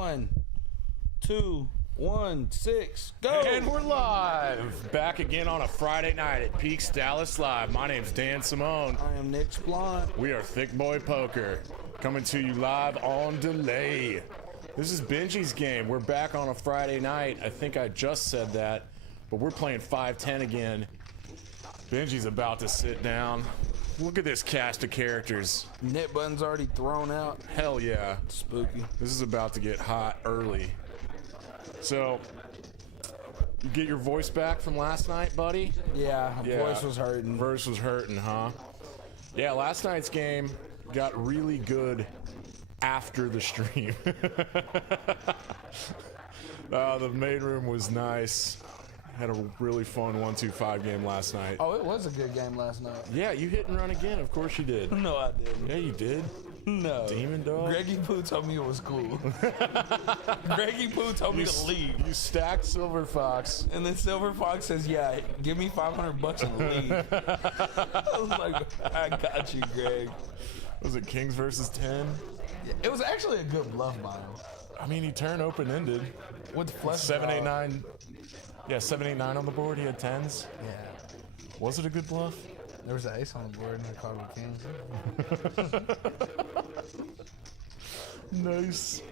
1, 2, 1, 6, go! And we're live! Back again on a Friday night at Peaks Dallas Live. My name's Dan Simone. I am Nlh Livestream. We are Thick Boy Poker, coming to you live on delay. This is Benji'S game. We're back on a Friday night. I think I just said that, but we're playing 5-10 again. Benji's about to sit down. Look at this cast of characters. Net button's already thrown out. Hell yeah. Spooky. This is about to get hot early. So, you get your voice back from last night, buddy? Yeah, voice was hurting. Voice was hurting, huh? Yeah, last night's game got really good after the stream. The main room was nice. Had a really fun 1-2-5 game last night. Oh, it was a good game last night. Yeah, you hit and run again. Of course you did. No, I didn't. Yeah, you did. No. Demon dog. Greggy Poo told me it was cool. Greggy Poo told me to leave. You stacked Silver Fox. And then Silver Fox says, yeah, give me $500 and leave. I was like, I got you, Greg. Was it Kings versus 10? Yeah, it was actually a good bluff by him. I mean, he turned open-ended. With the flush 7-8-9. Yeah, 7-8-9 on the board. He had 10s. Yeah. Was it a good bluff? There was an ace on the board and I called with kings. Nice.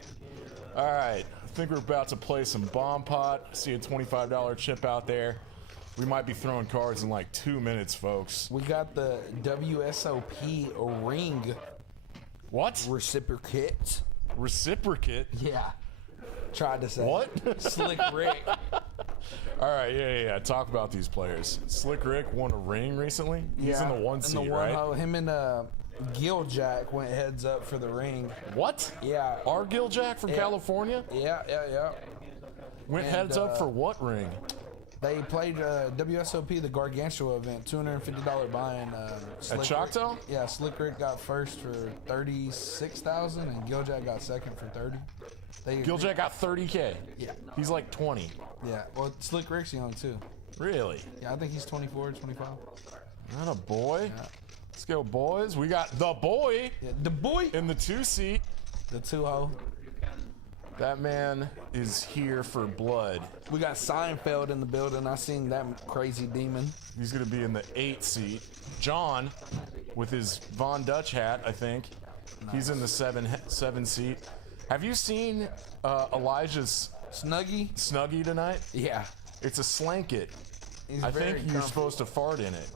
All right, I think we're about to play some bomb pot. See a $25 chip out there. We might be throwing cards in like 2 minutes, folks. We got the WSOP ring. What? Reciprocate. Reciprocate? Yeah. Tried to say. What? Slick Rick. All right, yeah. Talk about these players. Slick Rick won a ring recently. He's in the one seat, in the right? hole. Him and Gil Jack went heads up for the ring. What? Yeah. Our Gil Jack from California? Yeah. Went heads up for what ring? They played WSOP, the Gargantua event, $250 buy-in. At Choctaw? Yeah, Slick Rick got first for $36,000 and Gil Jack got second for $30,000. Gil Jack got $30K. Yeah. He's like 20. Yeah. Well, Slick Rick's young too. Really? Yeah, I think he's 24, 25. Not a boy. Yeah. Let's go, boys. We got the boy. Yeah, the boy. In the 2-seat. The 2-hole. That man is here for blood. We got Seinfeld in the building. I seen that crazy demon. He's going to be in the 8-seat. John, with his Von Dutch hat, I think. Nice. He's in the 7-seat. Have you seen Elijah's Snuggie tonight? Yeah. It's a slanket. I think you're supposed to fart in it.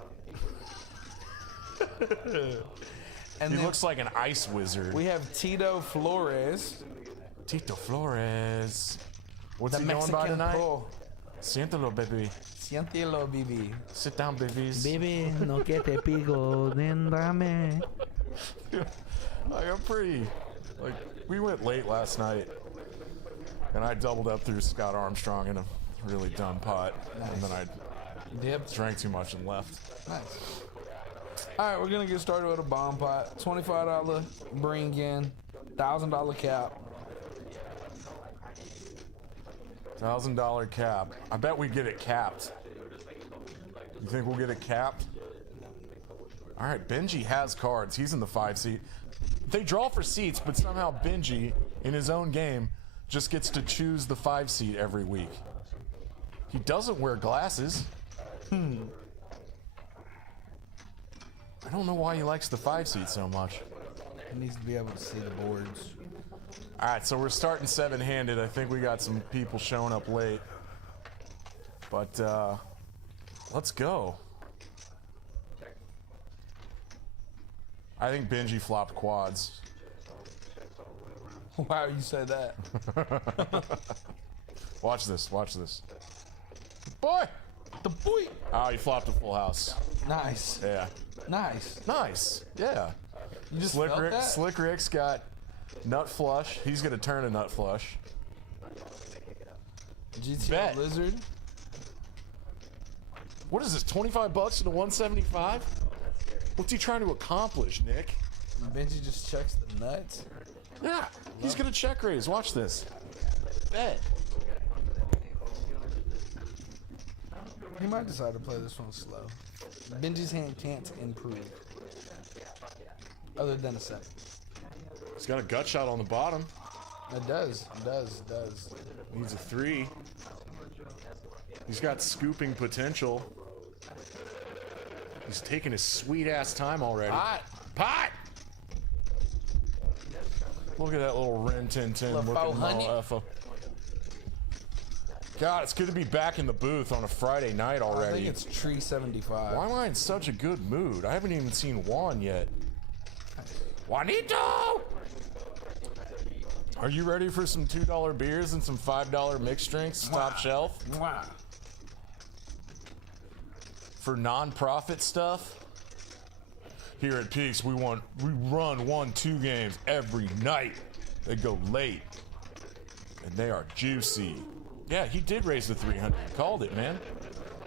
And he looks like an ice wizard. We have Tito Flores. Tito Flores. What's the he Mexican going by tonight? Pro. Siéntelo, baby. Siéntelo, baby. Sit down, babies. Baby, no que te pico, then dame. Like, I'm pretty... Like, we went late last night, and I doubled up through Scott Armstrong in a really dumb pot, nice. And then I drank too much and left. Nice. All right, we're gonna get started with a bomb pot. $25 bring in, $1,000 cap. $1,000 cap. I bet we get it capped. You think we'll get it capped? All right, Benji has cards. He's in the 5-seat. They draw for seats, but somehow Benji, in his own game, just gets to choose the 5-seat every week. He doesn't wear glasses. I don't know why he likes the 5-seat so much. He needs to be able to see the boards. All right, so we're starting 7-handed. I think we got some people showing up late. But let's go. I think Benji flopped quads. Wow, you said that. Watch this. Boy! The boy! Oh, he flopped a full house. Nice. Yeah. Nice. Yeah. You just felt that? Slick Rick's got nut flush. He's going to turn a nut flush. GTO Lizard. What is this, 25 bucks to 175? What's he trying to accomplish, Nick? Benji just checks the nuts. Yeah, he's gonna check raise. Watch this. Bet. He might decide to play this one slow. Benji's hand can't improve. Other than a 7. He's got a gut shot on the bottom. It does. It does. It does. Needs a 3. He's got scooping potential. He's taking his sweet ass time already. Pot. Pot! Look at that little Rin Tin Tin looking motherfucker. God, it's good to be back in the booth on a Friday night already. I think it's Tree 75. Why am I in such a good mood? I haven't even seen Juan yet. Juanito! Are you ready for some $2 beers and some $5 mixed drinks, top shelf? Wow. For non-profit stuff? Here at Peaks, we run 1-2 games every night. They go late. And they are juicy. Yeah, he did raise the 300. Called it, man.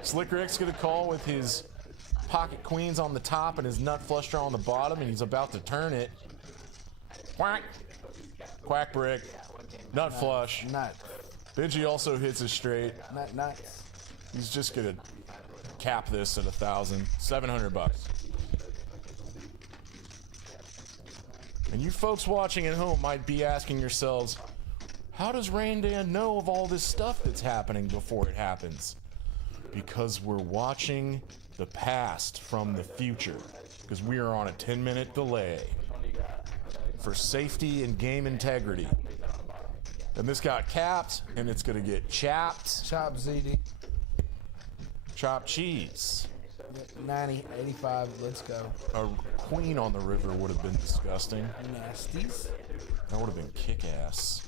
Slick Rick's gonna call with his pocket queens on the top and his nut flush draw on the bottom, and he's about to turn it. Quack. Quack brick. Nut flush. Nut. Benji also hits a straight. Nuts. He's just gonna cap this at 1,000. $700. And you folks watching at home might be asking yourselves, how does Rain Dan know of all this stuff that's happening before it happens? Because we're watching the past from the future. Because we are on a 10-minute delay. For safety and game integrity. And this got capped, and it's gonna get chapped. Chop ZD. Chopped cheese. 90, 85, let's go. A queen on the river would have been disgusting. Nasties. That would have been kick-ass.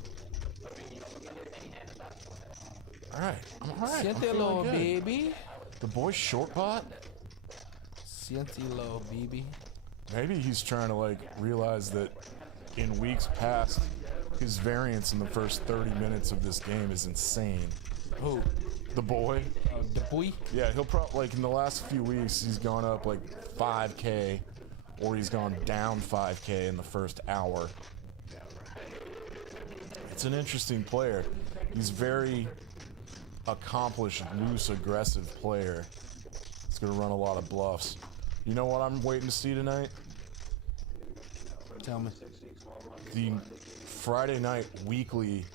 Alright, I'm alright. Siéntelo, baby. The boy short bot? Siéntelo, baby. Maybe he's trying to like realize that in weeks past, his variance in the first 30 minutes of this game is insane. Who? The boy? Oh, the boy? Yeah, he'll probably, like in the last few weeks, he's gone up like 5K, or he's gone down 5K in the first hour. It's an interesting player. He's very accomplished, loose, aggressive player. He's gonna run a lot of bluffs. You know what I'm waiting to see tonight? Tell me. The Friday night weekly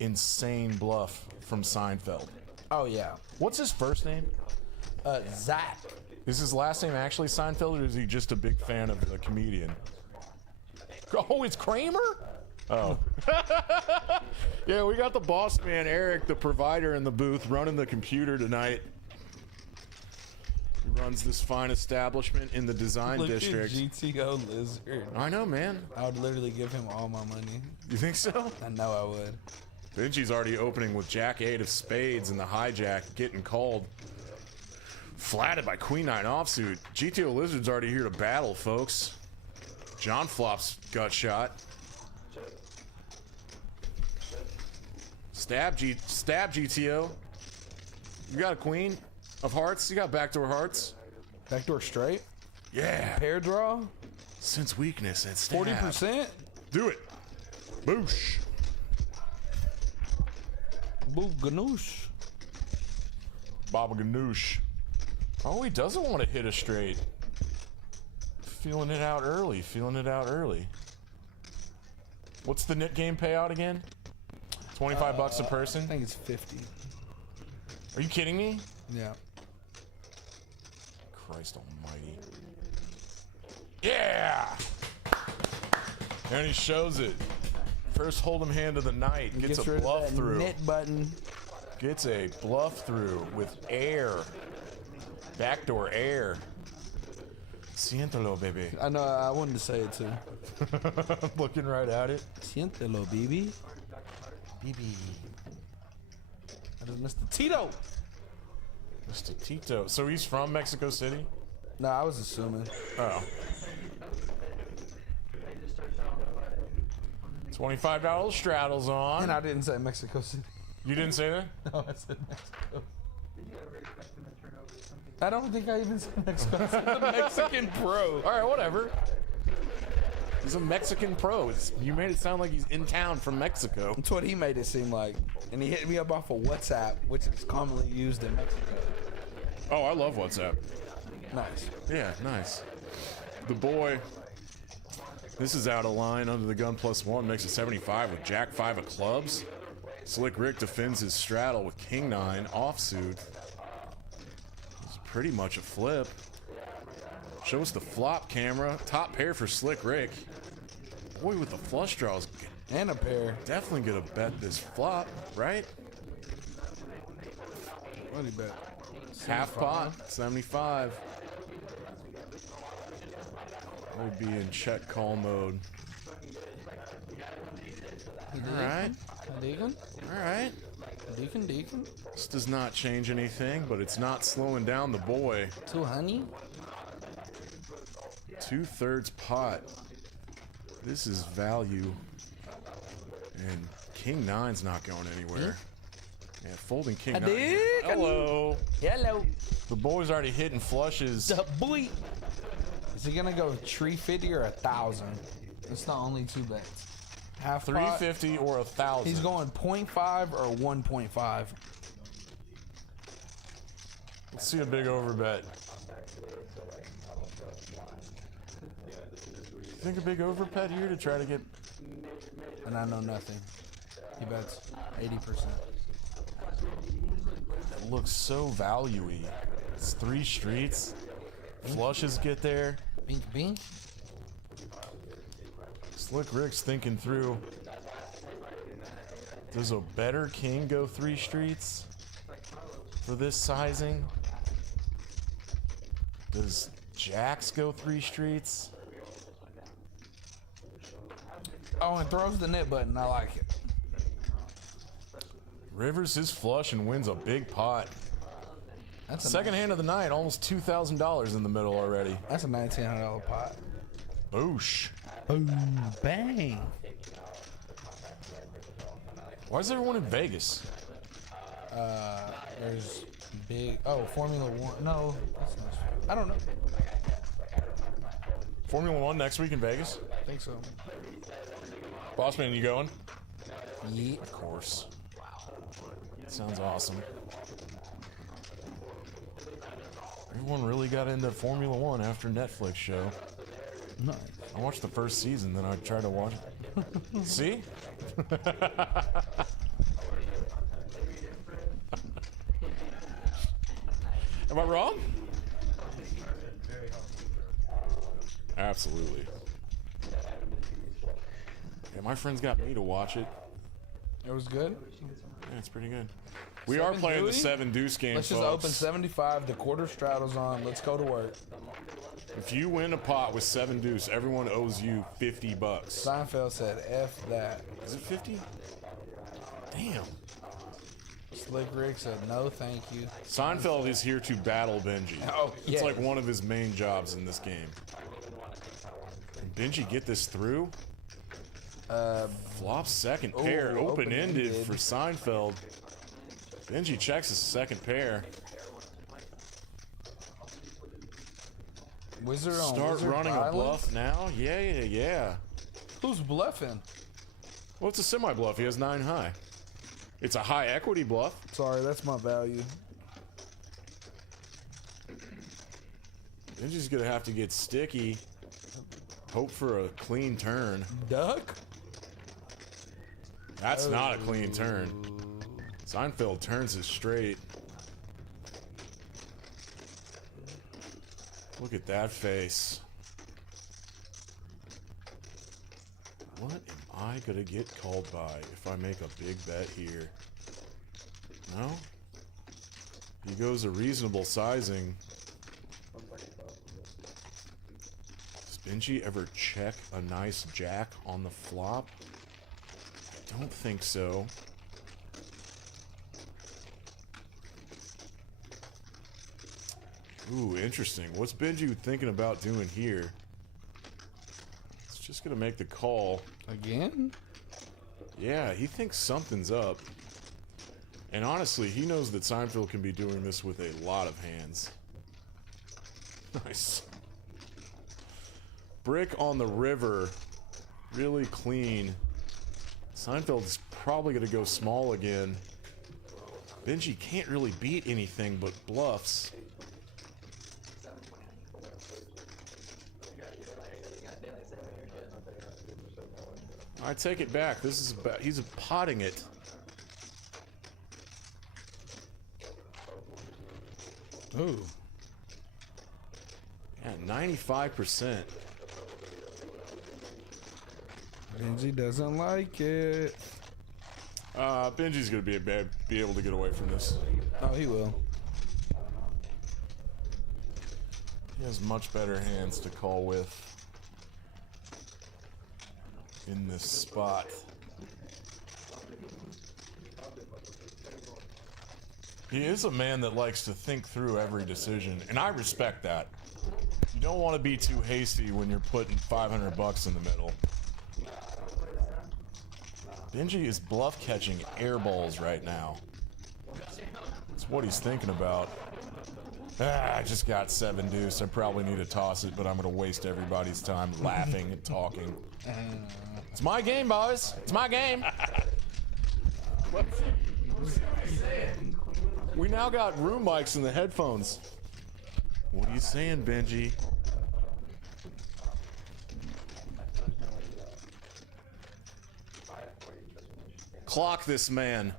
insane bluff from Seinfeld. Oh, yeah. What's his first name? Zach. Is his last name actually Seinfeld, or is he just a big fan of the comedian? Oh, it's Kramer? Oh. Yeah, we got the boss man, Eric, the provider in the booth, running the computer tonight. He runs this fine establishment in the design district. Look at GTO Lizard. I know, man. I would literally give him all my money. You think so? I know I would. Benji's already opening with Jack 8 of spades and the hijack getting called. Flatted by Queen 9 offsuit. GTO Lizard's already here to battle, folks. John flops gut shot. Stab GTO. You got a queen of hearts? You got backdoor hearts? Backdoor straight? Yeah. Pair draw? Sense weakness and stab. 40%? Do it. Boosh. Boo ganoosh. Baba ganoosh. Oh, he doesn't want to hit a straight. Feeling it out early. Feeling it out early. What's the net game payout again? 25 bucks a person? I think it's 50. Are you kidding me? Yeah. Christ almighty. Yeah! And he shows it. First hold'em hand of the night. Gets a bluff through. Net button. Gets a bluff through with air. Backdoor air. Siéntelo, baby. I know, I wanted to say it too. Looking right at it. Siéntelo, baby. Baby. That is Mr. Tito. Mr. Tito. So he's from Mexico City? No, I was assuming. Oh. $25 straddles on. And I didn't say Mexico City. You didn't say that? No, I said Mexico. I don't think I even said Mexico. I said the Mexican pro. All right, whatever. He's a Mexican pro. You made it sound like he's in town from Mexico. That's what he made it seem like. And he hit me up off of WhatsApp, which is commonly used in Mexico. Oh, I love WhatsApp. Nice. Yeah, nice. The boy This is out of line under the gun +1, makes it 75 with Jack 5 of clubs. Slick Rick defends his straddle with King 9 offsuit. It's pretty much a flip. Show us the flop camera. Top pair for Slick Rick. Boy, with the flush draws. And a pair. Definitely gonna bet this flop, right? What do you bet? Half pot, 75. I'd be in check call mode. Alright. Deacon? Alright. Deacon? This does not change anything, but it's not slowing down the boy. 200? 2/3 pot. This is value. And King 9's not going anywhere. Yeah, folding King 9. Hello. Hello. The boy's already hitting flushes. The boy. Is he gonna go 350 or 1,000? It's the only two bets. Half 350 or 1,000. He's going 0.5 or 1.5. Let's see a big overbet. You think a big overbet here to try to get... And I know nothing. He bets 80%. It looks so value-y. It's 3 streets. Flushes get there. Bink, bink. Slick Rick's thinking through. Does a better king go 3 streets for this sizing? Does jacks go 3 streets? Oh, and throws the net button. I like it. Rivers his flush and wins a big pot. That's a Second hand of the night, almost $2,000 in the middle already. That's a $1,900 pot. Boosh. Boom, bang. Why is everyone in Vegas? There's big. Oh, Formula One. No, that's not. I don't know. Formula One next week in Vegas? I think so. Bossman, you going? Yeah. Of course. Sounds awesome. Everyone really got into Formula One after Netflix show. Nice. I watched the first season, then I tried to watch it. See? Am I wrong? Absolutely. Yeah, my friends got me to watch it. It was good. Yeah, it's pretty good. We are playing the 7 deuce game, Let's just folks. open 75. The quarter straddle's on. Let's go to work. If you win a pot with 7 deuce, everyone owes you $50. Seinfeld said, "F that." Is it 50? Damn. Slick Rick said, "No, thank you." Seinfeld is here to battle Benji. Oh, It's yeah. like one of his main jobs in this game. Can Benji get this through? Flop second pair, Ooh, open-ended open-ended. for Seinfeld. Benji checks his second pair. Wizard on Start Wizard running a violence? bluff now? Yeah. Who's bluffing? Well, it's a semi-bluff. He has 9 high. It's a high equity bluff. Sorry, that's my value. Benji's gonna have to get sticky. Hope for a clean turn. Duck? That's not a clean turn. Seinfeld turns it straight. Look at that face. What am I gonna get called by if I make a big bet here? No? He goes a reasonable sizing. Does Benji ever check a nice jack on the flop? I don't think so. Ooh, interesting. What's Benji thinking about doing here? It's just gonna make the call. Again? Yeah, he thinks something's up. And honestly, he knows that Seinfeld can be doing this with a lot of hands. Nice. Brick on the river. Really clean. Seinfeld's probably gonna go small again. Benji can't really beat anything but bluffs. I take it back. This is about, he's potting it. Ooh. Yeah, 95%. Benji doesn't like it. Benji's gonna be able to get away from this. Oh, he will. He has much better hands to call with in this spot. He is a man that likes to think through every decision, and I respect that. You don't want to be too hasty when you're putting $500 in the middle. Benji is bluff catching air balls right now. That's what he's thinking about. I just got 7 deuce. I probably need to toss it, but I'm going to waste everybody's time laughing and talking. It's my game, boys. It's my game. We now got room mics in the headphones. What are you saying, Benji? Clock this man.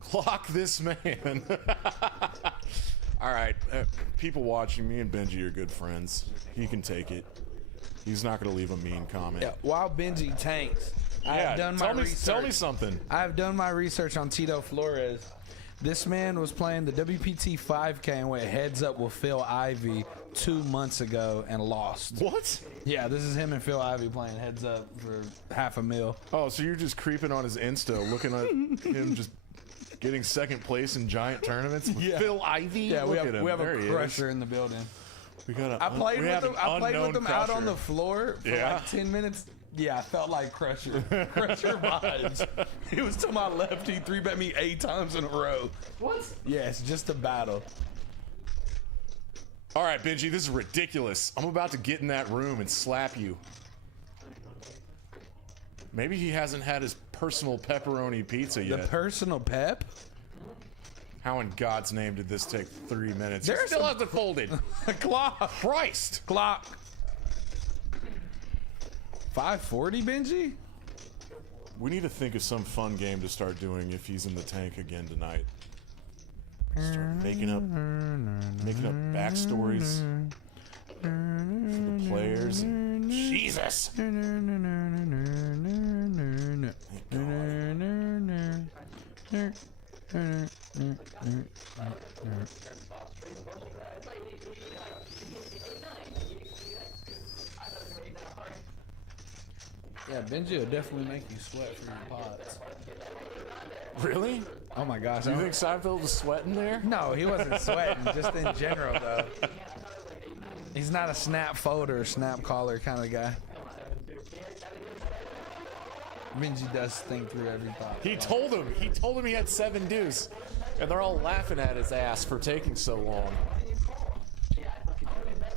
Clock this man. All right, people watching, me and Benji are good friends. He can take it. He's not going to leave a mean comment. Yeah, while Benji tanks, I have done my research. Tell me something. I have done my research on Tito Flores. This man was playing the WPT 5K and went heads up with Phil Ivey 2 months ago and lost. What? Yeah, this is him and Phil Ivey playing heads up for $500,000. Oh, so you're just creeping on his Insta, looking at him just getting second place in giant tournaments with Phil Ivey? Yeah, we have a There he crusher in the building. We got a, I played with him. I played with him out Crusher. on the floor for like 10 minutes. Yeah, I felt like Crusher. Crusher vibes. He was to my left. He 3-bet me 8 times in a row. What? Yes, just a battle. All right, Benji, this is ridiculous. I'm about to get in that room and slap you. Maybe he hasn't had his personal pepperoni pizza yet. The personal pep? How in God's name did this take 3 minutes? There's He still some- hasn't folded. Clock. Christ. Clock. 540, Benji? We need to think of some fun game to start doing if he's in the tank again tonight. Start making up backstories for the players. Jesus! Yeah, Benji will definitely make you sweat for your pots. Really? Oh my gosh. Do you think Seinfeld was sweating there? No, he wasn't sweating, just in general, though. He's not a snap folder, snap caller kind of guy. Benji does think through every pot. He told him he had 7 deuce, and they're all laughing at his ass for taking so long.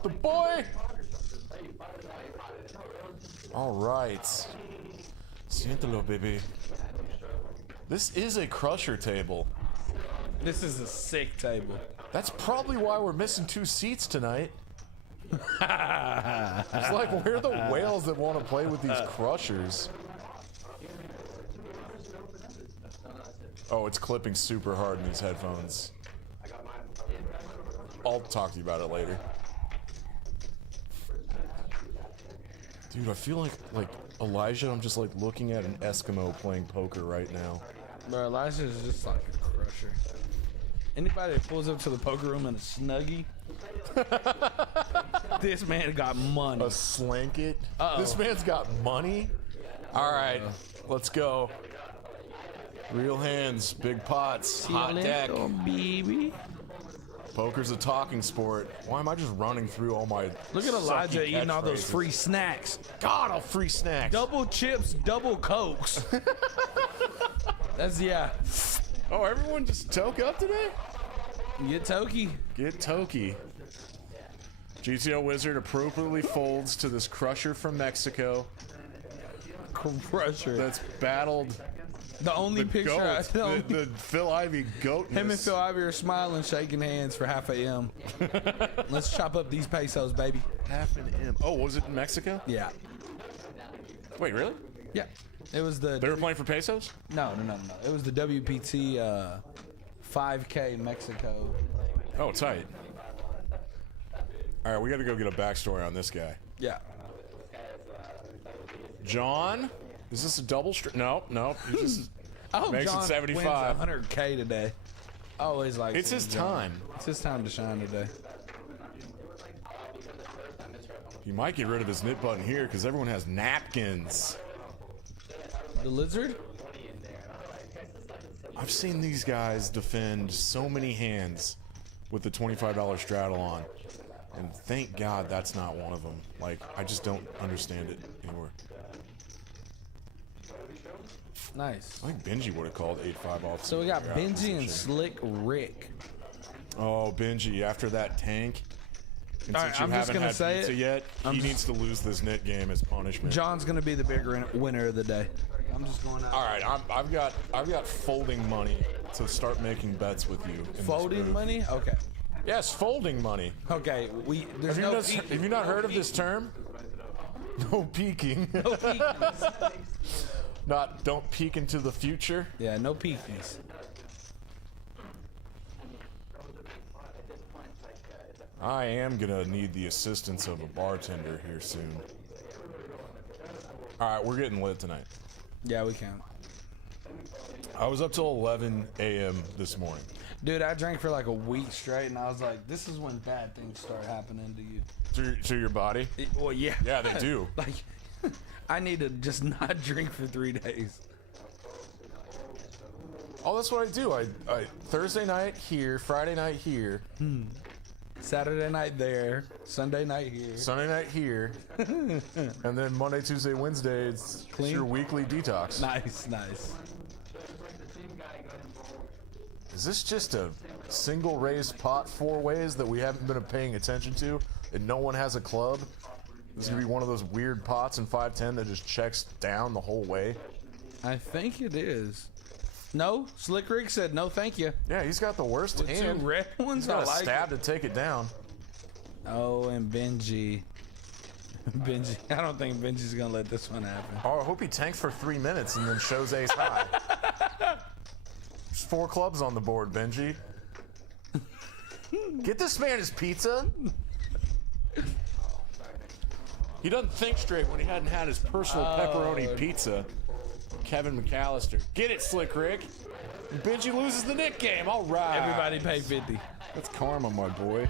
The boy! All right. Siéntalo, baby. This is a crusher table. This is a sick table. That's probably why we're missing 2 seats tonight. It's like, we're the whales that want to play with these crushers. Oh, it's clipping super hard in these headphones. I'll talk to you about it later. Dude, I feel like Elijah, I'm just like looking at an Eskimo playing poker right now. Bro, Elijah is just like a crusher. Anybody that pulls up to the poker room in a Snuggie, this man got money. A slanket? Uh-oh. This man's got money? Alright, let's go. Real hands, big pots, hot deck. Baby. Poker's a talking sport. Why am I just running through all my Look at Elijah sucky eating all those catchphrases? free snacks. God, all free snacks. Double chips, double cokes. That's, yeah. Oh, everyone just toke up today? Get Toki. Get Toki. GTO Wizard appropriately folds to this crusher from Mexico Crusher. that's battled The only the picture goat, I know. the Phil Ivey goatness. Him and Phil Ivey are smiling, shaking hands for half a M. Let's chop up these pesos, baby. Half an M. Oh, was it in Mexico? Yeah. Wait, really? Yeah. It was the... They were playing for pesos? No. It was the WPT 5K Mexico. Oh, tight. All right, we got to go get a backstory on this guy. Yeah. John? Is this a double straight? No. He just I hope makes John it 75. wins 100K today. I always like... It's his John. time. It's his time to shine today. He might get rid of his knit button here because everyone has napkins. The lizard? I've seen these guys defend so many hands with the $25 straddle on. And thank God that's not one of them. Like, I just don't understand it anymore. Nice. I think Benji would have called 8-5 off. So we got Benji and Slick Rick. Oh, Benji, after that tank. And since you I'm just haven't gonna had say pizza it. yet, he needs to lose this knit game as punishment. John's gonna be the bigger winner of the day. I'm just going out. All right, I've got folding money to start making bets with you. In this Folding booth. money? Okay. Yes, folding money. Okay. There's no peeking. Have you not heard of this term? No peeking. No peekings. Don't peek into the future. Yeah, no peekings. I am gonna need the assistance of a bartender here soon. All right, we're getting lit tonight. Yeah, we can. I was up till 11 a.m. this morning. Dude, I drank for like a week straight, and I was like, this is when bad things start happening to you. To your body? Well, yeah. Yeah, they do. Like, I need to just not drink for 3 days. Oh, that's what I do. I Thursday night here, Friday night here. Saturday night there, Sunday night here. Sunday night here, and then Monday, Tuesday, Wednesday, it's your weekly detox. Nice. Is this just a single raised pot 4 ways that we haven't been paying attention to, and no one has a club? This is gonna be one of those weird pots in 510 that just checks down the whole way. I think it is. No, Slick Rick said no, thank you. Yeah, he's got the worst With hand. 2 red ones, He's got I a like stab it. to take it down. Oh, and Benji. Benji, I don't think Benji's gonna let this one happen. Oh, I hope he tanks for 3 minutes and then shows ace high. There's 4 clubs on the board, Benji. Get this man his pizza. He doesn't think straight when he hadn't had his personal pepperoni pizza. Kevin McAllister. Get it, Slick Rick. Benji loses the Nick game. All right. Everybody pay 50. That's karma, my boy.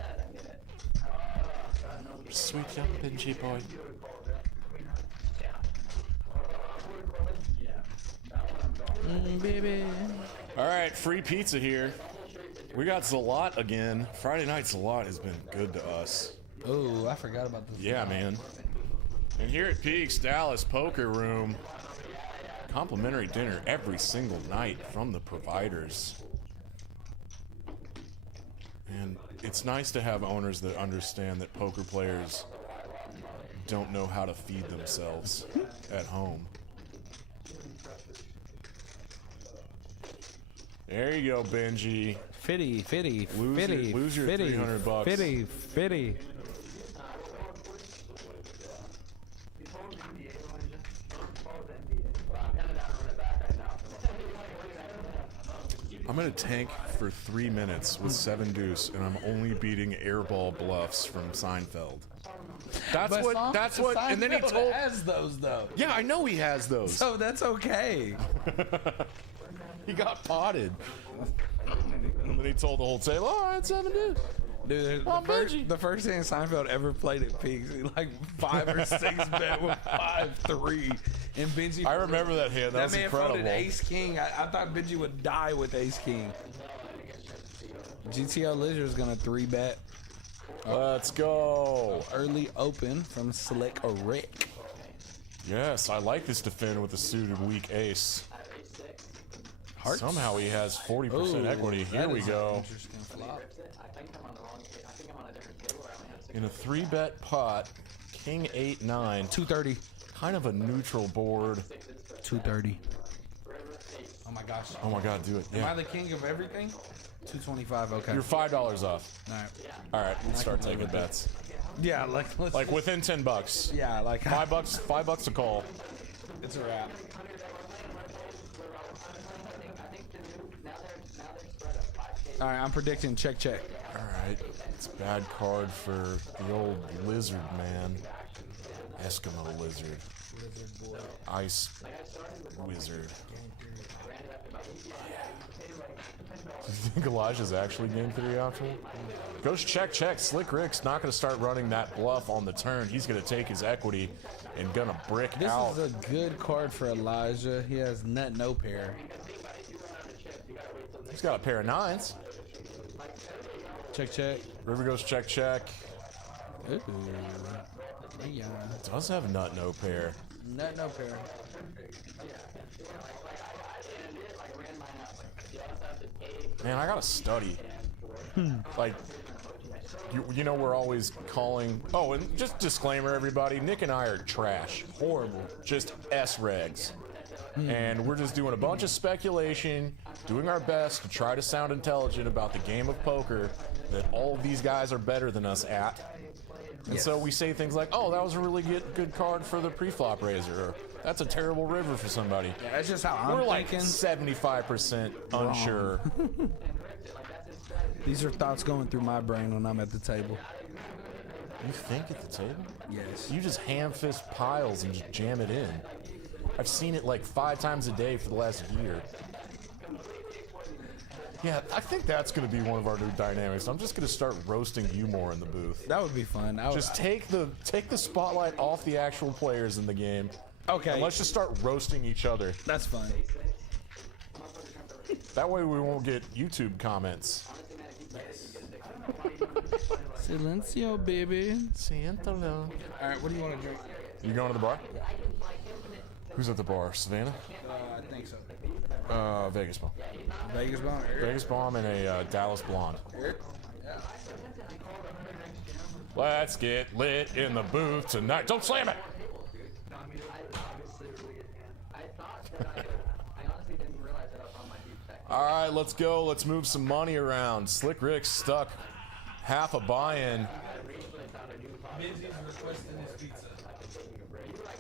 Sweet young Benji boy. Baby. All right, free pizza here. We got Zalat again. Friday night Zalat has been good to us. Oh, I forgot about this. Yeah, man. And here at Peaks, Dallas Poker Room, complimentary dinner every single night from the providers. And it's nice to have owners that understand that poker players don't know how to feed themselves at home. There you go, Benji. Fitty. Lose your $300. Fitty. I'm gonna tank for 3 minutes with 7 deuce, and I'm only beating airball bluffs from Seinfeld. That's what. And then he told. Has those though. Yeah, I know he has those. So that's okay. He got potted. And then he told the whole table, "Oh, I had 7 deuce." Dude, the first thing Seinfeld ever played at Peaks, he like 5 or 6 bet with 5-3, and Benji. I remember that hand. That was man incredible. folded Ace King. I thought Benji would die with Ace King. GTO Lizard's gonna 3-bet. Let's go. Early open from Slick Rick. Yes, I like this defender with the suited weak ace. Hearts? Somehow he has 40% equity. Here we go. Interesting flop. In a 3-bet pot, King 8-9. 230. Kind of a neutral board. 230. Oh my gosh. Oh my God, do it. Am Yeah. I the king of everything? 225. Okay. You're $5 off. All right. All right, let's start can live taking with bets. Yeah, let's Like within $10. yeah, like $5 a call. It's a wrap. All right, I'm predicting check. All right, it's a bad card for the old lizard man. Eskimo lizard. Ice wizard. Do you think Elijah's actually game 3 optimal? Goes check. Slick Rick's not going to start running that bluff on the turn. He's going to take his equity and going to brick out. This is a good card for Elijah. He has nut no pair. He's got a pair of 9s. Check. River goes check. Ooh. Yeah. Does have a nut no pair. Nut no pair. Man, I gotta study. Like, you know, we're always calling. Oh, and just disclaimer, everybody. Nick and I are trash, horrible, just S-regs, and we're just doing a bunch of speculation, doing our best to try to sound intelligent about the game of poker that all of these guys are better than us at. And so we say things like, "Oh, that was a really good card for the pre-flop raiser," or "That's a terrible river for somebody." Yeah, that's just how I'm We're like thinking. 75% unsure. These are thoughts going through my brain when I'm at the table. You think at the table? Yes. You just ham-fist piles and just jam it in. I've seen it like 5 times a day for the last year. Yeah, I think that's going to be one of our new dynamics. I'm just going to start roasting you more in the booth. That would be fun. Just take the spotlight off the actual players in the game. Okay. And let's just start roasting each other. That's fun. That way we won't get YouTube comments. Silencio, baby. Siéntalo. All right, what do you want to drink? You going to the bar? Who's at the bar? Savannah? I think so. Vegas Bomb. Vegas bomb. Vegas Bomb and a Dallas Blonde. Yeah. Let's get lit in the booth tonight. Don't slam it! All right, let's go. Let's move some money around. Slick Rick's stuck half a buy-in. Benji'S requesting his pizza.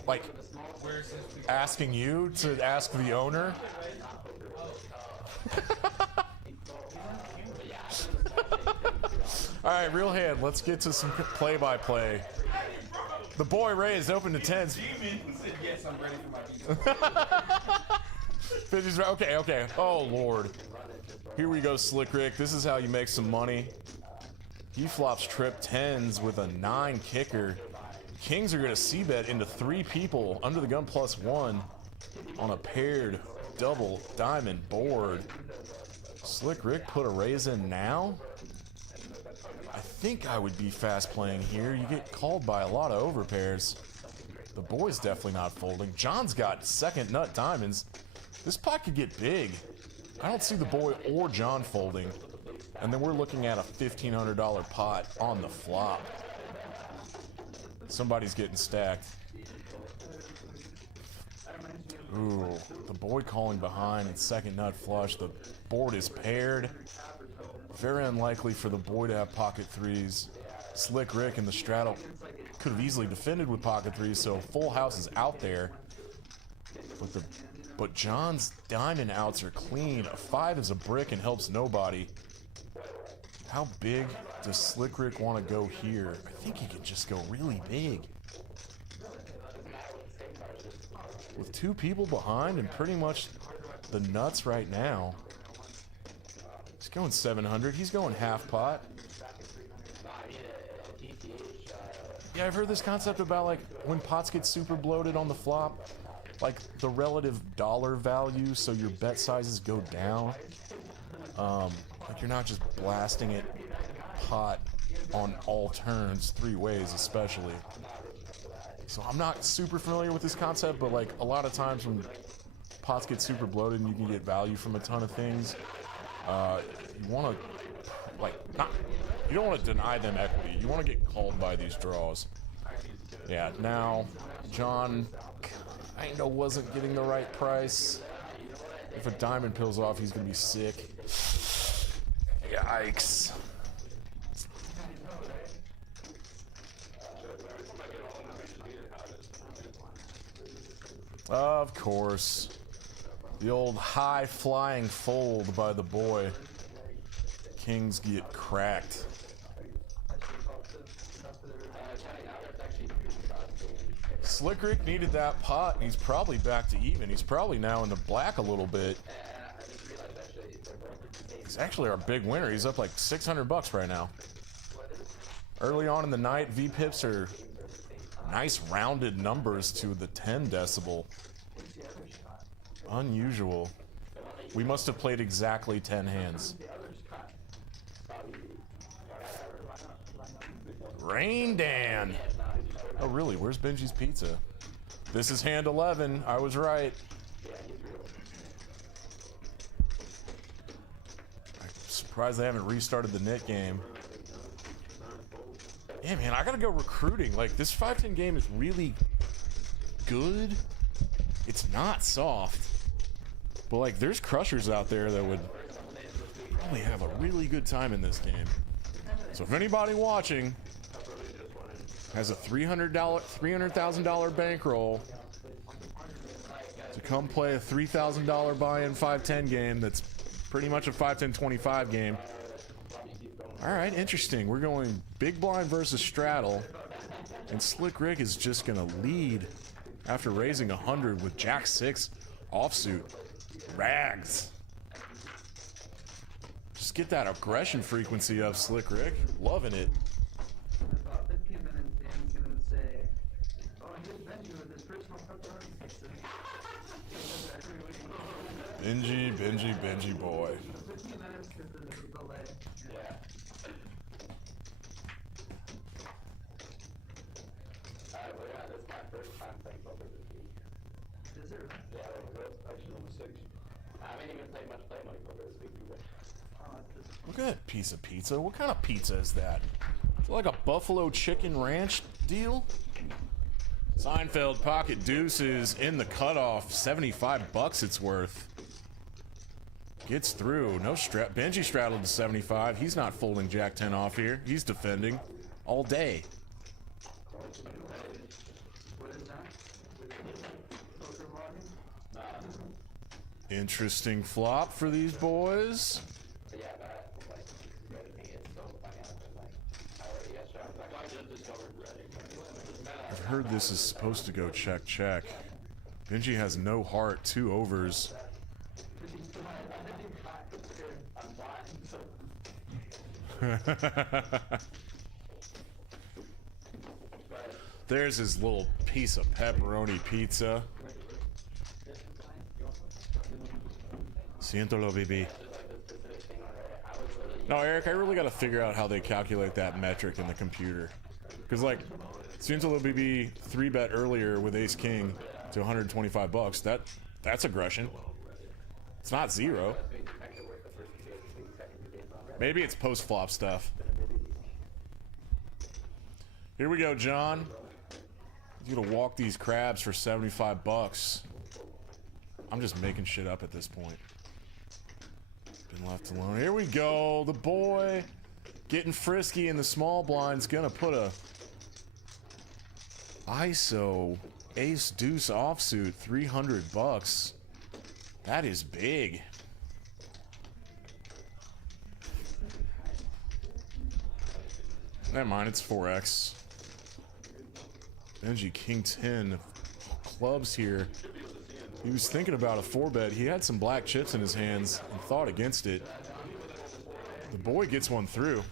Like, Where's his pizza? asking you to ask the owner? All right, real hand. Let's get to some play-by-play. The boy Ray is open to 10s. He said, yes, I'm ready for my pizza. Benji's right. Okay. Oh, Lord. Here we go, Slick Rick. This is how you make some money. He flops trip 10s with a 9 kicker. Kings are going to c-bet into 3 people under the gun +1 on a paired double diamond board. Slick Rick put a raise in now? I think I would be fast playing here. You get called by a lot of overpairs. The boy's definitely not folding. John's got second nut diamonds. This pot could get big. I don't see the boy or John folding. And then we're looking at a $1,500 pot on the flop. Somebody's getting stacked. Ooh, the boy calling behind and second nut flush. The board is paired. Very unlikely for the boy to have pocket 3s. Slick Rick in the straddle could have easily defended with pocket 3s, so full house is out there. But John's diamond outs are clean. A 5 is a brick and helps nobody. How big does Slick Rick want to go here? I think he could just go really big. With 2 people behind and pretty much the nuts right now. He's going 700. He's going half pot. Yeah, I've heard this concept about like when pots get super bloated on the flop, like the relative dollar value, so your bet sizes go down. Like you're not just blasting it pot on all turns 3 ways, especially. So I'm not super familiar with this concept, but like a lot of times when pots get super bloated and you can get value from a ton of things, you want to you don't want to deny them equity. You want to get called by these draws. Yeah, now John kinda wasn't getting the right price. If a diamond peels off, he's gonna be sick. Yikes. Of course. The old high-flying fold by the boy. Kings get cracked. Slick Rick needed that pot, and he's probably back to even. He's probably now in the black a little bit. He's actually our big winner. He's up like 600 bucks right now. Early on in the night, V-pips are nice rounded numbers to the 10 decibel. Unusual. We must have played exactly 10 hands. Rain Dan. Oh, really? Where's Benji's Pizza? This is hand 11. I was right. I'm surprised they haven't restarted the knit game. Yeah, man, I gotta go recruiting. Like, this 5-10 game is really good. It's not soft. But, like, there's crushers out there that would probably have a really good time in this game. So if anybody watching has a $300,000 bankroll to come play a $3,000 buy-in 5-10 game that's pretty much a 5-10-25 game. Alright, interesting. We're going big blind versus straddle, and Slick Rick is just gonna lead after raising 100 with Jack 6 offsuit. Rags. Just get that aggression frequency up, Slick Rick. Loving it. Benji boy. Look at that piece of pizza. What kind of pizza is that? Is it like a buffalo chicken ranch deal? Seinfeld pocket deuces in the cutoff. 75 bucks it's worth. Gets through. No strap. Benji straddled to 75. He's not folding Jack 10 off here. He's defending all day. Interesting flop for these boys. I've heard this is supposed to go check, check. Benji has no heart, 2 overs. There's his little piece of pepperoni pizza. Siéntalo, baby. No, Eric, I really gotta figure out how they calculate that metric in the computer. Because, like, Siéntalo, baby 3-bet earlier with Ace King to 125 bucks. That's aggression. It's not 0. Maybe it's post-flop stuff. Here we go, John. You're gonna walk these crabs for 75 bucks. I'm just making shit up at this point. Been left alone. Here we go. The boy getting frisky in the small blind's gonna put a ISO ace deuce offsuit, 300 bucks. That is big. Never mind, it's 4x. Benji King 10 clubs here. He was thinking about a 4-bet. He had some black chips in his hands and thought against it. The boy gets one through.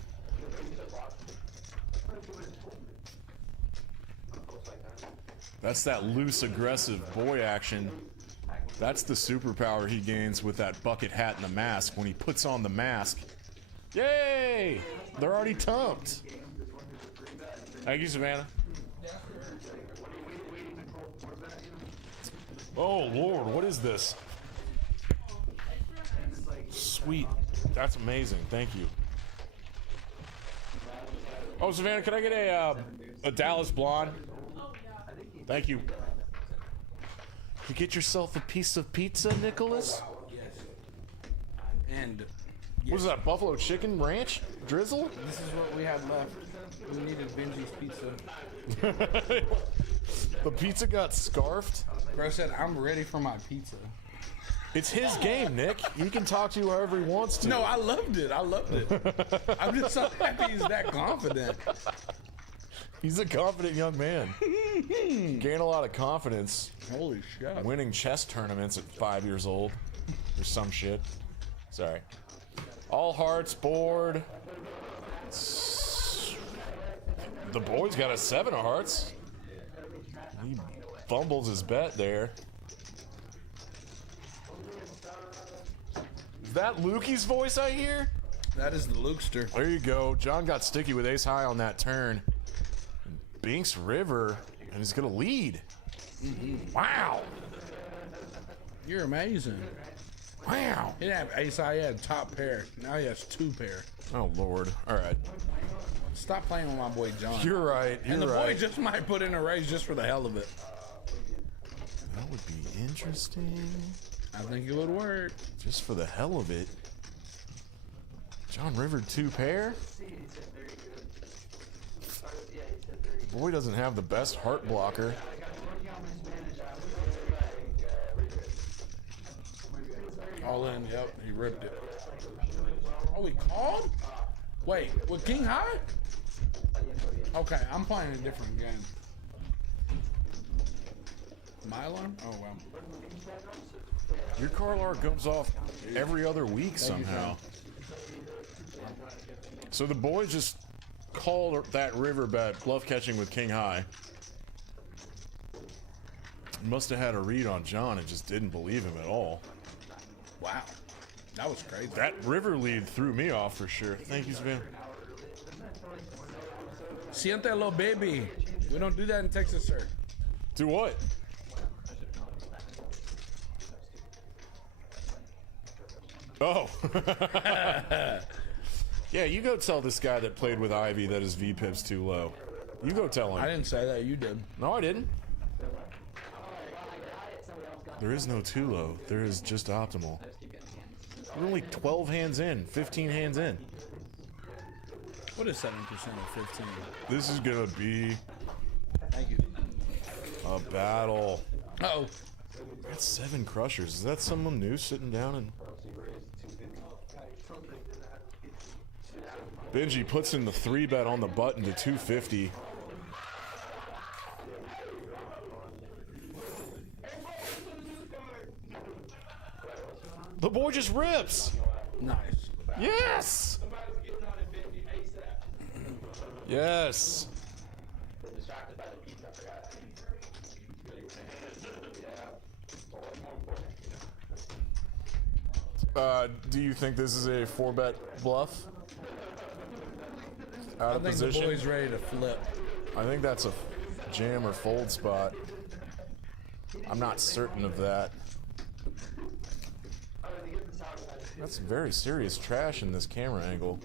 That's that loose, aggressive boy action. That's the superpower he gains with that bucket hat and the mask. When he puts on the mask, yay! They're already tumped. Thank you, Savannah. Oh, Lord, what is this? Sweet. That's amazing. Thank you. Oh, Savannah, can I get a Dallas Blonde? Thank you. You get yourself a piece of pizza, Nicholas? Yes. And what is that, buffalo chicken ranch drizzle? this is what we had left. We needed Benji's Pizza. The pizza got scarfed? Bro said, I'm ready for my pizza. It's his game, Nick. He can talk to you however he wants to. No, I loved it. I'm just so happy he's that confident. He's a confident young man. Gain a lot of confidence. Holy shit. Winning chess tournaments at 5 years old. Or some shit. Sorry. All hearts board. The boy's got a 7 of hearts. He fumbles his bet there. Is that Lukey's voice I hear? That is the Lukester. There you go. John got sticky with ace high on that turn. Binks river, and he's gonna lead. Wow. You're amazing. Wow. He didn't have ace high, he had top pair. Now he has 2 pair. Oh, Lord. All right. Stop playing with my boy John. You're right. You're and the right. boy just might put in a raise just for the hell of it. That would be interesting. I think it would work. Just for the hell of it. John River 2 pair? Boy doesn't have the best heart blocker. All in, yep, he ripped it. Oh, he called? Wait, with king high? Okay, I'm playing a different game. My alarm? Oh, wow. Your car alarm goes off every other week somehow. So the boy just called that river bet bluff catching with king high. Must have had a read on John and just didn't believe him at all. Wow. That was crazy. That river lead threw me off for sure. Thank you, Sven. Siente little baby. We don't do that in Texas, sir. Do what? Oh. Yeah, you go tell this guy that played with Ivy that his VPIP's too low. You go tell him. I didn't say that. You did. No, I didn't. There is no too low. There is just optimal. We're only 12 hands in, 15 hands in. What is 7% of 15? This is gonna be Thank you. a battle. Uh-oh. That's 7 crushers. Is that someone new sitting down and... Benji puts in the 3-bet on the button to 250. The boy just rips. Nice. Yes. Yes. Do you think this is a 4-bet bluff? Out of position? The boy's ready to flip. I think that's a jam or fold spot. I'm not certain of that. That's some very serious trash in this camera angle.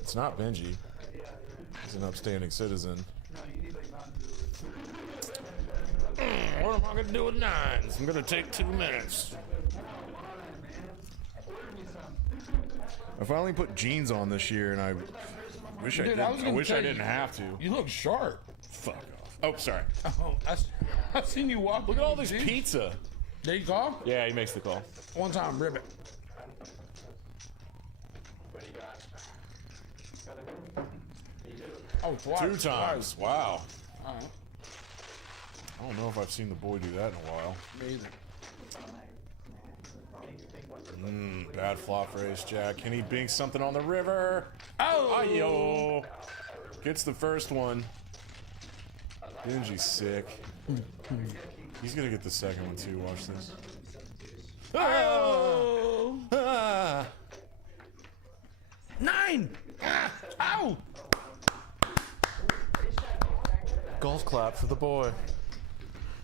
It's not Benji. He's an upstanding citizen. What am I gonna do with 9s? I'm gonna take 2 minutes. I finally put jeans on this year, and I wish I didn't. I wish I didn't have to. You look sharp. Fuck off. Oh, sorry. Oh, I've seen you walk. Look at all this pizza. Did you call? Yeah, he makes the call. One time, rip it. Oh, twice. 2 times. Wow. All right. I don't know if I've seen the boy do that in a while. Me either. Bad flop for ace jack. Can he bink something on the river? Oh! Ayo! Gets the first one. Benji's sick. He's gonna get the second one too. Watch this. Oh! Ah! 9! Ah! Ow! Golf clap for the boy.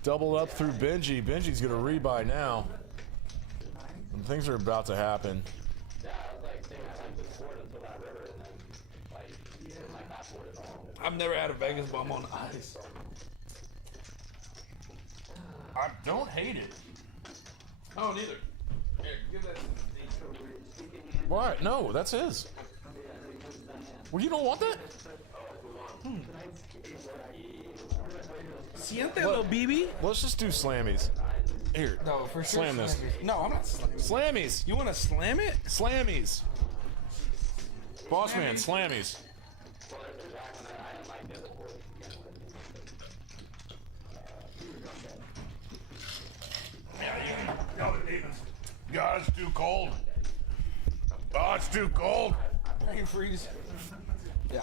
Doubled up through Benji. Benji's gonna rebuy now. And things are about to happen. I've never had a Vegas bum on ice. I don't hate it. I don't either. Here, give that. Why? No, that's his. Well, you don't want that? Siente, little BB. Let's just do slammies. Here, No, for sure. slam this. No, I'm not slamming. Slammies. You want to slam it? Slammies. Boss man, slammies. God, it's too cold. Oh, it's too cold. Brain freeze. Yeah.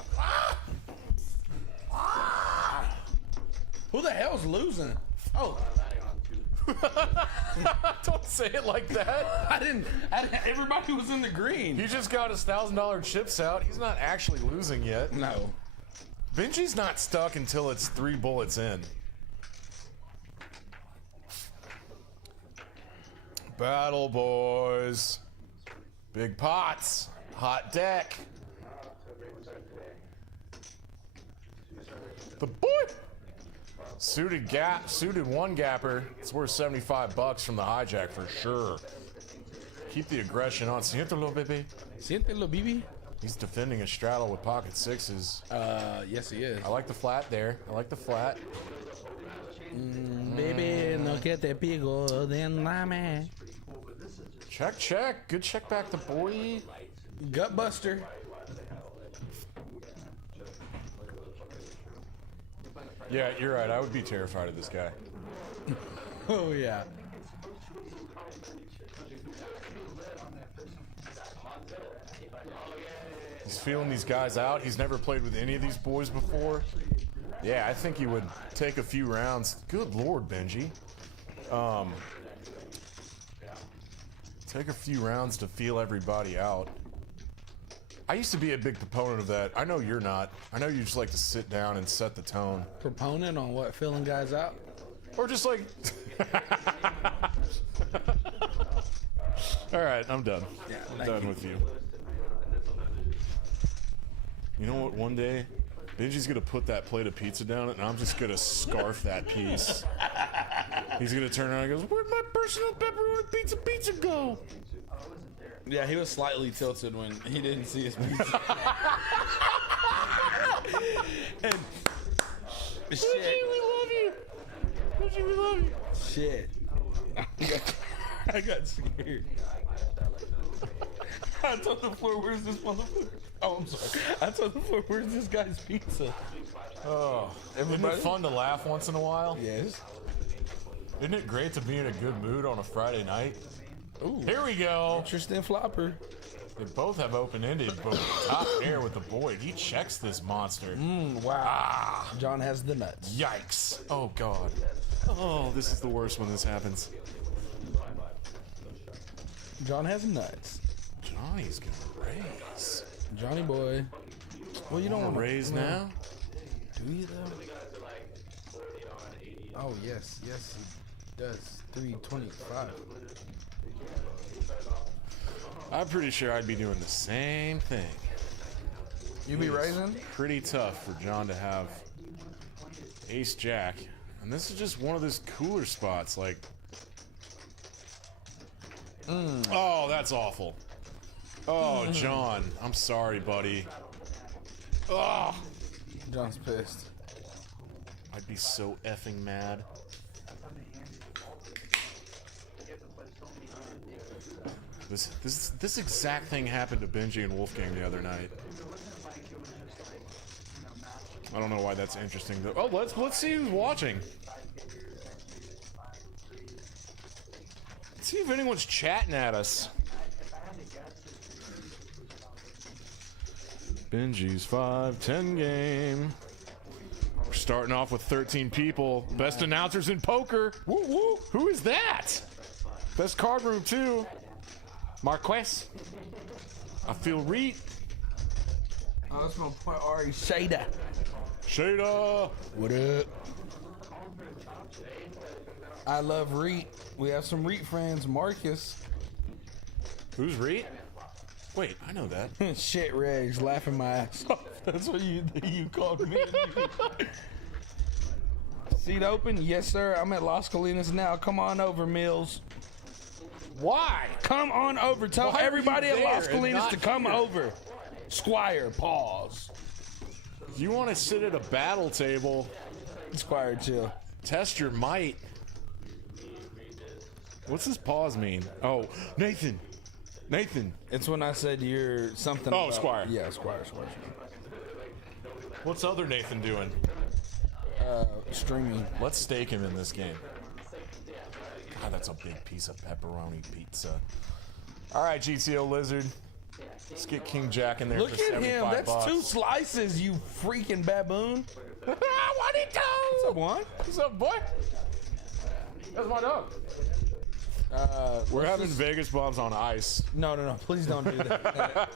Who the hell's losing? Oh. Don't say it like that. I didn't. Everybody was in the green. He just got his $1,000 chips out. He's not actually losing yet. No. Benji's not stuck until it's 3 bullets in. Battle boys. Big pots. Hot deck. The boy. Suited one gapper. It's worth $75 from the hijack for sure. Keep the aggression on. Siéntelo, baby. Siéntelo, baby. He's defending a straddle with pocket 6s. Yes, he is. I like the flat there. I like the flat. Baby, no que te pigo de name. Check, check. Good check back to boy. Gutbuster. Yeah, you're right. I would be terrified of this guy. Oh, yeah. He's feeling these guys out. He's never played with any of these boys before. Yeah, I think he would take a few rounds. Good Lord, Benji. Take a few rounds to feel everybody out. I used to be a big proponent of that. I know you're not. I know you just like to sit down and set the tone. Proponent on what? Filling guys out? Or just like... All right, I'm done. Yeah, I'm done with you. You know what? One day, Benji's gonna put that plate of pizza down, and I'm just gonna scarf that piece. He's gonna turn around and goes, "Where'd my personal pepperoni pizza go?" Yeah, he was slightly tilted when he didn't see his pizza. And Benji, shit. we love you. Benji, we love you. Shit. I got scared. I told the floor, where's this motherfucker? Oh, I'm sorry. I told the floor, where's this guy's pizza? Oh, isn't it fun to laugh once in a while? Yes. Isn't it great to be in a good mood on a Friday night? Ooh. Here we go. Interesting flopper. They both have open-ended, but top air with the Boyd. He checks this monster. Wow. Ah, John has the nuts. yikes. Oh, God. Oh, this is the worst when this happens. John has nuts. Johnny's gonna raise. Johnny boy. Well, you don't want to raise now? Do you though? Oh yes, yes he does. 325. I'm pretty sure I'd be doing the same thing. You be raising? Pretty tough for John to have ace jack. And this is just one of those cooler spots, like... Oh, that's awful. Oh, John, I'm sorry, buddy. Oh, John's pissed. I'd be so effing mad. This exact thing happened to Benji and Wolfgang the other night. I don't know why that's interesting though. Oh, let's see who's watching. Let's see if anyone's chatting at us. Benji's 5-10 game. We're starting off with 13 people. Best announcers in poker. Woo woo. Who is that? Best card room too. Marquez. I feel Reet. Oh, that's my point. Ari Shada. Shada. What up? I love Reet. We have some Reet friends. Marcus. Who's Reet? Wait, I know that. Shit, Reg, laughing my ass off. That's what you called me. Seat open? Yes, sir. I'm at Las Colinas now. Come on over, Mills. Why? Come on over. Tell Why are everybody you at Las there and Colinas not to come here? over. Squire, pause. You want to sit at a battle table, Squire, chill. test your might. What's this pause mean? Oh, Nathan. Nathan. It's when I said you're something. Oh, about, Squire. Yeah, Squire. What's other Nathan doing? Streaming. Let's stake him in this game. God, that's a big piece of pepperoni pizza. All right, GTO Lizard. Let's get King Jack in there Look for at him. $75. That's 2 slices, you freaking baboon. What it do? What's up, boy? What's up, boy? That's my dog. We're having Vegas bombs on ice. No. Please don't do that.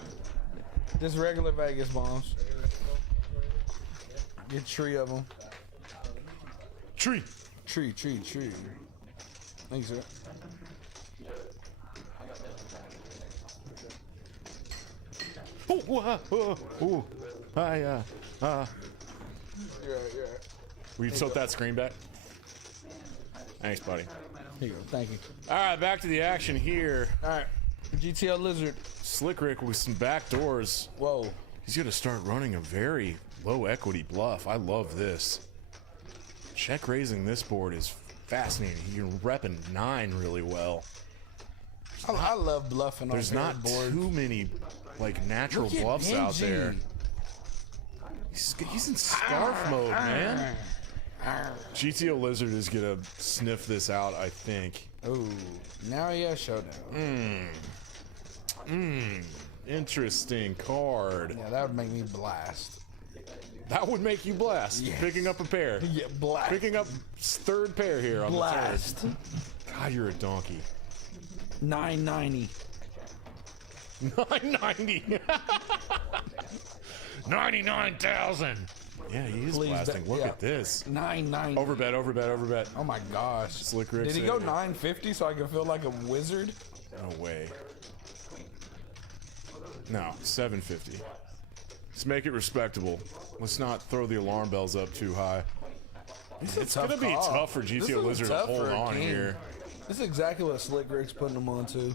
Just regular Vegas bombs. Get a tree of them. Tree. Tree. Thanks, sir. Oh, hi, You're right. will you tilt that screen back? Thanks, buddy. Here you go. Thank you. All right, back to the action here. All right. GTL Lizard. Slick Rick with some back doors. Whoa. He's going to start running a very low equity bluff. I love this. Check raising this board is fascinating. You're repping 9 really well. I love bluffing on There's not boards. too many like natural Look at bluffs out Benji. there. He's in scarf mode, man. GTO Lizard is gonna sniff this out, I think. Oh, now he has showdown. Interesting card. Yeah, that would make me blast. That would make you blast. Yes. Picking up a pair. Yeah, blast. Picking up 3rd pair here on Blast. the 3rd. God, you're a donkey. 990. 990. 99,000. Yeah, he is Please, blasting. Look yeah. at this. 990. Overbet. Oh my gosh. Slick Rick Did he said go it. 950 so I can feel like a wizard? No way. No, 750. Let's make it respectable. Let's not throw the alarm bells up too high. It's gonna be tough for GTO Lizard to hold on here. This is exactly what Slick Rick's putting him on to.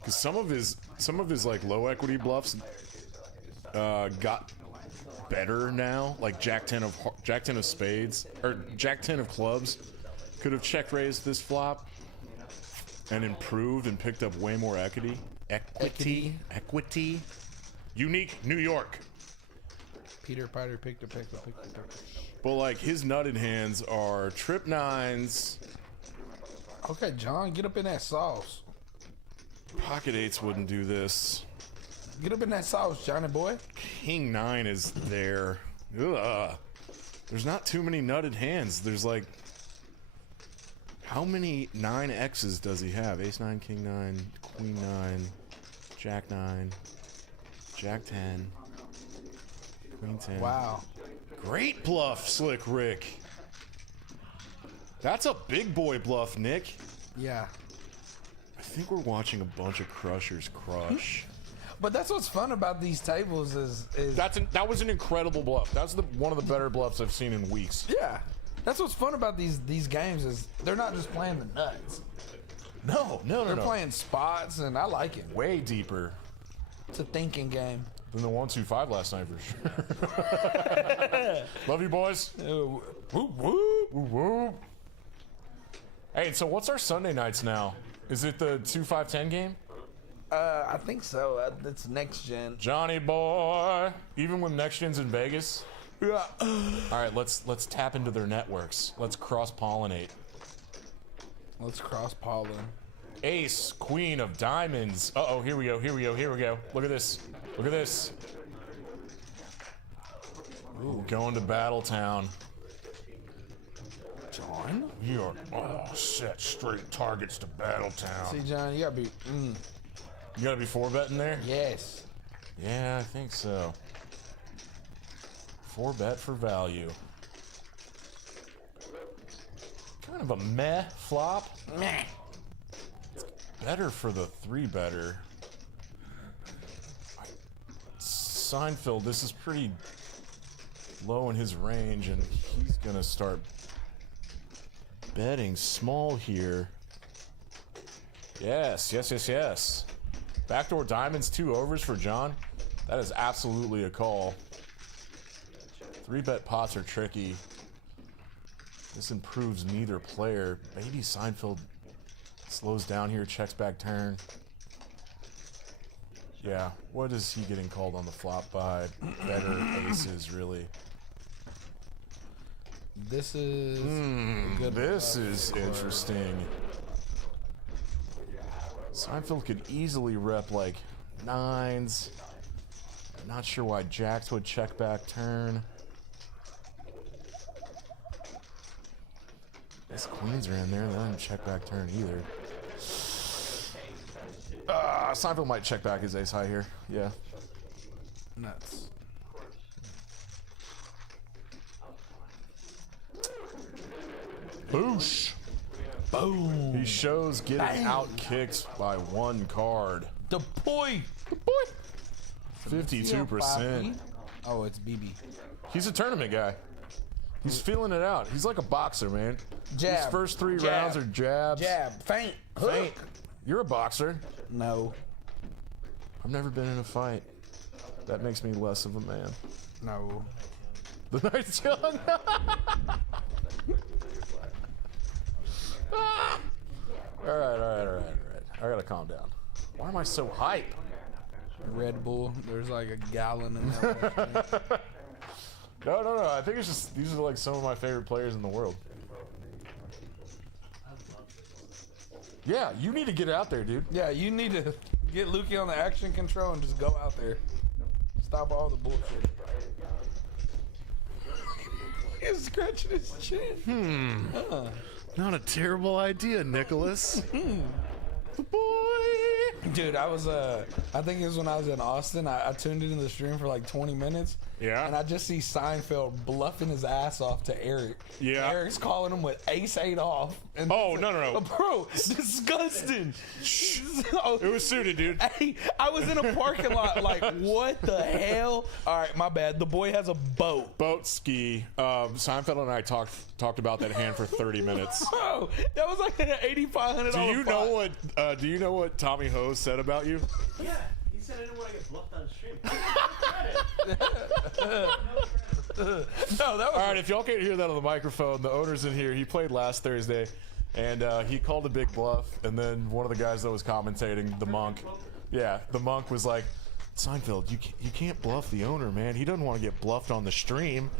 Because some of his like low equity bluffs got better now. Like Jack 10 of spades or Jack 10 of clubs could have check raised this flop and improved and picked up way more equity. Equity. Unique New York. Peter picked a pick. But like his nutted hands are trip 9s. Okay, John, get up in that sauce. Pocket 8s wouldn't do this. Get up in that sauce, Johnny boy. King 9 is there. Ugh. There's not too many nutted hands. There's like, how many 9X's does he have? Ace 9, King 9, Queen 9, Jack 9, Jack 10, Queen 10. Wow. Great bluff, Slick Rick. That's a big boy bluff, Nick. Yeah. I think we're watching a bunch of crushers crush. But that's what's fun about these tables is That was an incredible bluff. That's one of the better bluffs I've seen in weeks. yeah. That's what's fun about these games is they're not just playing the nuts. No. They're playing spots, and I like it. Way deeper It's a thinking game. than the 1-2-5 last night for sure. Love you, boys. Whoop, whoop. Woo woo. Hey, so what's our Sunday nights now? Is it the 2-5-10 game? I think so. It's next gen. Johnny boy. Even with next gens in Vegas. Yeah. All right, let's tap into their networks. Let's cross pollinate. Let's cross pollen. Ace, Queen of Diamonds. Uh-oh, here we go. Look at this. Ooh, going to Battletown. John? You are set straight targets to Battletown. See, John, you gotta be. You gotta be 4-betting there? Yes. Yeah, I think so. 4-bet for value. Kind of a meh flop. Meh. Better for the 3-better. Seinfeld, this is pretty low in his range, and he's gonna start betting small here. Yes. Backdoor diamonds, 2 overs for John. That is absolutely a call. 3-bet pots are tricky. This improves neither player. Maybe Seinfeld Slows down here, checks back turn. Yeah, what is he getting called on the flop by? Better aces, really. This is a good This is interesting. Seinfeld could easily rep like 9s. Not sure why Jacks would check back turn. Guess queens are in there. They don't check back turn either. Seinfeld might check back his ace high here. Yeah. Nuts. Boosh. Boom. He shows getting outkicked by 1 card. The boy. 52%. Oh, it's BB. He's a tournament guy. He's feeling it out. He's like a boxer, man. Jab. His first 3 Jab. rounds are jabs. Jab. Feint. Hook. Feint. You're a boxer. No. I've never been in a fight. That makes me less of a man. No. The night's young. All right. I gotta calm down. Why am I so hype? Red Bull. There's like a gallon in that. No. I think it's just these are like some of my favorite players in the world. Yeah, you need to get out there, dude. Yeah, you need to get Lukey on the action control and just go out there. Stop all the bullshit. He's scratching his chin. Not a terrible idea, Nicholas. The boy. Dude, I was I think it was when I was in Austin. I tuned into the stream for like 20 minutes. Yeah. And I just see Seinfeld bluffing his ass off to Eric. Yeah. Eric's calling him with ace-8 off. And Oh, no. Bro, disgusting. It was suited, dude. Hey, I was in a parking lot like, what the hell? All right, my bad. The boy has a boat. Boat ski. Seinfeld and I talked about that hand for 30 minutes. Bro, that was like an $8,500 Do you know what? Do you know what Tommy Ho said about you? Yeah, he said I didn't want to get bluffed on stream. No, that was All right, if y'all can't hear that on the microphone, the owner's in here. He played last Thursday, and he called a big bluff. And then one of the guys that was commentating, the monk, the monk was like, Seinfeld, you can't bluff the owner, man. He doesn't want to get bluffed on the stream.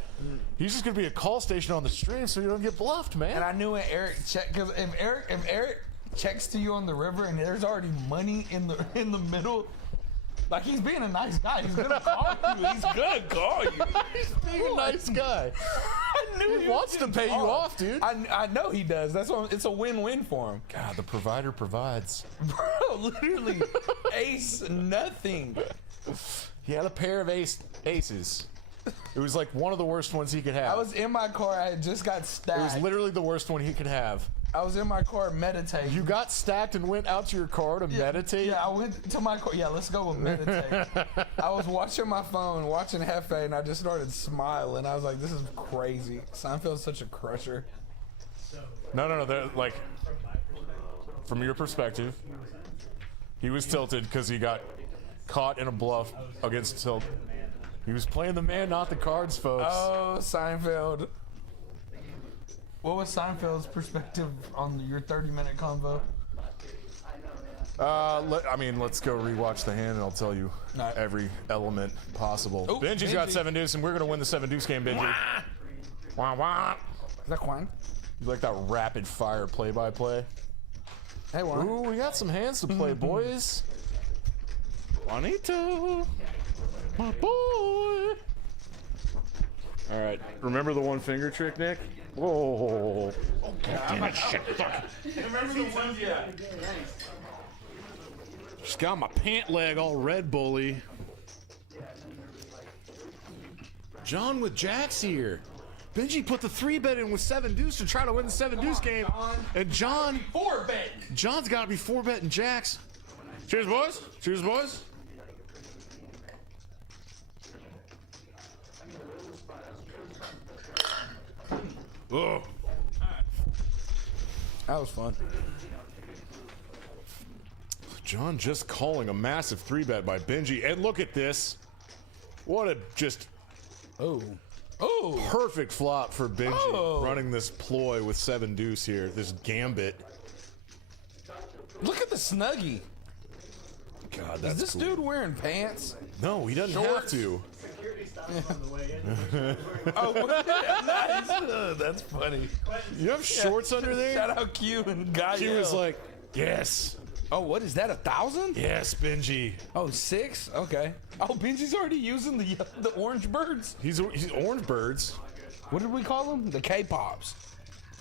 He's just gonna be a call station on the stream, so you don't get bluffed, man. And I knew when Eric checked, because if Eric checks to you on the river and there's already money in the middle, like he's being a nice guy. He's gonna call you. He's gonna call you. He's being a nice guy. I knew He wants to pay you off, dude. I know he does. That's why it's a win-win for him. God, the provider provides. Bro, literally ace nothing. He had a pair of aces. It was like one of the worst ones he could have. I was in my car. I had just got stacked. It was literally the worst one he could have. I was in my car meditating. You got stacked and went out to your car to meditate? Yeah, I went to my car. Yeah, let's go with meditate. I was watching my phone, watching Hefe, and I just started smiling. I was like, this is crazy. Seinfeld's such a crusher. No. They're like, from your perspective, he was tilted because he got caught in a bluff against tilt. He was playing the man, not the cards, folks. Oh, Seinfeld. What was Seinfeld's perspective on your 30-minute convo? Let's go rewatch the hand and I'll tell you every element possible. Oh, Benji's got 7 deuce and we're gonna win the 7 deuce game, Benji. Wah, wah. Is that Juan? You like that rapid fire play-by-play? Hey, Juan. Ooh, we got some hands to play, boys. Juanito, my boy. All right, remember the 1 finger trick, Nick? Whoa. Oh, God damn it, shit. Fuck. Remember the ones, yeah. Just got my pant leg all red bully. John with Jacks here. Benji put the 3-bet in with 7 deuce to try to win the 7 deuce game. And John's got to be 4-betting Jacks. Cheers, boys. Cheers, boys. Oh. That was fun. John just calling a massive 3-bet by Benji. And look at this. What a just perfect flop for Benji running this ploy with 7 deuce here. This gambit. Snuggie. God, Is that's this cool. dude wearing pants? No, he doesn't Shorts? have to. Security stopped him on the way in. Oh, nice. That's funny. You have shorts under there? Shout out Q and Guy. He was like, yes. oh, what is that? 1,000? Yes, Benji. Oh, 6? Okay. Oh, Benji's already using the orange birds. He's orange birds. What did we call them? The K-pops.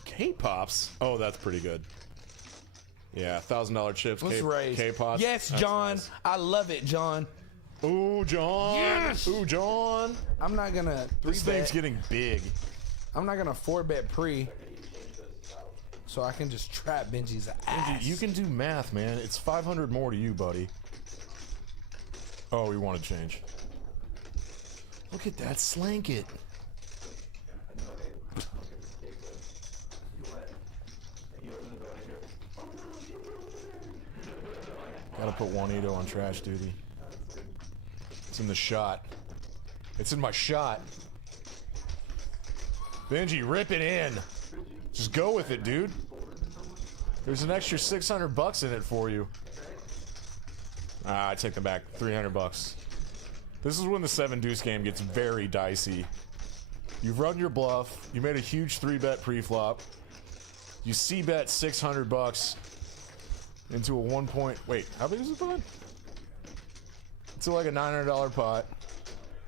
K-pops. Oh, that's pretty good. Yeah, $1,000 chips. Let's raise. K-pops. Yes, That's John. nice. I love it, John. Ooh, John. Yes! Ooh, John. I'm not gonna This 3-bet. thing's getting big. I'm not gonna 4-bet pre. So I can just trap Benji's ass. You can do math, man. It's 500 more to you, buddy. Oh, we want to change. Look at that slanket. Gotta put Juanito on trash duty. It's in the shot. It's in my shot. Benji, rip it in. Just go with it, dude. There's an extra $600 in it for you. I take them back. $300. This is when the 7 deuce game gets very dicey. You've run your bluff. You made a huge 3-bet pre-flop. You c-bet $600 into a 1 point. Wait, how big is the pot? It's like a $900 pot.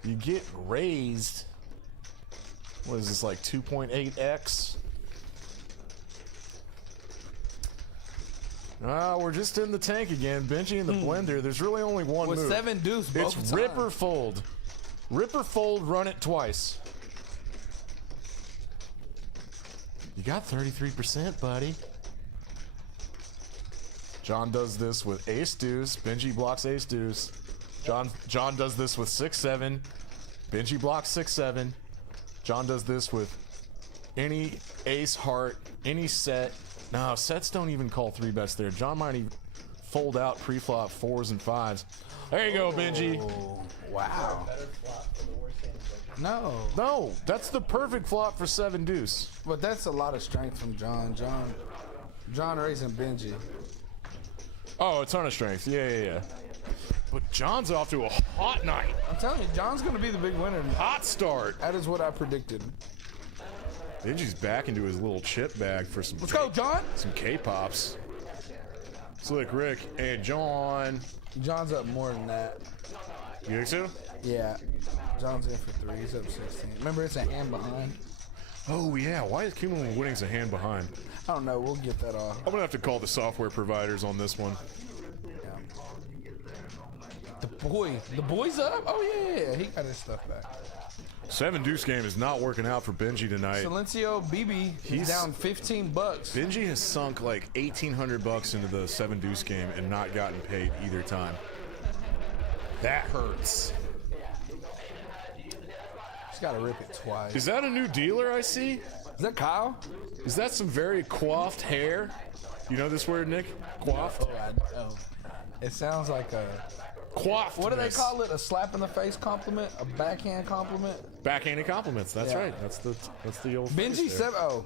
You get raised. What is this, like 2.8x? We're just in the tank again. Benji in the blender. There's really only one With move. 7 deuce both It's times. rip or fold. Rip or fold, run it twice. You got 33%, buddy. John does this with ace deuce. Benji blocks ace deuce. John does this with 6-7. Benji blocks 6-7. John does this with any ace heart, any set. No, sets don't even call 3-bets there. John might even fold out pre-flop 4s and 5s. There you go, Benji. Oh, wow. No. No, that's the perfect flop for 7 deuce. But that's a lot of strength from John. John raising Benji. Oh, a ton of strength. Yeah. But John's off to a hot night. I'm telling you, John's going to be the big winner. Hot start. That is what I predicted. Benji's back into his little chip bag for some Let's go, John. some K-pops. Slick Rick and John. John's up more than that. You think so? Yeah. John's in for 3. He's up 16. Remember, it's a hand behind. Oh, yeah. Why is cumulative winnings a hand behind? I don't know. We'll get that off. I'm going to have to call the software providers on this one. The boy's up? Oh, yeah. He got his stuff back. 7 deuce game is not working out for Benji tonight. Silencio BB, he's He's- down 15 bucks. Benji has sunk like $1,800 into the 7 deuce game and not gotten paid either time. That hurts. He's got to rip it twice. Is that a new dealer I see? Is that Kyle? Is that some very coiffed hair? You know this word, Nick? Coiffed? Oh, I know. It sounds like a... Coiffed. What do they call it? A slap in the face compliment? A backhand compliment? Backhanded compliments. That's Yeah. right. That's the old Benji phrase there. 7. Oh.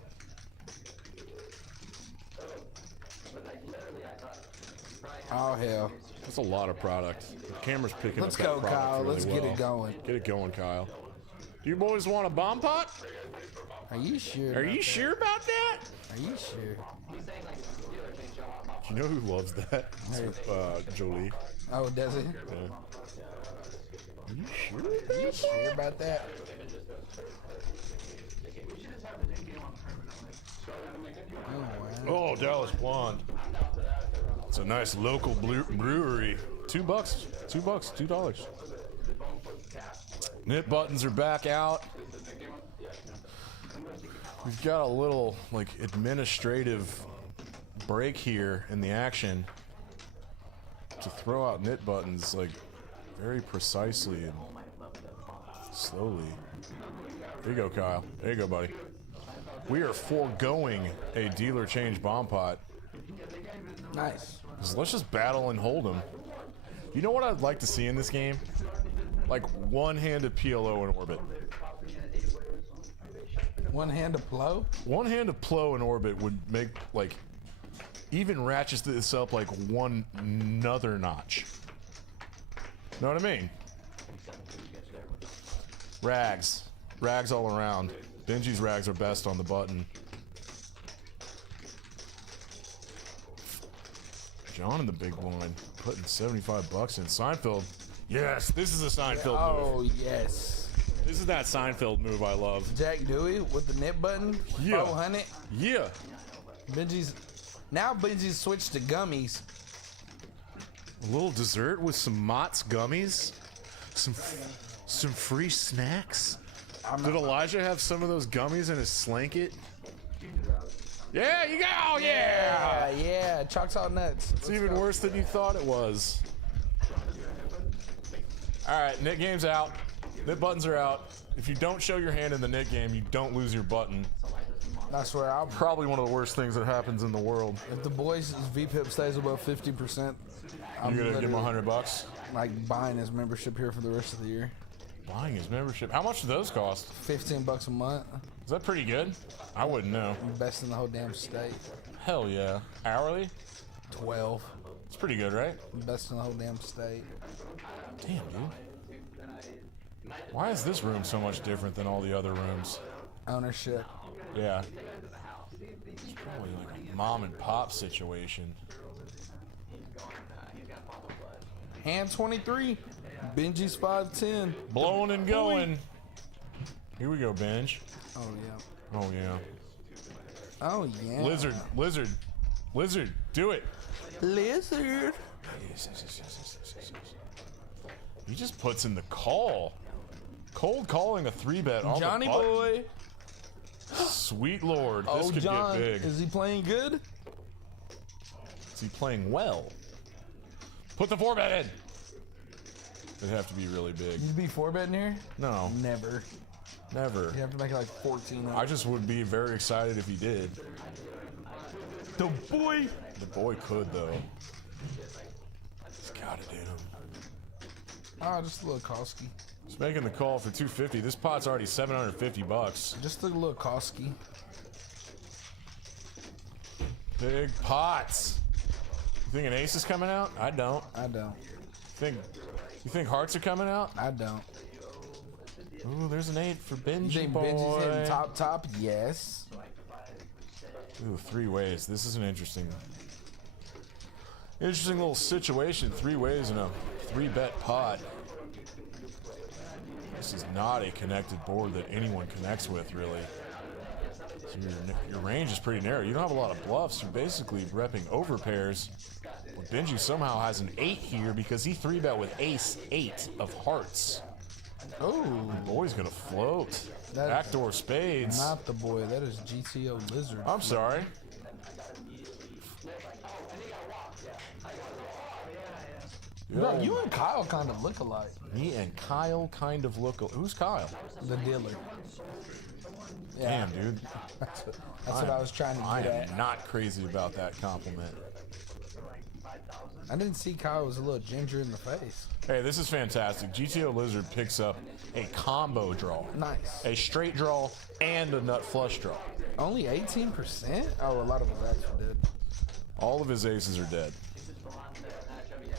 Oh, hell. That's a lot of product. The camera's picking Let's up that go, product Kyle. really Let's well. get it going. Get it going, Kyle. Do you boys want a bomb pot? Are you sure? Are about you that? sure about that? Are you sure? You know who loves that? Jolie. Oh, does he? Yeah. Are you sure about that? Oh, wow. Oh, Dallas Blonde. It's a nice local brewery. $2. $2. Knit buttons are back out. We've got a little like administrative break here in the action to throw out knit buttons like very precisely and slowly. There you go, Kyle. There you go, buddy. We are foregoing a dealer change bomb pot. Nice. So let's just battle and hold them. You know what I'd like to see in this game? Like one-handed PLO in orbit. One hand to blow? One hand of Plo in orbit would make like even ratchets this up like one another notch. Know what I mean? Rags. Rags all around. Benji's rags are best on the button. John in the big one, putting 75 bucks in. Seinfeld. Yes, this is a Seinfeld move. Oh, yes. This is that Seinfeld move I love. Jack Dewey with the nip button. Yeah. 400. Yeah. Benji's switched to gummies. A little dessert with some Mott's gummies. Some free snacks. Did Elijah have some of those gummies in his slanket? Yeah, you go! Yeah! Yeah, chalk salt nuts. It's even worse than you thought it was. Alright, knit game's out. Knit buttons are out. If you don't show your hand in the knit game, you don't lose your button. I swear, Probably one of the worst things that happens in the world. if the boys' VPIP stays above 50%, I'm You're gonna give him literally, $100? like buying his membership here for the rest of the year. Buying his membership. How much do those cost? $15 a month. Is that pretty good? I wouldn't know. Best in the whole damn state. Hell yeah. Hourly? 12. It's pretty good, right? Best in the whole damn state. Damn, dude. Why is this room so much different than all the other rooms? Ownership. Yeah. It's probably like a mom and pop situation. Hand 23. Benji's 5'10". Blowing and going. Here we go, Benj. Oh, yeah. Oh, yeah. Oh, yeah. Lizard, do it. Lizard. He just puts in the call. Cold calling a 3-bet on Johnny the button. boy. Sweet Lord, this Oh, could John. get big. Is he playing good? Is he playing well? Put the 4-bet in. It'd have to be really big. You'd be 4-betting here? No, Never. never. You have to make it like 14. I just would be very excited if he did. The boy. The boy could, though. He's gotta do. Oh, just a little Koski. He's making the call for 250. This pot's already 750 bucks. Just a little Koski. Big pots. You think an ace is coming out? I don't. I don't. You think hearts are coming out? I don't. Ooh, there's an 8 for You Benji think boy. Benji's hitting top? Yes. Ooh, 3 ways. This is an interesting little situation. 3 ways in a 3-bet pot. This is not a connected board that anyone connects with, really. So your range is pretty narrow. You don't have a lot of bluffs. You're basically repping over pairs. Well, Benji somehow has an 8 here because he 3-bet with ace 8 of hearts. Oh, Boy's gonna float. That is Backdoor spades. not the boy. That is GTO Lizard. I'm sorry. Bro, you and Kyle kind of look alike. Me and Kyle kind of look. Who's Kyle? The dealer. Damn, dude. That's what I was trying to I get am at. not crazy about that compliment. I didn't see Kyle was a little ginger in the face. Hey, this is fantastic. GTO Lizard picks up a combo draw. Nice. A straight draw and a nut flush draw. Only 18%? Oh, a lot of his acts are dead. All of his aces are dead.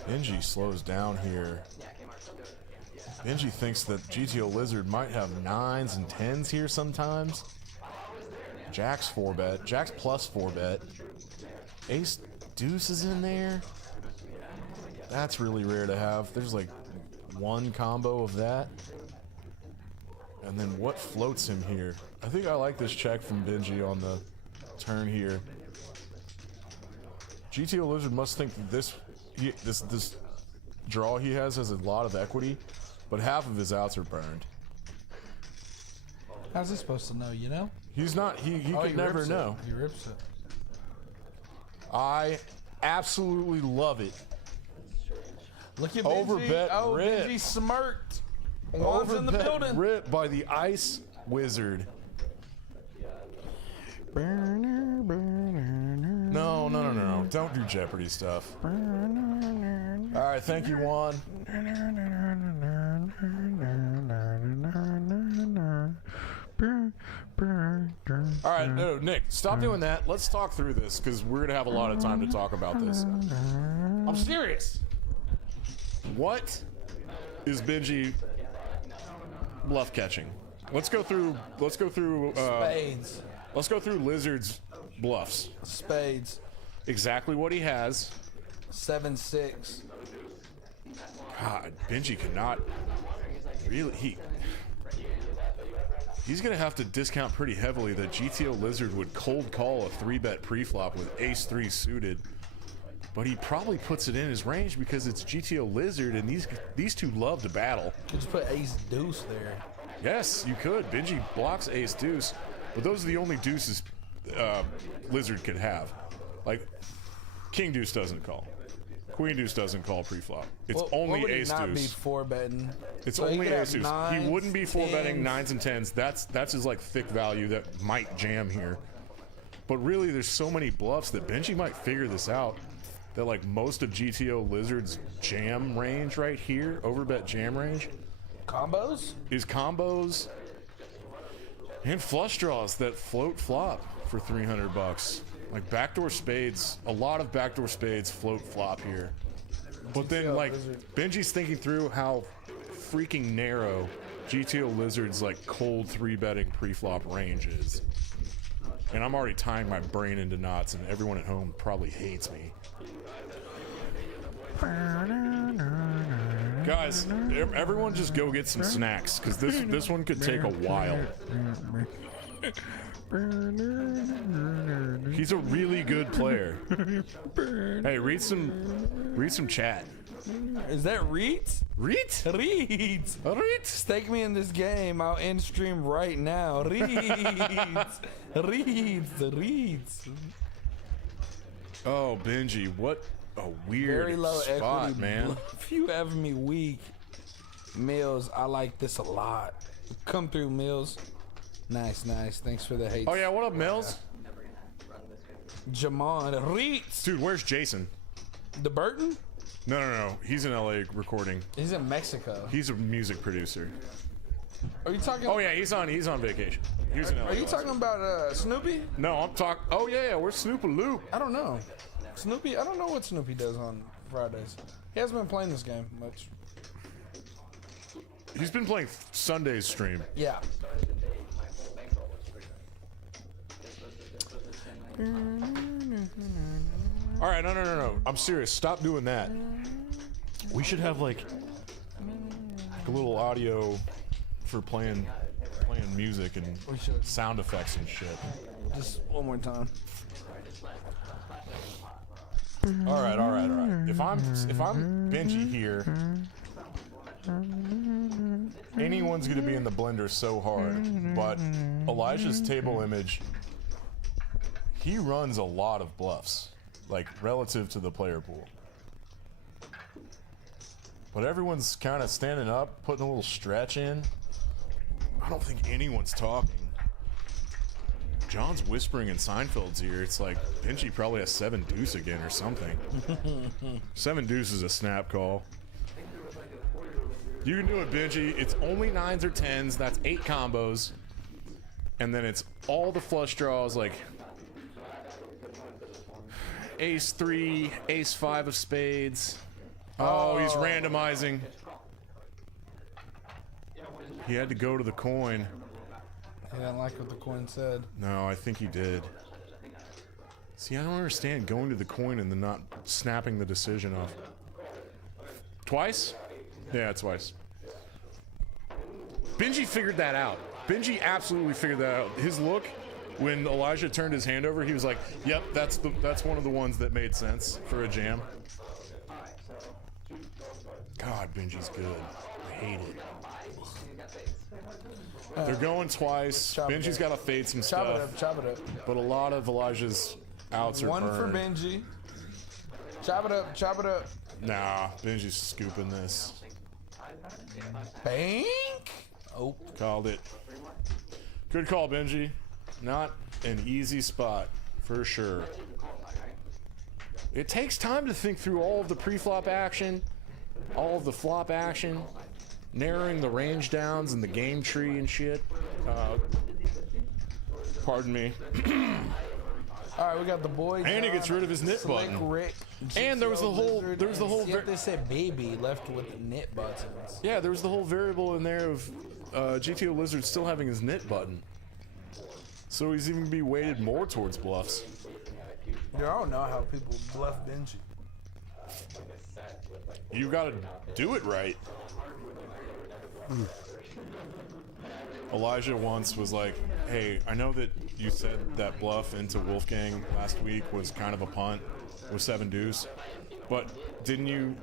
Benji slows down here. Benji thinks that GTO Lizard might have 9s and 10s here sometimes. Jack's 4-bet. Jack's plus 4-bet. Ace deuce is in there. That's really rare to have. There's like one combo of that. And then what floats him here? I think I like this check from Benji on the turn here. GTO Lizard must think that this draw he has a lot of equity, but half of his outs are burned. How's he supposed to know, you know? He's not, he Oh, could never rips it. know. He rips it. I absolutely love it. Look at Overbet Benji. Oh, rip. Benji smirked. Juan's in the Overbet building. rip by the Ice Wizard. No. Don't do Jeopardy stuff. Alright, thank you, Juan. All right, no, Nick, stop doing that. Let's talk through this because we're gonna have a lot of time to talk about this. I'm serious. What is Benji bluff catching? Let's go through. Spades. Let's go through Lizard's bluffs. Spades. Exactly what he has. 7-6. God, Benji cannot really. He's gonna have to discount pretty heavily that GTO Lizard would cold call a 3-bet pre-flop with Ace-3 suited, but he probably puts it in his range because it's GTO Lizard, and these two love to battle. You just put Ace-Deuce there. Yes, you could. Benji blocks Ace-Deuce, but those are the only deuces Lizard could have. Like, King Deuce doesn't call. Queen Deuce doesn't call pre-flop. It's only what would Ace he not Deuce. be 4-betting? It's So he only could have Ace Deuce. He nines, wouldn't be 4-betting 9s tens. and 10s. That's his like thick value that might jam here. But really, there's so many bluffs that Benji might figure this out. That like most of GTO Lizard's jam range right here, overbet jam range, Combos? is combos and flush draws that float flop for $300. Like backdoor spades, a lot of backdoor spades float flop here. But then like Benji's thinking through how freaking narrow GTO Lizard's like cold 3-betting pre-flop range is. And I'm already tying my brain into knots, and everyone at home probably hates me. Guys, everyone just go get some snacks, because this one could take a while. He's a really good player. Hey, read some chat. Is that Reeds? Reeds? Reeds. Reeds? Stake me in this game. I'll end stream right now. Reeds. Reeds. Oh, Benji, what a weird Very low spot, equity, man. If you have me weak, Mills, I like this a lot. Come through, Mills. Nice. Thanks for the hate. Oh yeah, what up, Mills? Jamon Reeds. Dude, where's Jason? The Burton? No. He's in LA recording. He's in Mexico. He's a music producer. Are you talking? Oh yeah, he's on vacation. He was in LA. Are you last talking week. about Snoopy? No, I'm talking. Oh yeah, where's Snoop Loop? I don't know. Snoopy. I don't know what Snoopy does on Fridays. He hasn't been playing this game much. He's been playing Sunday's stream. Yeah. All right, no. I'm serious. Stop doing that. We should have like a little audio for playing music and We should. sound effects and shit. Just one more time. All right. If I'm Benji here, anyone's gonna be in the blender so hard. But Elijah's table image, he runs a lot of bluffs, like relative to the player pool. But everyone's kind of standing up, putting a little stretch in. I don't think anyone's talking. John's whispering in Seinfeld's ear. It's like Benji probably has 7 deuce again or something. 7 deuce is a snap call. You can do it, Benji. It's only 9s or 10s. That's 8 combos. And then it's all the flush draws, like Ace 3, Ace 5 of spades. Oh, he's randomizing. He had to go to the coin. He didn't like what the coin said. No, I think he did. See, I don't understand going to the coin and then not snapping the decision off. Twice? Yeah, twice. Benji figured that out. Benji absolutely figured that out. His look when Elijah turned his hand over, he was like, "Yep, that's one of the ones that made sense for a jam." God, Benji's good. I hate it. They're going twice. Benji's got to fade some stuff. Chop it up. But a lot of Elijah's outs are One for burned. Benji. Chop it up. Nah, Benji's scooping this. Bank. Oh, Called it. Good call, Benji. Not an easy spot, for sure. It takes time to think through all of the pre-flop action, all of the flop action, narrowing the range downs and the game tree and shit. Pardon me. All right, we got the boy. And he John, gets rid of his knit Slick button. Rick, And there was the GTO whole- Lizard, there was the and whole see ver- if they said baby left with the knit buttons. Yeah, there was the whole variable in there of GTO Lizard still having his knit button. So he's even be weighted more towards bluffs. Dude, I don't know how people bluff Benji. You gotta do it right. Elijah once was like, hey, I know that you said that bluff into Wolfgang last week was kind of a punt with 7 deuce, but didn't you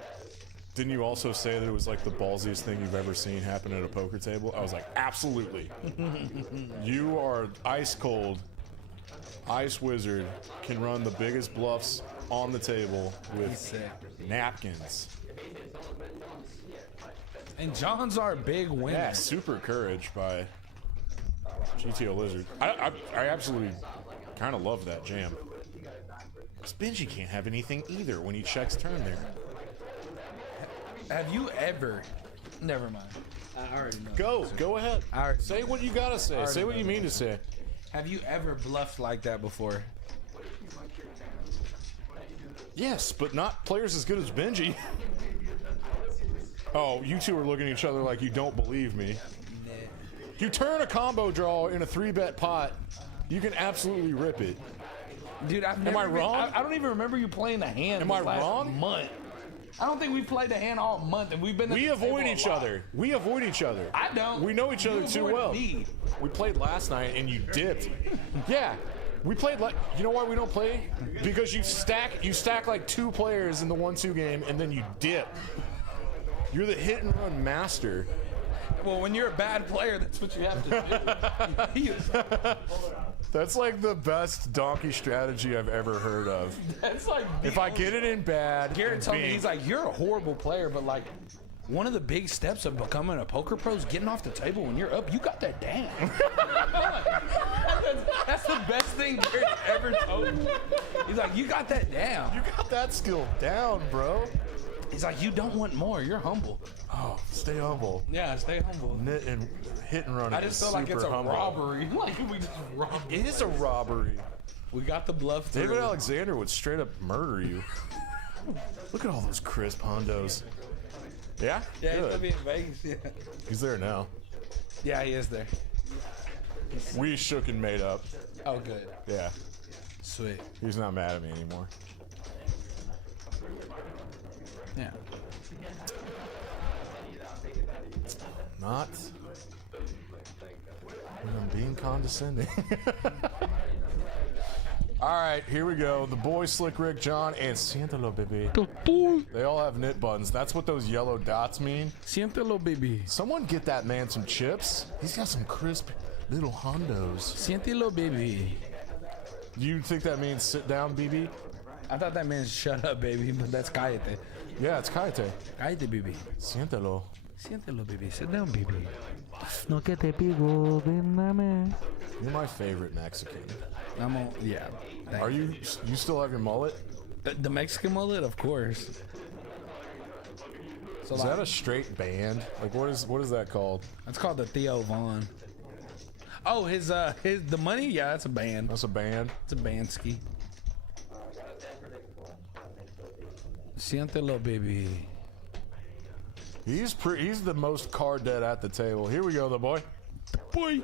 also say that it was like the ballsiest thing you've ever seen happen at a poker table? I was like, absolutely. You are ice cold, ice wizard, can run the biggest bluffs on the table with napkins. And John's our big winner. Yeah, Super Courage by GTO Lizard. I absolutely kind of love that jam. Because Benji can't have anything either when he checks turn there. Have you ever? Never mind. I already know. Go ahead. I already Say know. what you gotta say. Say what you mean to say. Have you ever bluffed like that before? Yes, but not players as good as Benji. Oh, you two are looking at each other like you don't believe me. You turn a combo draw in a 3-bet pot, you can absolutely rip it. Dude, Am I wrong? I don't even remember you playing the hand. Am this I last wrong? Month. I don't think we played the hand all month, and we've been. We avoid each other. We avoid each other. I don't. We know each other You too avoid well. me. We played last night and you dipped. Yeah. We played like, you know why we don't play? Because you stack like 2 players in the 1-2 game and then you dip. You're the hit and run master. Well, when you're a bad player, that's what you have to do. That's like the best donkey strategy I've ever heard of. That's like If I get it in bad, Garrett told me, he's like, you're a horrible player, but like, one of the big steps of becoming a poker pro is getting off the table when you're up. You got that down. That's the best thing Garrett ever told me. He's like, you got that down. you got that skill down, bro. He's like, you don't want more. You're humble. Oh, stay humble. Yeah, stay humble. Knit and hit and run. I just feel like it's a robbery. Like we just robbed. It is a robbery. We got the bluff through. David Alexander would straight up murder you. Look at all those crisp hondos. Yeah? Yeah, he's Good. gonna be in Vegas. Yeah. He's there now. Yeah, he is there. We shook and made up. Oh, good. Yeah. Sweet. He's not mad at me anymore. Yeah. Not when I'm being condescending. All right, here we go. The boys, Slick Rick, John, and Siéntelo, baby. They all have knit buttons. That's what those yellow dots mean. Siéntelo, baby. Someone get that man some chips. He's got some crisp little hondos. Siéntelo, baby. You think that means sit down, BB? I thought that meant shut up, baby, but that's cállate. Yeah, it's Kaite. Cállate, baby. Siéntelo. Siéntelo, baby. Sit down, baby. No que te pico, ven dame. You're my favorite Mexican. I'm on. Yeah. thank Are you still have your mullet? The Mexican mullet, of course. So Is that a straight band? Like what is that called? It's called the Theo Vaughn. Oh, his the money. Yeah, that's a band. That's a band. It's a bandski. Siéntelo, baby. He's the most card dead at the table. Here we go, the boy. Boy.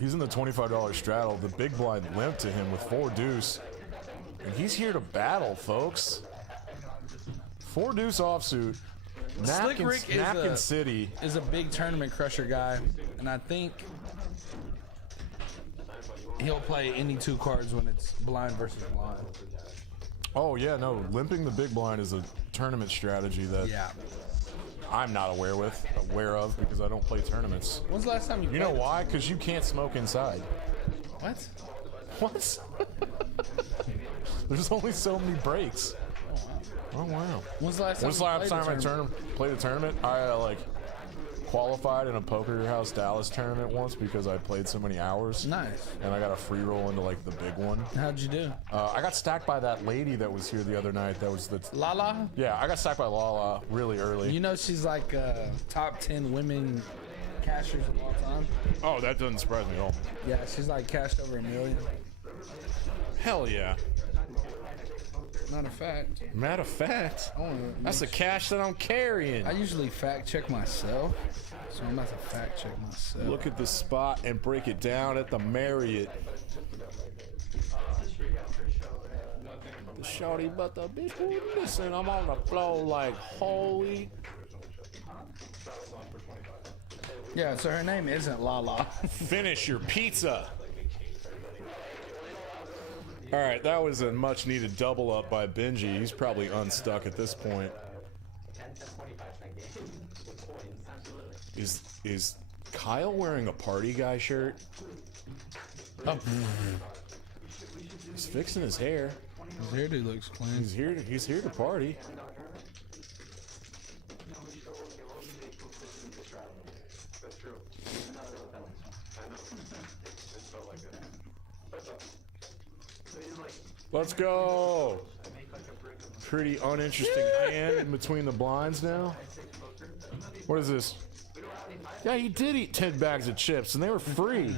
He's in the $25 straddle. The big blind limped to him with 4 deuce. And he's here to battle, folks. 4 deuce offsuit. Slick Rick Napkin City. is a big tournament crusher guy, and I think he'll play any 2 cards when it's blind versus blind. Oh yeah, no, limping the big blind is a tournament strategy that Yeah. I'm not aware of because I don't play tournaments. When's the last time you You know played? why? Because you can't smoke inside. What? What? There's only so many breaks. Oh wow. When's the last time? When's the you last played a time I tournament? played a tournament? I qualified in a Poker House Dallas tournament once because I played so many hours. Nice. And I got a free roll into the big one. How'd you do? I got stacked by that lady that was here the other night. That was the Lala? yeah. I got stacked by Lala really early. You know she's like top 10 women cashers of all time. Oh, that doesn't surprise me at all. Yeah, she's like cashed over $1 million. Hell yeah. Matter of fact, That's the cash that I'm carrying. I usually fact check myself, so I'm about to fact check myself. Look at the spot and break it down at the Marriott. The shorty, but the bitch, listen, I'm on the floor like holy. Yeah, so her name isn't Lala. Finish your pizza. All right, that was a much needed double up by Benji. He's probably unstuck at this point. Is Kyle wearing a party guy shirt? Oh. He's fixing his hair. His hairdo looks clean. He's here to party. Let's go. Pretty uninteresting hand in between the blinds now. What is this? Yeah, he did eat 10 bags of chips, and they were free.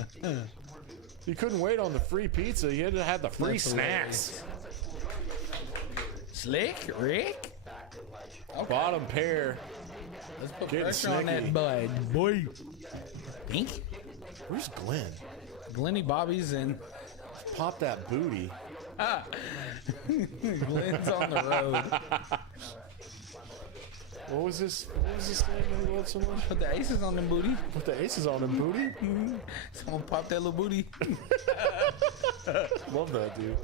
He couldn't wait on the free pizza. He had to have the free snacks. Slick Rick? Okay. Bottom pair. Let's put Getting pressure on snicky. that bud. Boy. Pink? Where's Glenn? Glenny Bobby's in. Pop that booty. Glenn's on the road. What was this thing that he loved so much? Put the aces on them booty. Put the aces on him, booty? Someone pop that little booty. Love that, dude.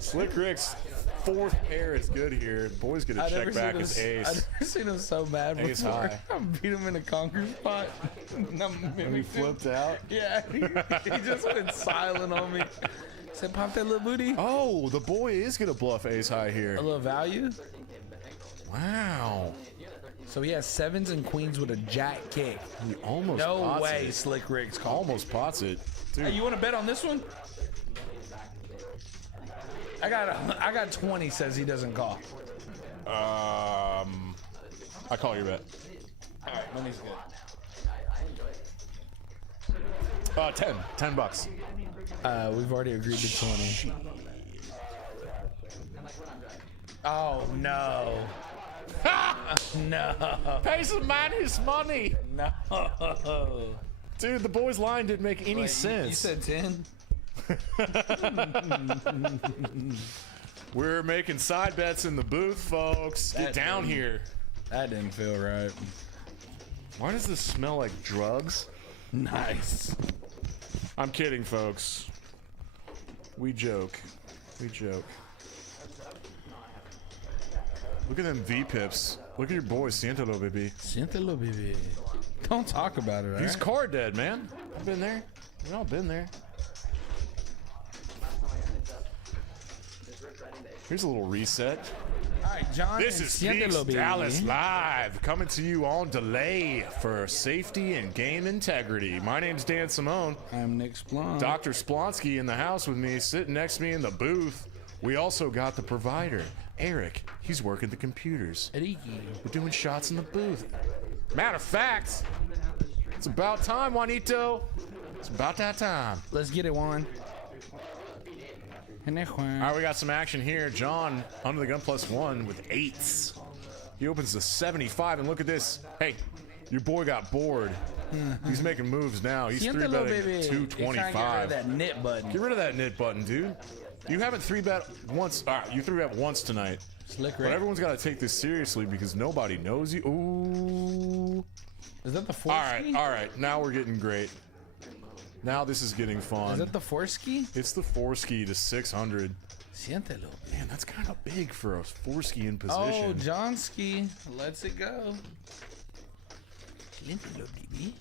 Slick Rick's fourth pair is good here. Boy's gonna check back his ace. I've never seen him so bad Ace before. high. I beat him in a conquer spot. When he flipped out. Yeah, he just went silent on me. Said, pop that little booty. Oh, the boy is gonna bluff ace high here. A little value. Wow. So he has sevens and queens with a jack kick. He almost No pots way, it. Slick Rick's called. Almost pots it. Dude. Hey, you want to bet on this one? I got 20. Says he doesn't call. I call your bet. All right, money's good. 10 bucks. We've already agreed to 20. Oh no. No. Pay some man his money. No. Dude, the boy's line didn't make any sense. You said 10? We're making side bets in the booth, folks. Get down here. That didn't feel right. Why does this smell like drugs? Nice. I'm kidding, folks. We joke. We joke. Look at them V-pips. Look at your boy, Siéntalo, baby. Siéntalo, baby. Don't talk about it, He's right? card dead, man. I've been there. We've all been there. Here's a little reset. All right, John. This is Phoenix Dallas Live, coming to you on delay for safety and game integrity. My name's Dan Simone. I'm Nick Splon. Dr. Splonsky in the house with me, sitting next to me in the booth. We also got the provider, Eric. He's working the computers. Eriki. We're doing shots in the booth. Matter of fact, it's about time, Juanito. It's about that time. Let's get it, Juan. All right, we got some action here. John, under the gun +1 with eights. He opens the 75, and look at this. Hey, your boy got bored. He's making moves now. He's Siéntalo, 3-betting baby. 225. Get rid of that knit button. Get rid of that knit button, dude. You haven't 3-bet once. You 3-bet once tonight. Slick But Rick. everyone's got to take this seriously because nobody knows you. Ooh. Is that the four All right. Now we're getting great. Now this is getting fun. Is that the four ski? It's the 4-ski to 600. Siéntalo. Man, that's kind of big for a 4-ski in position. Oh, John ski. Let's it go. Siéntalo, baby.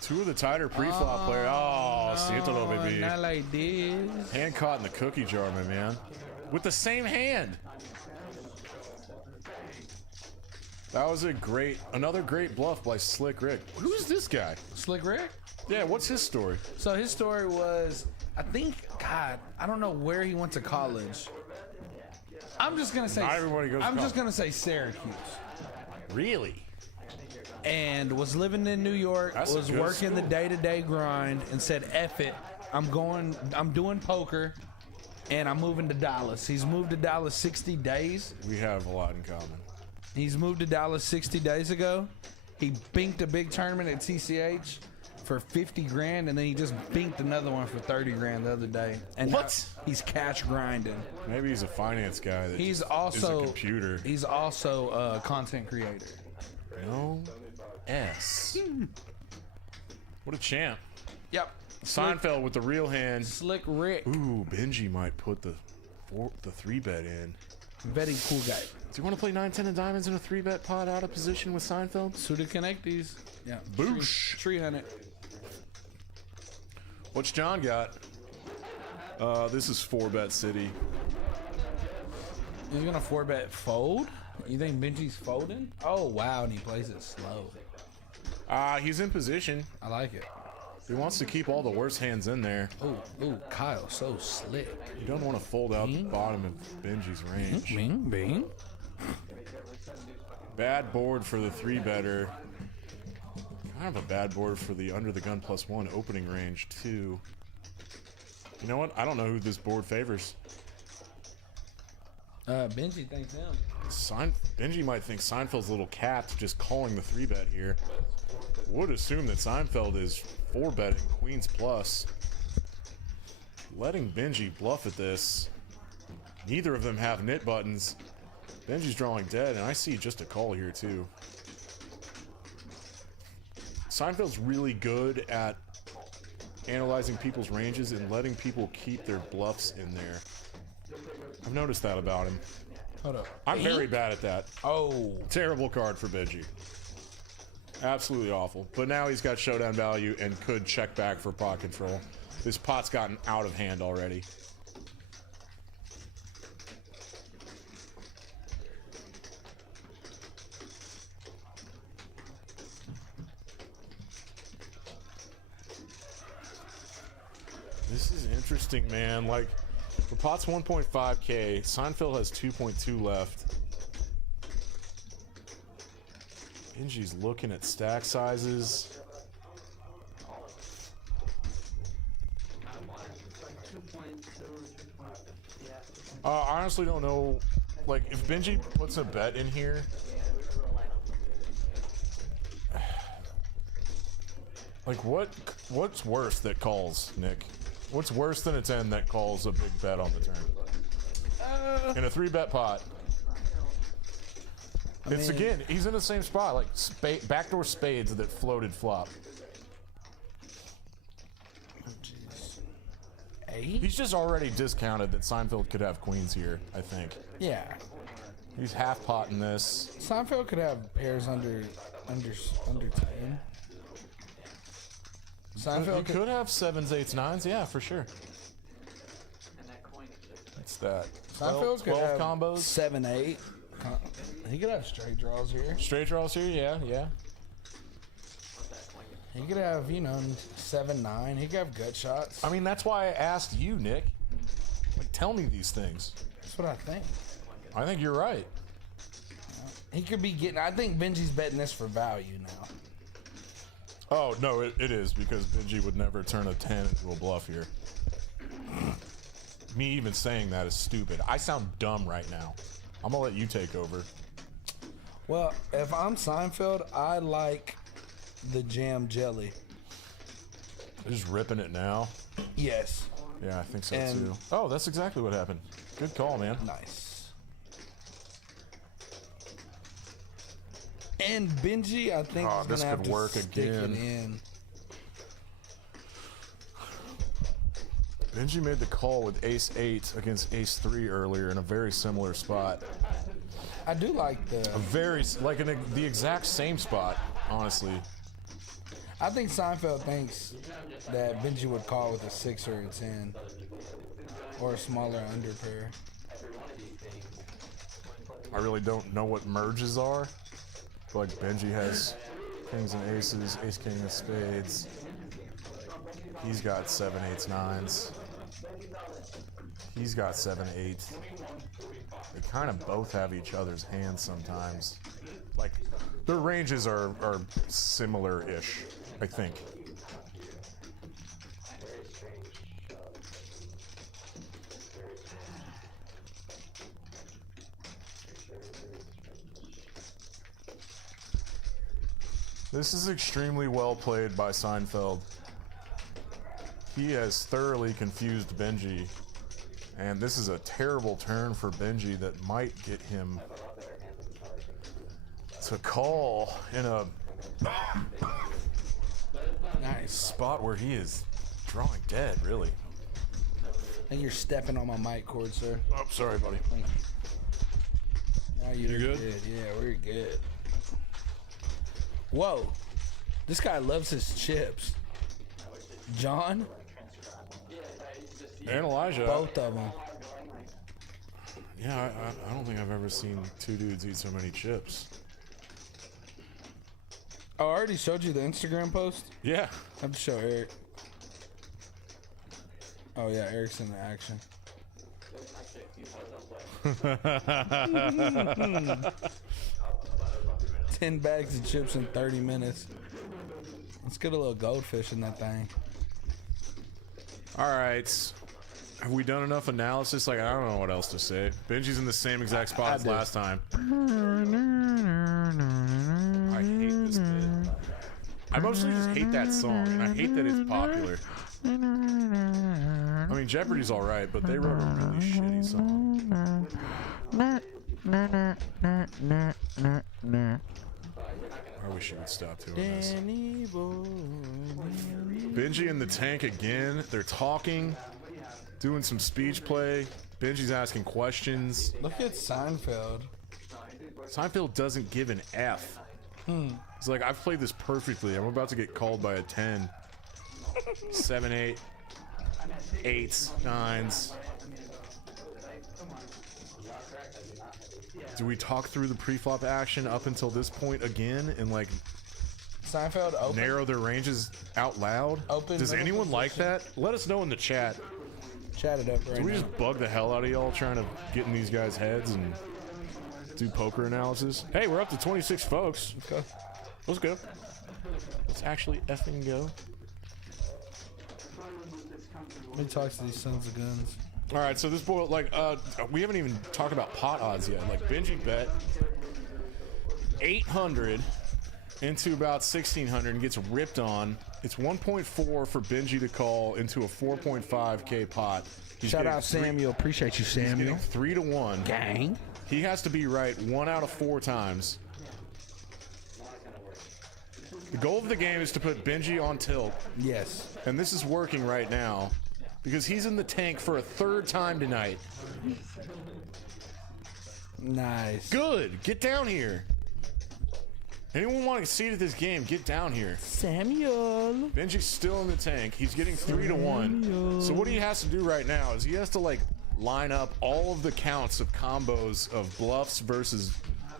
Two of the tighter pre-flop players. Oh, Siéntalo, baby. Not like this. Hand caught in the cookie jar, my man. With the same hand. That was another great bluff by Slick Rick. Who's this guy? Slick Rick? Yeah, what's his story? So his story was, I think, God, I don't know where he went to college. I'm just gonna say. Not everybody goes to I'm just college. gonna say Syracuse. Really? and was living in New York, That's a was good working the school. day-to-day grind, and said, "F it, I'm doing poker, and I'm moving to Dallas." He's moved to Dallas 60 days. We have a lot in common. He's moved to Dallas 60 days ago. He binked a big tournament at TCH for 50 grand, and then he just binked another one for 30 grand the other day. And now What? he's cash grinding. Maybe he's a finance guy that He's just also is a computer. He's also a content creator. No S. What a champ. Yep. Seinfeld with the real hand. Slick Rick. Ooh, Benji might put the 3-bet in. Very cool guy. Do you want to play 9-10 of diamonds in a 3-bet pot out of position with Seinfeld? Suited connecties. Yeah. Boosh. 300. What's John got? This is 4-bet city. He's gonna 4-bet fold? You think Benji's folding? Oh wow, and he plays it slow. He's in position. I like it. He wants to keep all the worst hands in there. Ooh, Kyle, so slick. You don't want to fold out the bottom of Benji's range. Bing, bing. Bad board for the 3-better. Kind of a bad board for the under the gun +1 opening range too. You know what? I don't know who this board favors. Benji thinks him. Benji might think Seinfeld's a little capped just calling the 3-bet here. Would assume that Seinfeld is 4-betting queens plus. Letting Benji bluff at this. Neither of them have knit buttons. Benji's drawing dead, and I see just a call here too. Seinfeld's really good at analyzing people's ranges and letting people keep their bluffs in there. I've noticed that about him. Hold up. I'm very bad at that. Oh. Terrible card for Benji. Absolutely awful. But now he's got showdown value and could check back for pot control. This pot's gotten out of hand already. This is interesting, man. Like, the pot's 1.5K. Seinfeld has 2.2 left. Benji's looking at stack sizes. I honestly don't know. Like, if Benji puts a bet in here, like, what's worse that calls, Nick? What's worse than a 10 that calls a big bet on the turn? In a 3-bet pot. It's again, he's in the same spot, like backdoor spades that floated flop. He's just already discounted that Seinfeld could have queens here, I think. Yeah. He's half potting this. Seinfeld could have pairs under 10. Seinfeld He could have 7s, 8s, 9s, yeah, for sure. What's that? Seinfeld could 12 have combos? 7, 8. He could have straight draws here. Straight draws here, yeah. He could have, 7, 9. He could have gut shots. I mean, that's why I asked you, Nick. Like, tell me these things. That's what I think. I think you're right. He could be getting. I think Benji's betting this for value now. Oh, no, it is, because Benji would never turn a 10 into a bluff here. Me even saying that is stupid. I sound dumb right now. I'm gonna let you take over. Well, if I'm Seinfeld, I like the jam jelly. They're just ripping it now. Yes. Yeah, I think so And- too. Oh, that's exactly what happened. Good call, man. Nice. And Benji, I think, is this gonna have could to work stick it again. in. Benji made the call with ace-8 against ace-3 earlier in a very similar spot. I do like the. The exact same spot, honestly. I think Seinfeld thinks that Benji would call with a 6 or a 10, or a smaller under pair. I really don't know what merges are. But like Benji has kings and aces, ace king of spades. He's got 7, 8s, 9s. He's got 7, 8. They kind of both have each other's hands sometimes. like their ranges are similar-ish, I think. This is extremely well played by Seinfeld. He has thoroughly confused Benji, and this is a terrible turn for Benji that might get him to call in a nice spot where he is drawing dead, really. And you're stepping on my mic cord, sir. Oh, sorry, buddy. Now you're good? Yeah, we're good. Whoa. This guy loves his chips. John? And Elijah. Both of them. Yeah, I don't think I've ever seen two dudes eat so many chips. Oh, I already showed you the Instagram post? Yeah. I have to show Eric. Oh, yeah, Eric's in the action. 10 bags of chips in 30 minutes. Let's get a little goldfish in that thing. All right. Have we done enough analysis? Like, I don't know what else to say. Benji's in the same exact spot as last time. I hate this bit. I mostly just hate that song, and I hate that it's popular. I mean, Jeopardy's alright, but they wrote a really shitty song. I wish you would stop doing this. Benji in the tank again. They're talking, doing some speech play. Benji's asking questions. Look at Seinfeld. Seinfeld doesn't give an F. He's like, I've played this perfectly. I'm about to get called by a 10. 7, 8. 8s, 9s. Do we talk through the pre-flop action up until this point again and like Seinfeld open. narrow their ranges out loud? Open Does middle anyone like position. that? Let us know in the chat. Chat it up right Do we now. just bug the hell out of y'all trying to get in these guys' heads and do poker analysis? Hey, we're up to 26 folks. Let's go. Let's go. Let's actually effing go. Let me talk to these sons of guns. All right, so this boy, like, we haven't even talked about pot odds yet. Like, Benji bet 800 into about 1600 and gets ripped on. It's 1.4 for Benji to call into a 4.5K pot. Shout out Samuel. Appreciate you, He's Samuel. getting 3 to 1. Gang. He has to be right 1 out of 4 times. The goal of the game is to put Benji on tilt, Yes. and this is working right now because he's in the tank for a 3rd time tonight. Nice. Good. Get down here. Anyone want a seat at this game, get down here. Samuel. Benji's still in the tank. He's getting 3 to 1. So what he has to do right now is he has to like line up all of the counts of combos of bluffs versus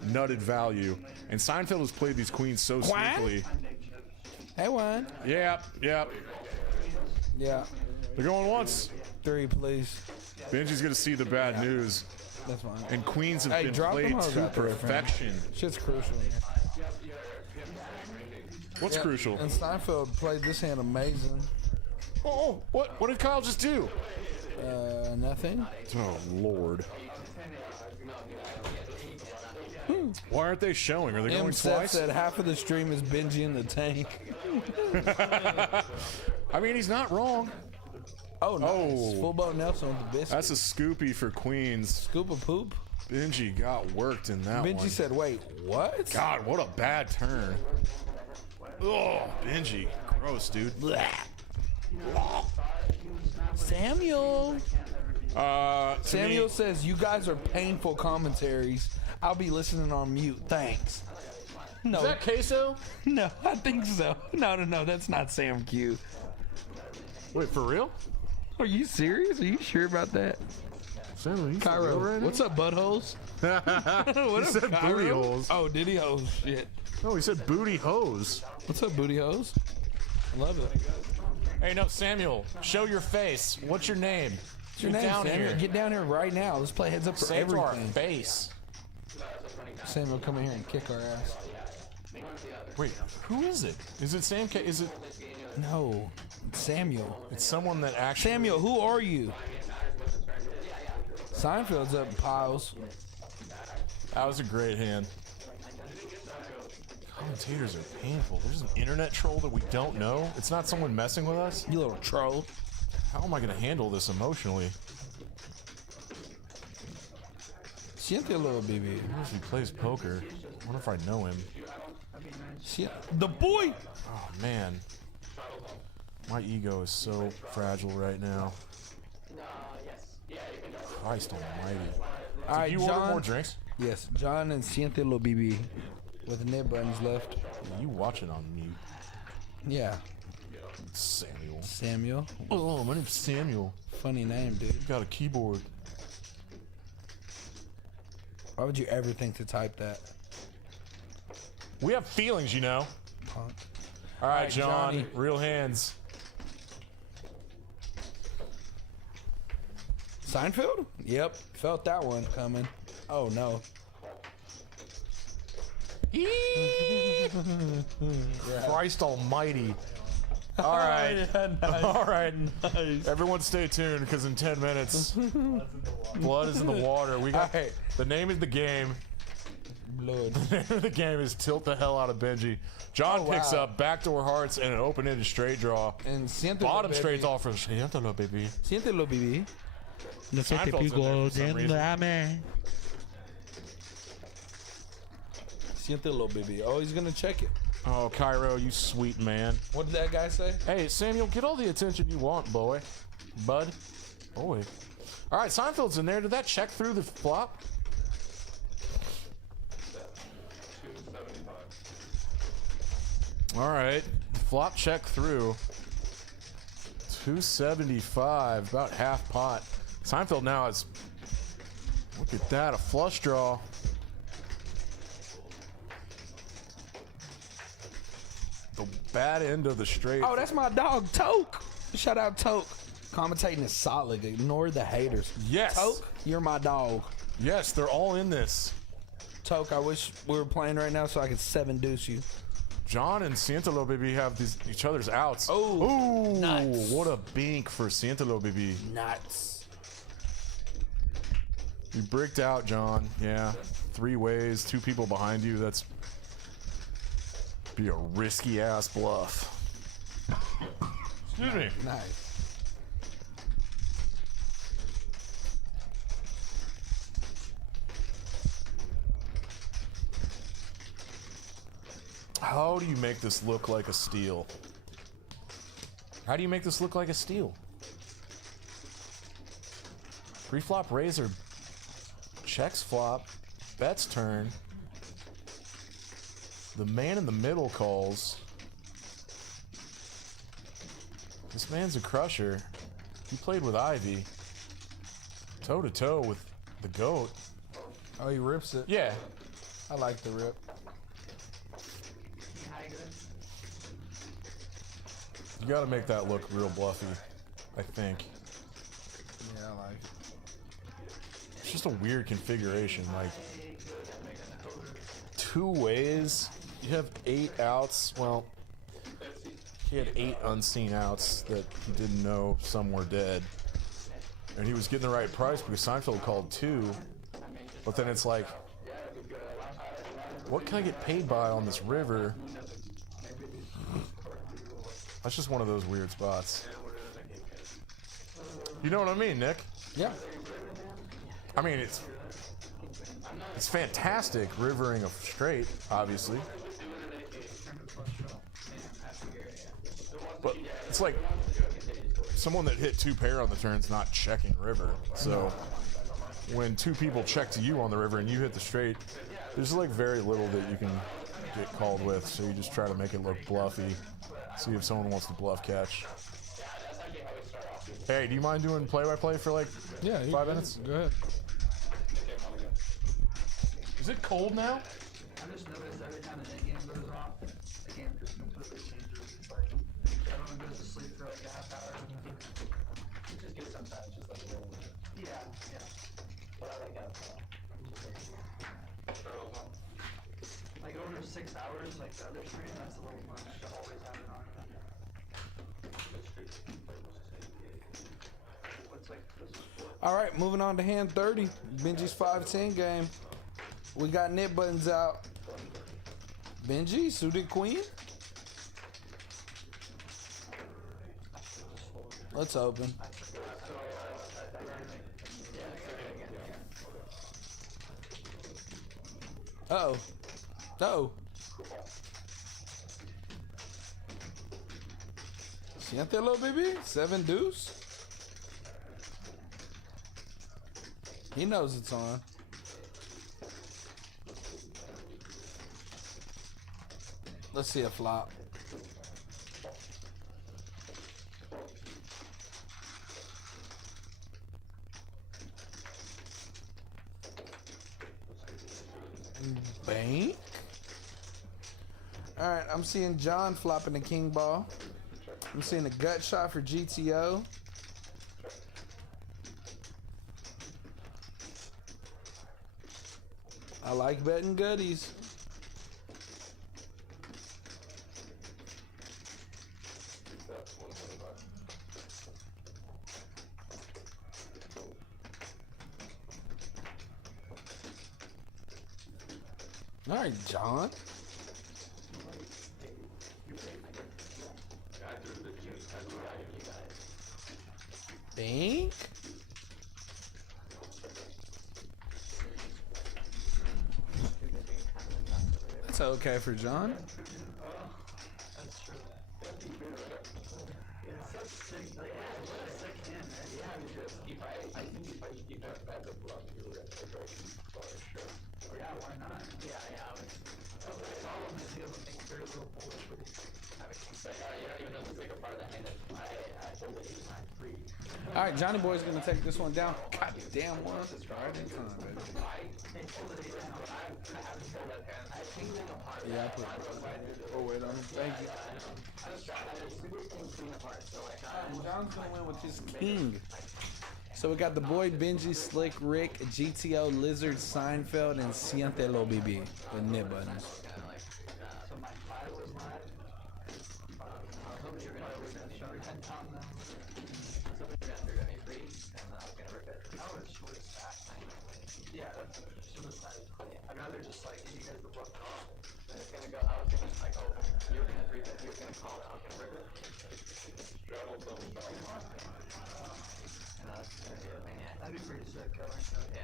nutted value. And Seinfeld has played these queens so sneakily. Hey, Juan. Yep. Yeah. They're going once. 3, please. Benji's gonna see the bad news. That's fine. And queens have Hey, been drop them played hoes to out there, fam. perfection. Shit's crucial. What's Yeah, crucial? And Steinfeld played this hand amazing. Oh, what did Kyle just do? Nothing. Oh, Lord. Why aren't they showing? Are they going Seth twice? said half of the stream is Benji in the tank. I mean, he's not wrong. Oh, nice. Oh. Full boat Nelson with the biscuit. That's a scoopy for queens. Scoop of poop. Benji got worked in that Benji one. said, wait, what? God, what a bad turn. Oh, Benji. Gross, dude. Samuel. To Samuel me, says, you guys are painful commentaries. I'll be listening on mute. Thanks. No. is that queso? No, I think so. No, that's not Sam Q. Wait, for real? Are you serious? Are you sure about that? Sam, Cairo, what's up, buttholes? What He up, said Cairo? booty holes. Oh, did he? Oh, shit. No, he said booty hose. What's up, booty hose? I love it. Hey, no, Samuel, show your face. What's your name? What's your Get name, down Samuel? here. Get down here right now. Let's play heads up for Say it to our everything. face. Sam will come in here and kick our ass. Wait, who is it? Is it Sam K? Is it? No, it's Samuel. It's someone that actually. Samuel, who are you? Seinfeld's up in piles. That was a great hand. Commentators are painful. There's an internet troll that we don't know. It's not someone messing with us. You little troll. How am I going to handle this emotionally? Siente little baby. I wonder if he plays poker. I wonder if I know him. The boy. Oh man, my ego is so fragile right now. Christ Almighty! All right, Did you order more drinks? Yes, John and Siente little BB with the nib buttons left. You watch it on mute. Yeah. Samuel. Samuel. Oh, my name's Samuel. Funny name, dude. You got a keyboard. Why would you ever think to type that? We have feelings, you know. Punk. All right, right, John. Johnny. Real hands. Seinfeld? Yep. Felt that one coming. Oh, no. Christ Almighty. All right. All right. Nice. Everyone stay tuned because in 10 minutes, blood is in the water. We got the name of the game. Blood. The name of the game is Tilt the Hell Out of Benji. John picks up backdoor hearts and an open-ended straight draw. And Siente Bottom straight's all for Siente little baby. Siente little BB. No que te Seinfeld's in pico, there for some reason. dame. Siente little BB. Oh, he's gonna check it. Oh, Cairo, you sweet man. What did that guy say? Hey, Samuel, get all the attention you want, boy. Bud. Boy. All right, Seinfeld's in there. Did that check through the flop? All right. Flop check through. 275, about half pot. Seinfeld now is, look at that, a flush draw. The bad end of the straight. Oh, that's my dog, Toke. Shout out, Toke. Commentating is solid. Ignore the haters. Yes. Toke, you're my dog. Yes, they're all in this. Toke, I wish we were playing right now so I could 7-deuce you. John and Santalo Baby have each other's outs. Oh, ooh, nuts. What a bink for Santalo Baby. Nuts. You bricked out, John. Yeah, 3 ways, 2 people behind you. That's be a risky ass bluff. Excuse me. Nice. How do you make this look like a steal? How do you make this look like a steal? Pre-flop razor, checks flop, bets turn. The man in the middle calls. This man's a crusher. He played with Ivy. Toe to toe with the goat. Oh, he rips it. Yeah. I like the rip. You gotta make that look real bluffy, I think. Yeah, I like it. It's just a weird configuration, like 2 ways. You have 8 outs. Well, he had 8 unseen outs that he didn't know some were dead. And he was getting the right price because Seinfeld called 2. But then it's like, what can I get paid by on this river? That's just one of those weird spots. You know what I mean, Nick? Yeah. I mean, it's fantastic rivering a straight, obviously. But it's like someone that hit 2 pair on the turn's not checking river. So when 2 people check to you on the river and you hit the straight, there's like very little that you can get called with. So you just try to make it look bluffy. See if someone wants to bluff catch. Hey, do you mind doing play-by-play for like 5 minutes? Go ahead. Is it cold now? I just noticed every time the game goes off, the game just completely changes. It's like, everyone goes to sleep for like a half hour. It just gets sometimes just like, yeah. But I like that. for 6 hours like the other stream, that's a little much to always have it on. What's like this one? All right, moving on to hand 30. Benji's 5-10 game. We got knit buttons out. Benji, suited queen. Let's open. Uh-oh. Uh-oh. See out there, little baby? 7 deuce. He knows it's on. Let's see a flop. Bank. All right, I'm seeing John flopping the king ball. I'm seeing a gut shot for GTO. I like betting goodies. All right, John. Bank. That's okay for John. All right, Johnny Boy's gonna take this one down. God damn one. Right in time, baby. Yeah, I put. Oh wait on him. Thank you. John's gonna win with his king. So we got the boy Benji, Slick Rick, GTO, Lizard, Seinfeld, and Cientelo BB with knit buttons. I'd rather just like give you guys the book off. And it's gonna go, I was gonna like, oh, you're gonna read it, you're gonna call it, I'm gonna rip it. That'd be pretty sick, Kevin. Yeah.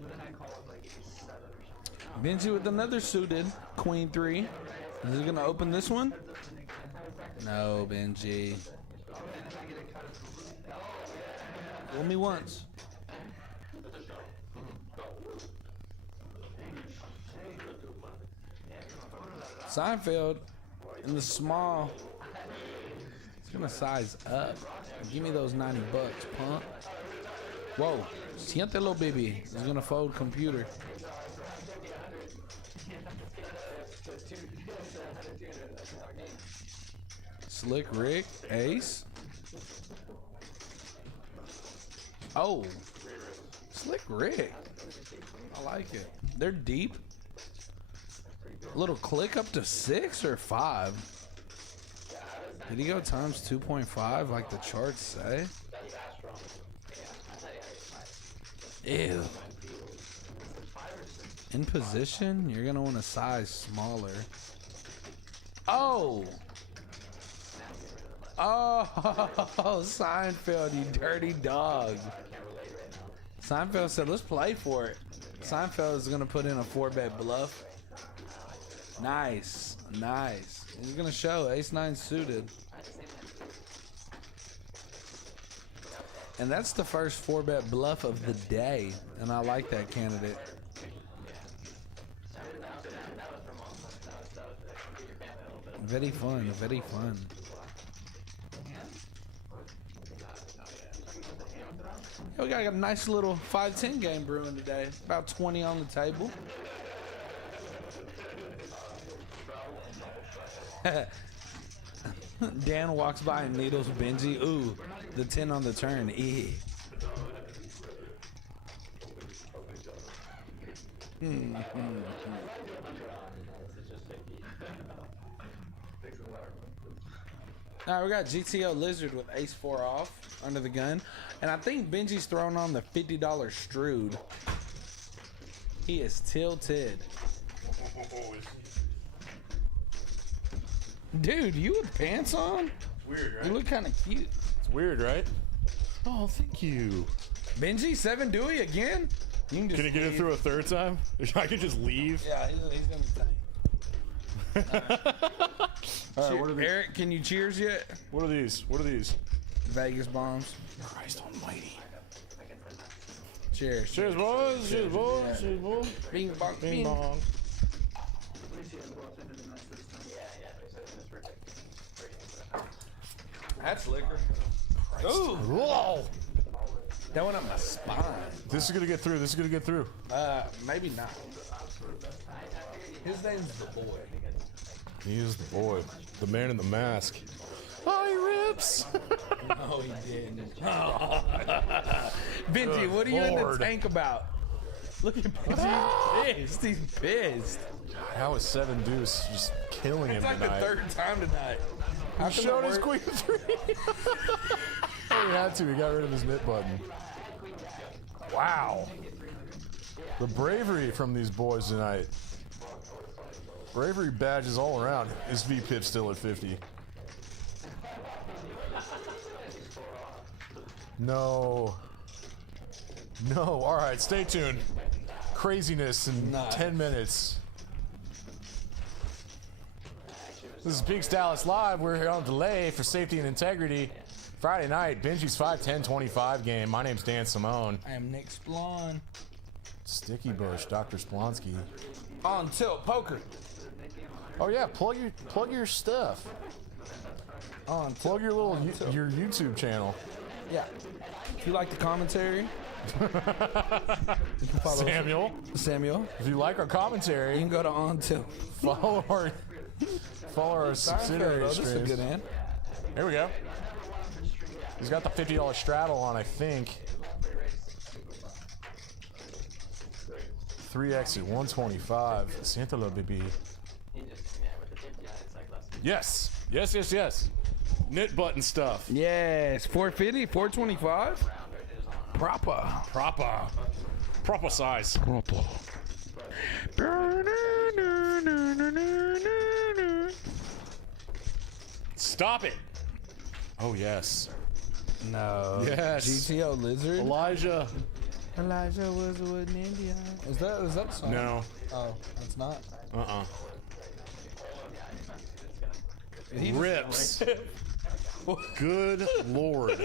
But then I call it like 7 or something. Benji with another suited, Queen 3. Is he gonna open this one? No, Benji. Fool me once. Seinfeld in the small. He's gonna size up. Give me those 90 bucks, punk. Whoa, siéntelo, baby. He's gonna fold computer. Slick Rick, ace. Oh, Slick Rick. I like it. They're deep. Little click up to 6 or 5. Did he go times 2.5 like the charts say? Ew. In position, you're gonna want a size smaller. Oh! Oh, Seinfeld, you dirty dog. Seinfeld said, let's play for it. Seinfeld is gonna put in a 4-bet bluff. Nice, nice. He's gonna show ace-9 suited. And that's the first 4-bet bluff of the day. And I like that candidate. Very fun, very fun. Yeah, we got a nice little 5-10 game brewing today. About 20 on the table. Dan walks by and needles Benji. Ooh, the 10 on the turn. All right, we got GTO Lizard with Ace 4 off under the gun. And I think Benji's throwing on the $50 Strood. He is tilted. Dude, you with pants on? Weird, right? You look kind of cute. It's weird, right? Oh, thank you. Benji, 7 Dewey again? You can just Can you get it leave. through a third time? I could just leave. Yeah, he's gonna be tight. All right, what are these? Eric, can you cheers yet? What are these? What are these? Vegas bombs. Christ almighty. Cheers. Cheers, boys. Cheers, boys. Cheers, boys. Bing bong Bing bing. bong. That's liquor. Ooh, Whoa! that went up my spine. This is gonna get through. This is gonna get through. Maybe not. His name's the boy. He is the boy. The man in the mask. Oh, he rips! No, he didn't. Benji, what are you in the Lord. tank about? Look at Benji. He's pissed. He's pissed. How is 7 Deuce just killing him It's like tonight? the third time tonight. How He come showed it his worked? queen 3. Oh, he had to. He got rid of his knit button. Wow. The bravery from these boys tonight. Bravery badges all around. His V-pip still at 50. No. No. All right, stay tuned. Craziness in Nice. 10 minutes. This is Peaks Dallas Live. We're here on delay for safety and integrity. Friday night, Benji's 5-10-25 game. My name's Dan Simone. I am Nick Splon. Sticky Bush, Dr. Splonsky. On tilt poker. Oh yeah, plug your stuff. On tilt. Plug your little On tilt. your YouTube channel. Yeah. If you like the commentary, you can follow Samuel, Samuel. if you like our You commentary, can go to On Tilt. follow our subsidiary This is a streams. good hand. Here we go. He's got the $50 straddle on, I think. 3x at 125. Santa La Baby. Yes. Yes, yes, yes. Knit button stuff. Yes, 450, 425. Proper. Proper size. Stop it. Oh, yes. No. Yes. GTO Lizard. Elijah. Elijah was with India. Is that the song? No. Oh, that's not. Uh-uh. He just- Rips. Good Lord.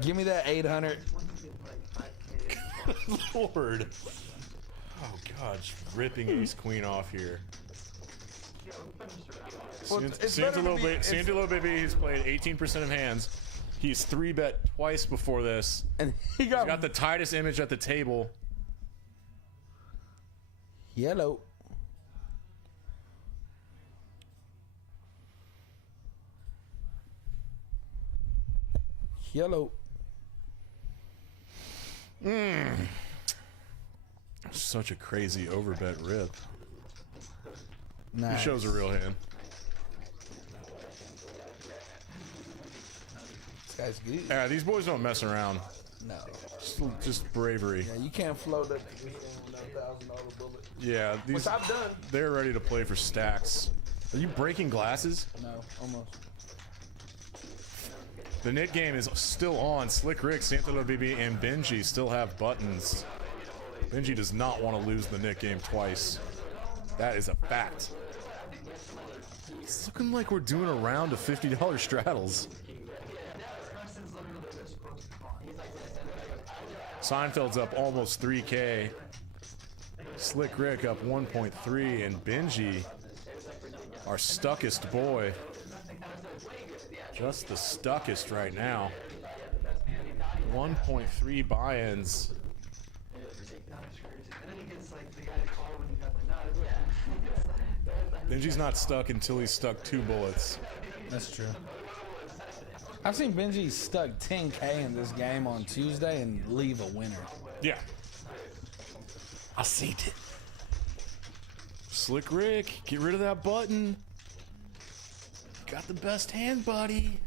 Give me that 800. Lord. Oh, God. Just ripping ace queen off here. Well, it's better to be- it's- Santa Little Baby, he's played 18% of hands. He's 3-bet twice before this. And he got, Got the tightest image at the table. yellow. Yellow. Such a crazy overbet rip. Nice. He shows a real hand. This guy's good. Yeah, these boys don't mess around. No. Just bravery. Yeah, you can't float that thing with that $1,000 bullet. Yeah, these Which I've done. they're ready to play for stacks. Are you breaking glasses? No, almost. The knit game is still on. Slick Rick, Santa La Bibi, and Benji still have buttons. Benji does not want to lose the knit game twice. That is a fact. It's looking like we're doing a round of $50 straddles. Seinfeld's up almost 3K. Slick Rick up 1.3, and Benji, our stuckest boy, just the stuckest right now. 1.3 buy-ins. Benji's not stuck until he's stuck 2 bullets. That's true. I've seen Benji stuck 10K in this game on Tuesday and leave a winner. Yeah. I see it. Slick Rick, get rid of that button. Got the best hand, buddy.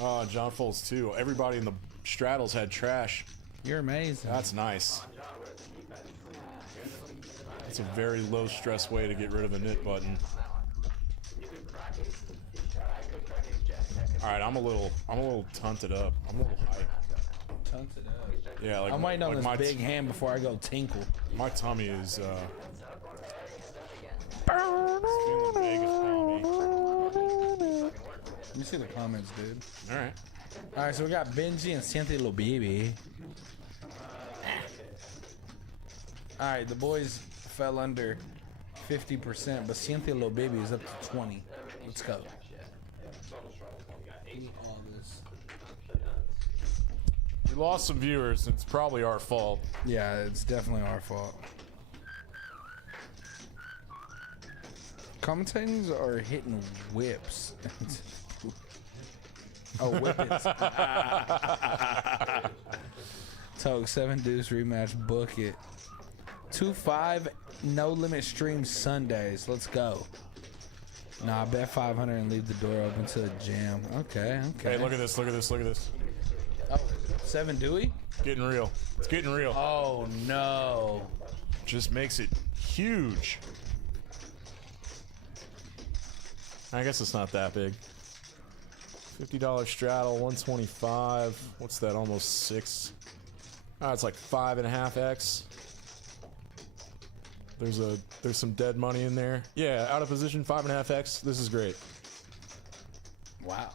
Oh, John Folds too. Everybody in the straddles had trash. You're amazing. That's nice. That's a very low stress way to get rid of a knit button. All right, I'm a little tunted up. I'm a little hype. Tunted up. Yeah, like I'm waiting on like this big hand before I go tinkle. My tummy is feeling Vegas poundy. Let me see the comments, dude. All right. All right, so we got Benji and Cynthia Little Baby. All right, the boys fell under 50%, but Cynthia Little Baby is up to 20. Let's go. All this. We lost some viewers. It's probably our fault. Yeah, it's definitely our fault. Commentators are hitting whips. Oh, whippets. Toke, 7 deuce rematch, book it. 2-5, no limit stream Sundays. Let's go. Nah, I bet 500 and leave the door open to the jam. Okay, okay. Hey, look at this, look at this, look at this. Oh, 7 Dewey? Getting real. It's getting real. Oh, no. Just makes it huge. I guess it's not that big. $50 straddle, 125. What's that? Almost 6. Oh, it's like 5.5x. There's some dead money in there. Yeah, out of position, 5.5x. This is great. Wow.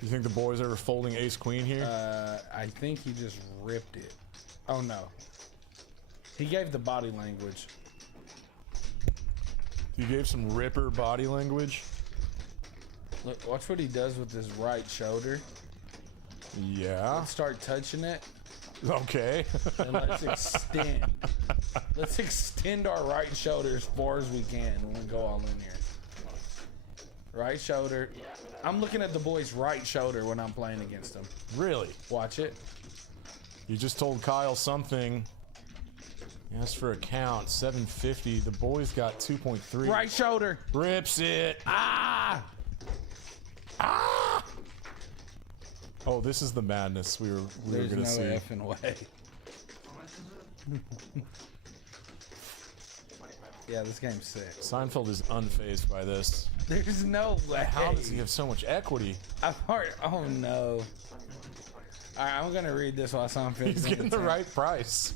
You think the boys are folding ace queen here? I think he just ripped it. Oh, no. He gave the body language. You gave some ripper body language. Look, watch what he does with his right shoulder. Yeah. Let's start touching it. Okay. And let's extend. Let's extend our right shoulder as far as we can when we go all in here. Right shoulder. I'm looking at the boy's right shoulder when I'm playing against him. Really? Watch it. You just told Kyle something. Yes, for a count. 750. The boys got 2.3. Right shoulder. Rips it. Ah! Ah! Oh, this is the madness we were There's gonna no see. effing way. Yeah, this game's sick. Seinfeld is unfazed by this. There's no way. How does he have so much equity? Oh no. Alright, I'm gonna read this while Seinfeld's He's getting the right price.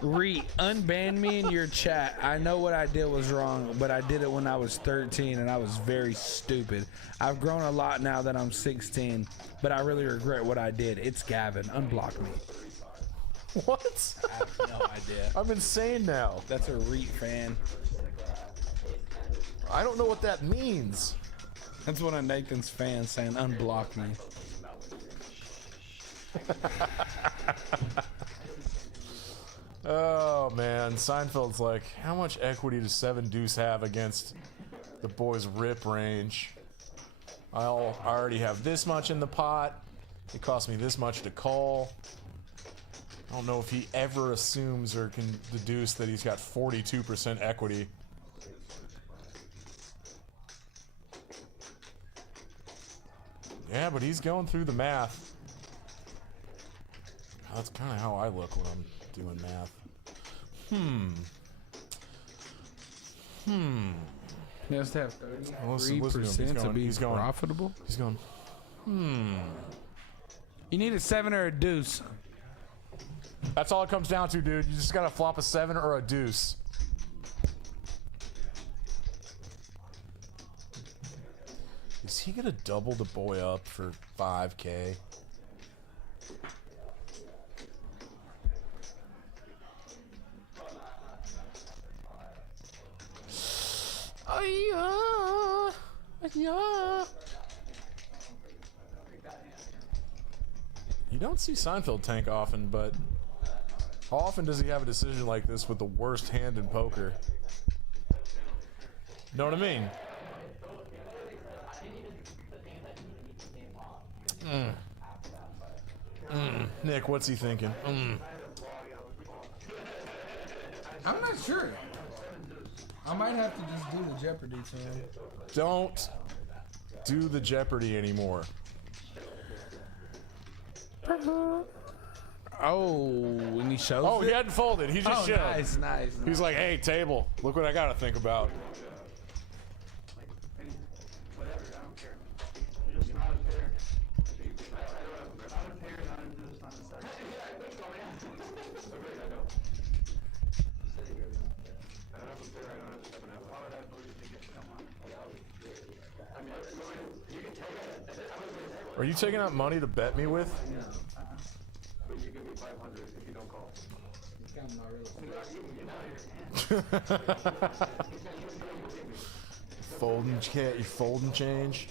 Unban me in your chat. I know what I did was wrong, but I did it when I was 13 and I was very stupid. I've grown a lot now that I'm 16, but I really regret what I did. It's Gavin. Unblock me. What? I have no idea. I'm insane now. That's a Reet fan. I don't know what that means. That's one of Nathan's fans saying unblock me. Oh man, Seinfeld's like, how much equity does 7 deuce have against the boys' rip range? I already have this much in the pot. It cost me this much to call. I don't know if he ever assumes or can deduce that he's got 42% equity. Yeah, but he's going through the math. That's kind of how I look when I'm doing math. He has to have 33% to be profitable. He's going, You need a 7 or a deuce. That's all it comes down to, dude. You just gotta flop a 7 or a deuce. Is he gonna double the boy up for 5K? Yeah. You don't see Seinfeld tank often, but how often does he have a decision like this with the worst hand in poker? Know what I mean? Nick, what's he thinking? I'm not sure. I might have to just do the Jeopardy to him. Don't do the Jeopardy anymore. Oh, and he shows Oh, it? he hadn't folded. He just showed. Nice. He's like, hey, table, look what I got to think about. Are you taking out money to bet me with? Folding change.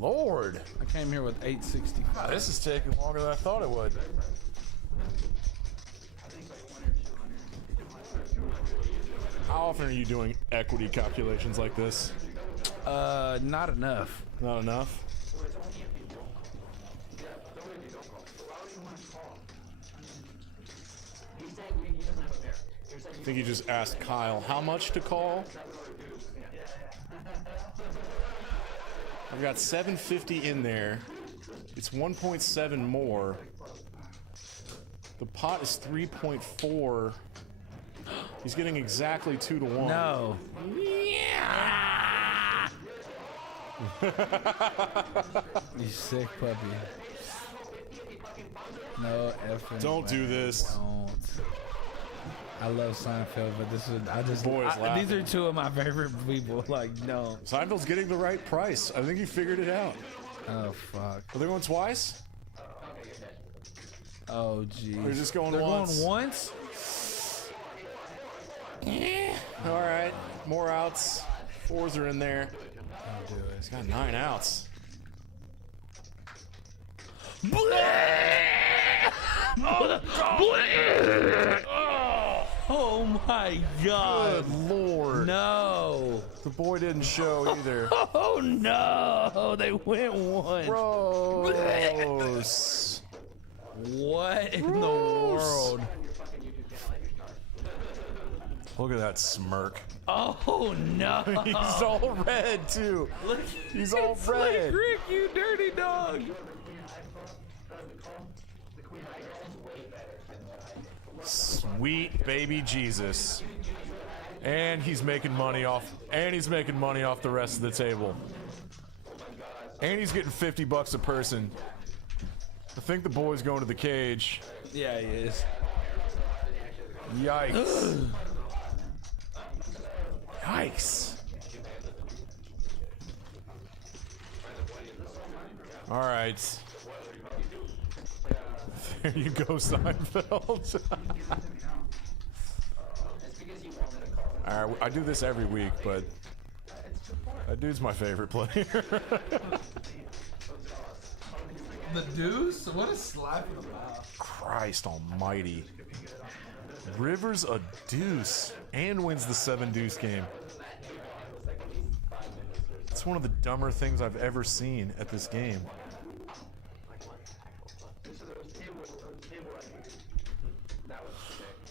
Lord, I came here with 865. this is taking longer than I thought it would. How often are you doing equity calculations like this? Not enough. Not enough? I think you just asked Kyle how much to call. I've got 750 in there. It's 1.7 more. The pot is 3.4. He's getting exactly 2 to 1. No. You sick puppy. No effing. Don't do this. Don't. I love Seinfeld, but this is Boys laughing. these are two of my favorite people. Like, no. Seinfeld's getting the right price. I think he figured it out. Oh fuck. Are they going twice? Oh geez. They're just going They're once. going once? All right, more outs. 4s are in there. I'll do it. He's got 9 outs. Oh my god. Good lord. No. The boy didn't show either. Oh no. They went one. Gross. What in the world? Look at that smirk. Oh no. He's all red too. He's all red. Rick, you dirty dog. Sweet baby Jesus. And he's making money off. And he's making money off the rest of the table. And he's getting $50 a person. I think the boy's going to the cage. Yeah, he is. Yikes. Yikes. All right. There you go, Seinfeld. All right, I do this every week, but that dude's my favorite player. The deuce? What a slap in the mouth. Christ almighty. Rivers a deuce and wins the 7-deuce game. It's one of the dumber things I've ever seen at this game.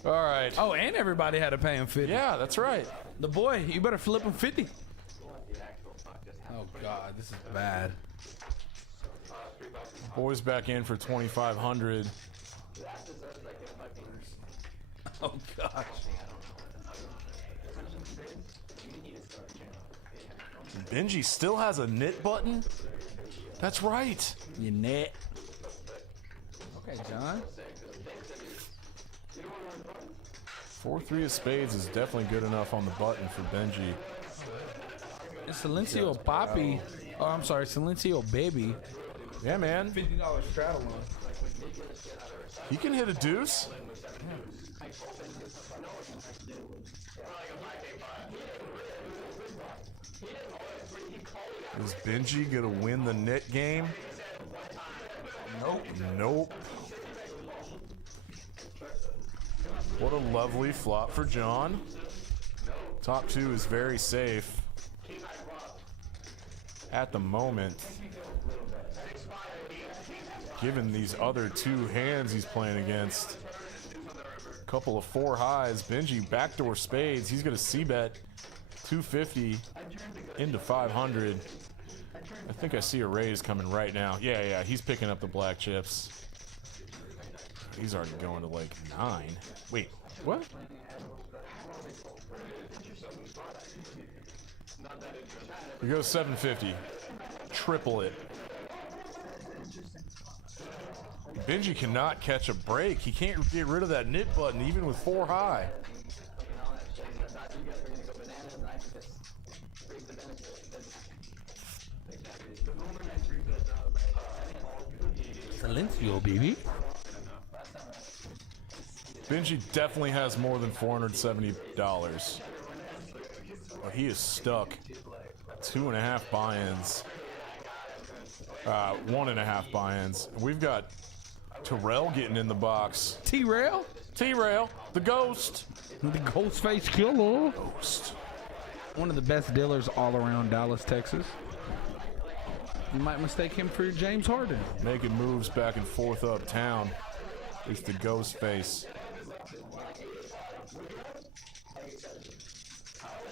All right. Oh, and everybody had to pay him 50. Yeah, that's right. The boy, you better flip him 50. Oh god, this is bad. Boys back in for 2,500. Oh gosh. Benji still has a knit button? That's right. You net. Okay, John. 4-3 of spades is definitely good enough on the button for Benji. It's Silencio Papi. Oh, I'm sorry, Silencio Baby. Yeah, man. $50 straddle on. He can hit a deuce. Is Benji gonna win the knit game? Nope. Nope. What a lovely flop for John. Top 2 is very safe at the moment, given these other 2 hands he's playing against. Couple of 4 highs. Benji backdoor spades. He's gonna c-bet 250 into 500. I think I see a raise coming right now. Yeah, he's picking up the black chips. He's already going to like 9. Wait, what? We go 750. Triple it. Benji cannot catch a break. He can't get rid of that knit button even with 4 high. Silencio, baby. Benji definitely has more than $470. But he is stuck. 2.5 buy-ins. 1.5 buy-ins. We've got Terrell getting in the box. T-Rail? T-Rail, the ghost. The Ghostface Killer. Ghost. One of the best dealers all around Dallas, Texas. You might mistake him for James Harden. Making moves back and forth uptown. It's the Ghostface.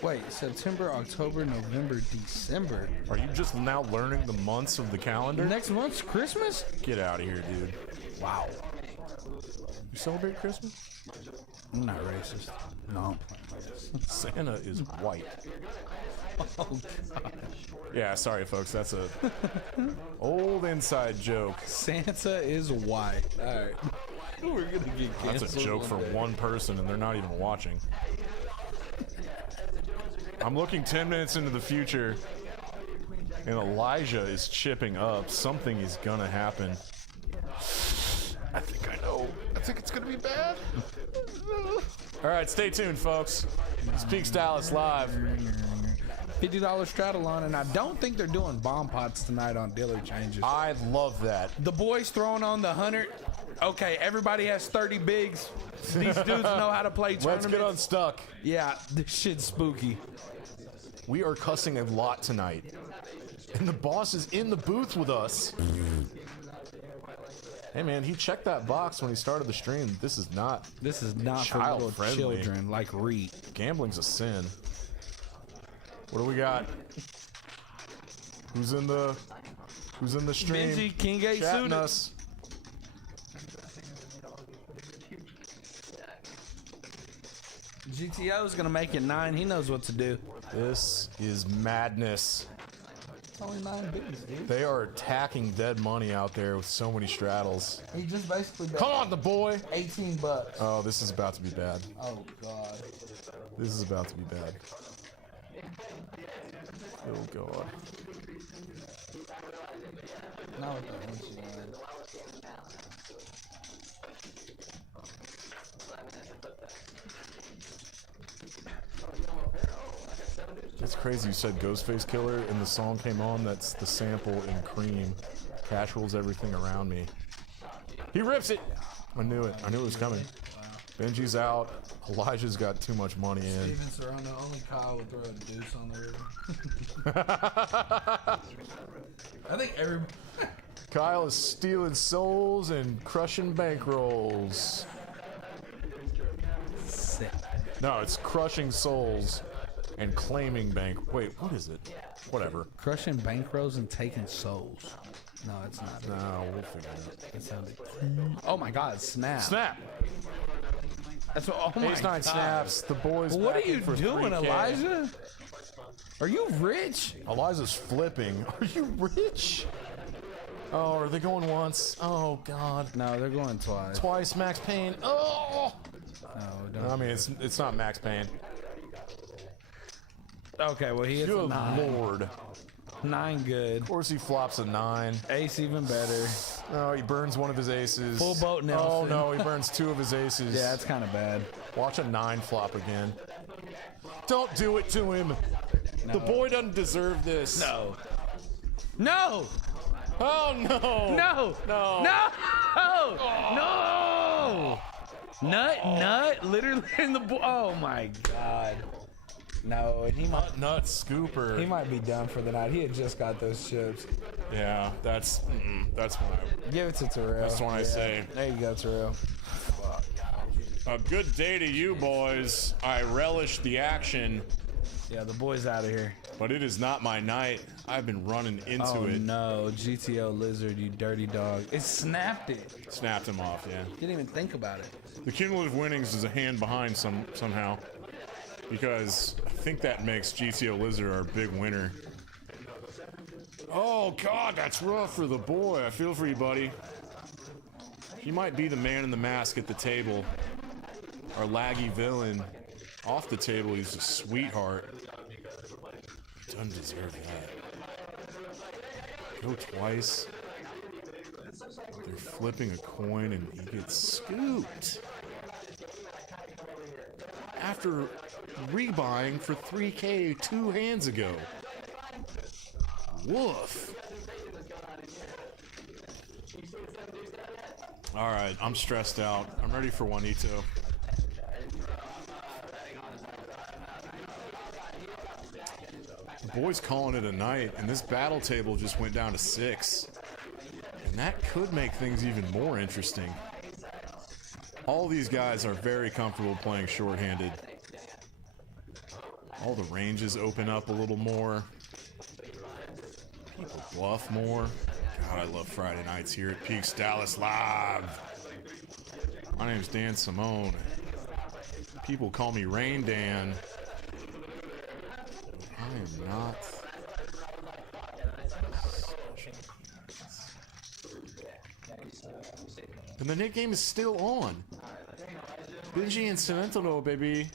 Wait, September, October, November, December. Are you just now learning the months of the calendar? Next month's Christmas? Get out of here, dude. Wow. You celebrate Christmas? I'm not racist. No. Santa is white. Oh, God. Yeah, sorry, folks. That's a old inside joke. Santa is white. All right. We're gonna get canceled. That's a joke for day. one person, and they're not even watching. I'm looking 10 minutes into the future, and Elijah is chipping up. Something is gonna happen. I think I know. I think it's gonna be bad. All right, stay tuned, folks. Speaks Dallas Live. $50 straddle on, and I don't think they're doing bomb pots tonight on dealer changes. I love that. The boys throwing on the 100. Okay, everybody has 30 bigs. These dudes know how to play tournaments. Let's get unstuck. Yeah, this shit's spooky. We are cussing a lot tonight, and the boss is in the booth with us. Hey man, he checked that box when he started the stream. This is not for little child-friendly. children like Reed. Gambling's a sin. What do we got? Who's in the stream? Benji, King 8 chatting suited. us. GTO is gonna make it 9. He knows what to do. This is madness. It's only 9 bigs, dude. They are attacking dead money out there with so many straddles. He just basically bet Come on, the boy. $18. Oh, this is about to be bad. Oh God. This is about to be bad. Oh God. Not with the Benji, man. It's crazy you said Ghostface Killer and the song came on. That's the sample in Cream. Cash rules everything around me. He rips it. I knew it. I knew it was coming. Benji's out. Elijah's got too much money in. Steven Serrano, only Kyle would throw a deuce on the river. I think every Kyle is stealing souls and crushing bankrolls. sick. No, it's crushing souls and claiming bank. Wait, what is it? Whatever. Crushing bankrolls and taking souls. No, it's not. No, we'll figure it out. That sounded. Oh my God! Snap. Snap. That's what. Oh my Ace 9 God. snaps. The boys. What are back in you for doing, 3K. Elijah? Are you rich? Elijah's flipping. Are you rich? Oh, are they going once? Oh God. No, they're going twice. Twice Max Payne. Oh. No, don't. I mean, it's not Max Payne. Okay, well he hits a Good 9. Lord. 9 good. Of course he flops a 9. Ace even better. No, he burns one of his aces. Full boat Oh Nelson. no, he burns 2 of his aces. Yeah, that's kind of bad. Watch a 9 flop again. Don't do it to him. No. The boy doesn't deserve this. No. No. Oh no. No. No. No. No. Nut. Literally in the. Oh my God. No, and he Nut scooper. might be done for the night. He had just got those chips. Yeah, that's when I. Give it to Terrell. That's when I say. There you go, Terrell. A good day to you, boys. I relish the action, Yeah, the boy's out of here. but it is not my night. I've been running into Oh it. no, GTO Lizard, you dirty dog. It snapped it. Snapped him off, yeah. Didn't even think about it. The cumulative winnings is a hand behind somehow. Because I think that makes GTO Lizard our big winner. Oh god, that's rough for the boy. I feel for you, buddy. He might be the man in the mask at the table. Our laggy villain. Off the table, he's a sweetheart. Doesn't deserve that. Go twice. They're flipping a coin and he gets scooped. After rebuying for 3K 2 hands ago. Woof. Alright, I'm stressed out. I'm ready for Juanito. The boys calling it a night, and this battle table just went down to 6. And that could make things even more interesting. All these guys are very comfortable playing shorthanded. All the ranges open up a little more. People bluff more. God, I love Friday nights here at Peaks Dallas Live. My name's Dan Simone. People call me Rain Dan. I am not. And the knit game is still on. Benji and Sentinel, baby,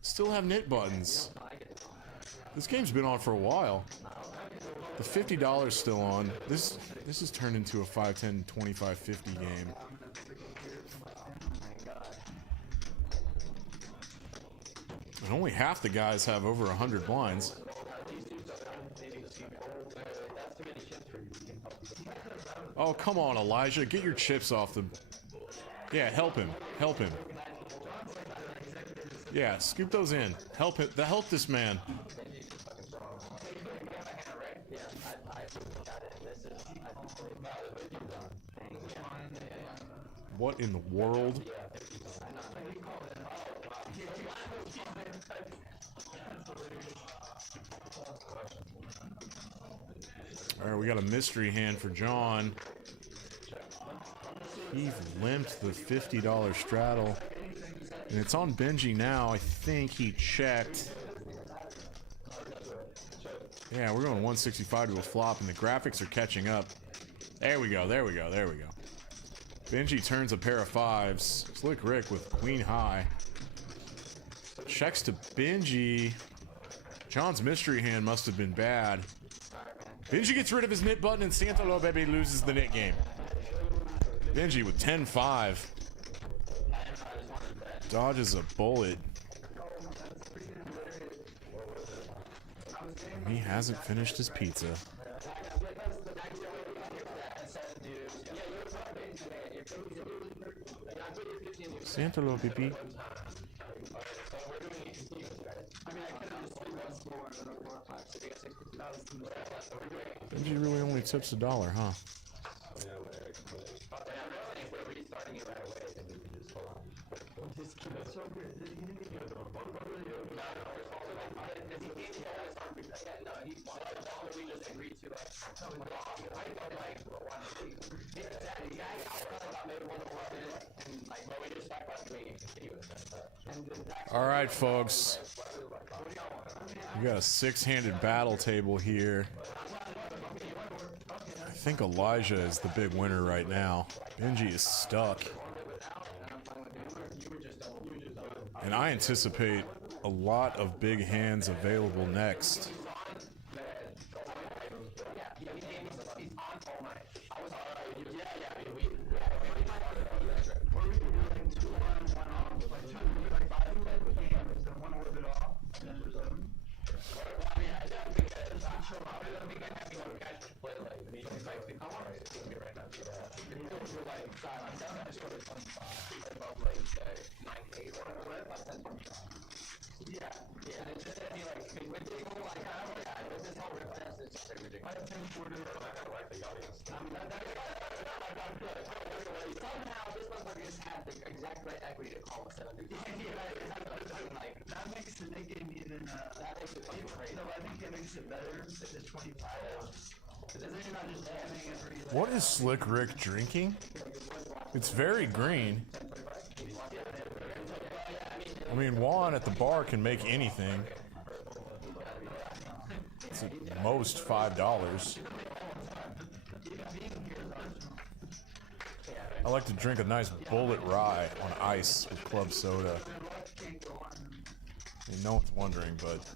still have knit buttons. This game's been on for a while. The $50 still on. This has turned into a 5, 10, 25, 50 game. And only half the guys have over 100 blinds. Oh, come on, Elijah. Get your chips off the... Yeah, help him. Help him. Yeah, scoop those in. Help him. Help this man. What in the world? Alright, we got a mystery hand for John. He limped the $50 straddle. And it's on Benji now. I think he checked. Yeah, we're going 165 to a flop, and the graphics are catching up. There we go, there we go, there we go. Benji turns a pair of 5s. Slick Rick with queen high. Checks to Benji. John's mystery hand must have been bad. Benji gets rid of his knit button, and Santalo Baby loses the knit game. Benji with 10-5. Dodges a bullet. And he hasn't finished his pizza. Santalo Baby. Benji really only tips $1, huh? All right, folks. We got a 6-handed battle table here. I think Elijah is the big winner right now. Benji is stuck. And I anticipate a lot of big hands available next. That makes the nick game even, no, I think it makes it better if it's 25. Because then you're not just jamming every, like, What is Slick Rick drinking? It's very green. I mean, Juan at the bar can make anything. It's at most $5. I like to drink a nice bullet rye on ice with club soda. I mean, no one's wondering, but it's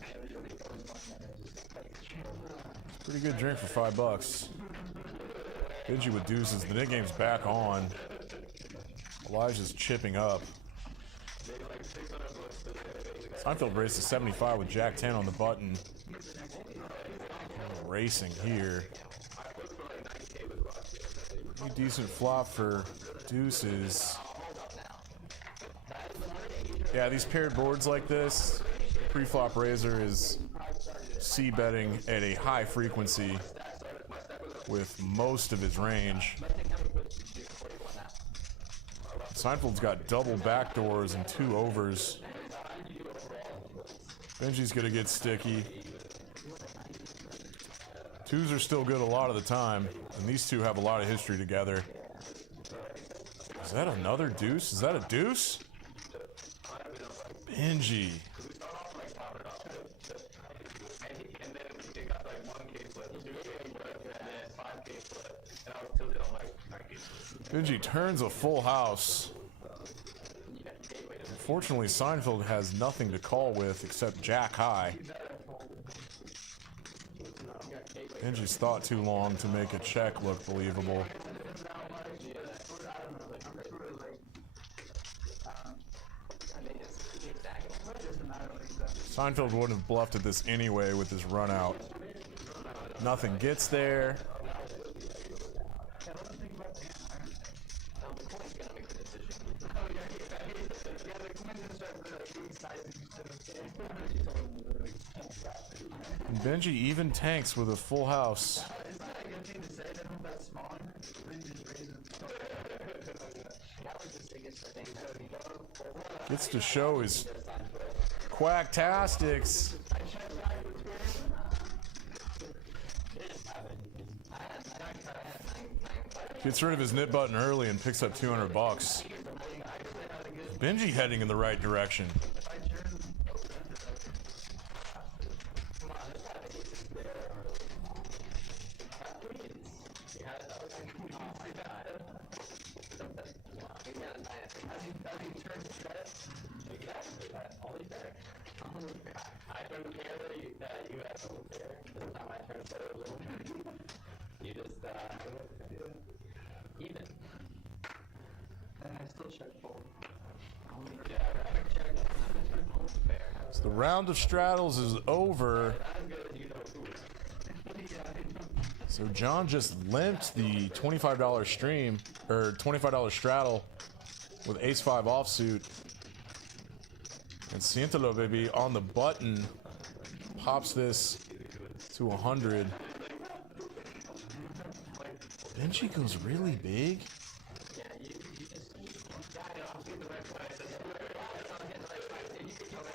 a pretty good drink for $5. Benji with deuces. The nick game's back on. Elijah's chipping up. Seinfeld raced to 75 with Jack 10 on the button. Racing here. Pretty decent flop for deuces. Yeah, these paired boards like this, pre-flop raiser is c-betting at a high frequency with most of his range. Seinfeld's got double backdoors and 2 overs. Benji's gonna get sticky. 2s are still good a lot of the time, and these two have a lot of history together. Is that another deuce? Is that a deuce? Benji. Benji turns a full house. Unfortunately, Seinfeld has nothing to call with except Jack high. Benji's thought too long to make a check look believable. Seinfeld wouldn't have bluffed at this anyway with his run out. Nothing gets there. And Benji even tanks with a full house. Gets to show his quacktastics. Gets rid of his nip button early and picks up 200 bucks. Benji heading in the right direction. So the round of straddles is over. So John just limped the $25 stream, or $25 straddle with ace-5 offsuit. And Cientalo, baby, on the button, pops this to 100. Benji goes really big.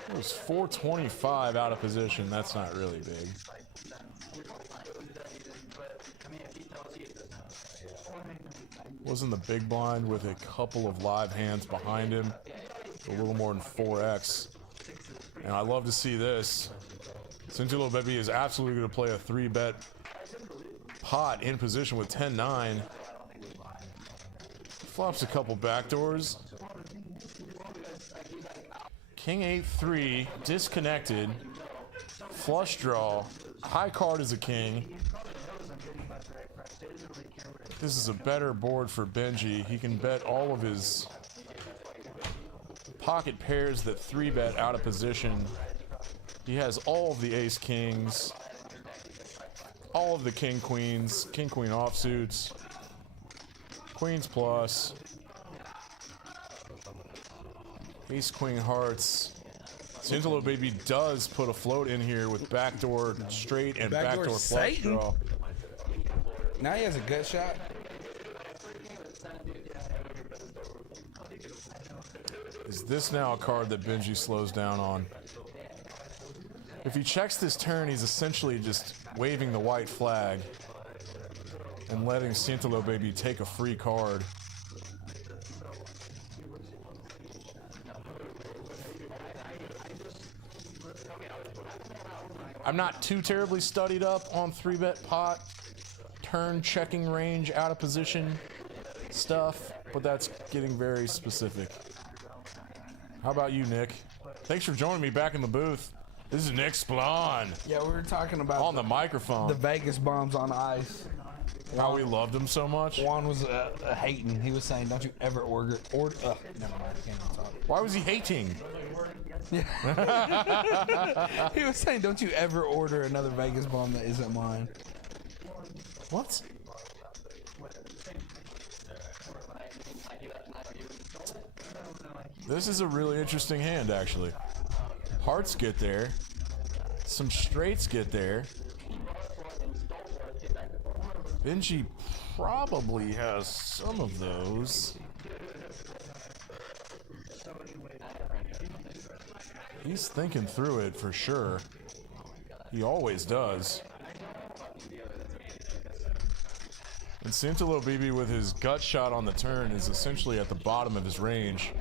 It was 425 out of position. That's not really big. Was in the big blind with a couple of live hands behind him. A little more than 4x. And I love to see this. Cientalo Baby is absolutely going to play a 3-bet pot in position with 10-9. Flops a couple backdoors. King 8-3, disconnected. Flush draw. High card is a king. This is a better board for Benji. He can bet all of his pocket pairs that 3-bet out of position. He has all of the ace kings, all of the king queens, king queen offsuits, queens plus, ace queen hearts. Cientalo Baby does put a float in here with backdoor straight and backdoor flush Satan. draw. Now he has a gut shot. this now a card that Benji slows down on? If he checks this turn, he's essentially just waving the white flag and letting Scintilla Baby take a free card. I'm not too terribly studied up on 3-bet pot, turn checking range, out of position stuff, but that's getting very specific. How about you, Nick? Thanks for joining me back in the booth. This is Nick Splon Yeah, we were talking about on the microphone. the Vegas bombs on ice. How we loved him so much. Juan was hating. He was saying, "Don't you ever order." Never mind. I can't even talk. Why was he hating? He was saying, "Don't you ever order another Vegas bomb that isn't mine." What? This is a really interesting hand, actually. Hearts get there. Some straights get there. Benji probably has some of those. He's thinking through it for sure. He always does. And Scintilla BB with his gut shot on the turn is essentially at the bottom of his range.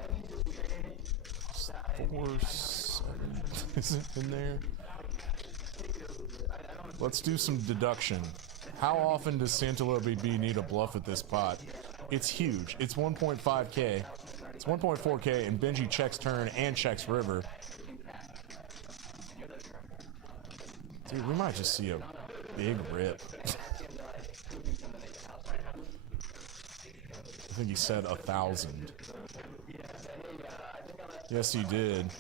4-7 isn't in there. Let's do some deduction. How often does Scintilla BB need a bluff at this pot? It's huge. It's 1.5k. It's 1.4k, and Benji checks turn and checks river. Dude, we might just see a big rip. I think he said 1,000. Yes, he did.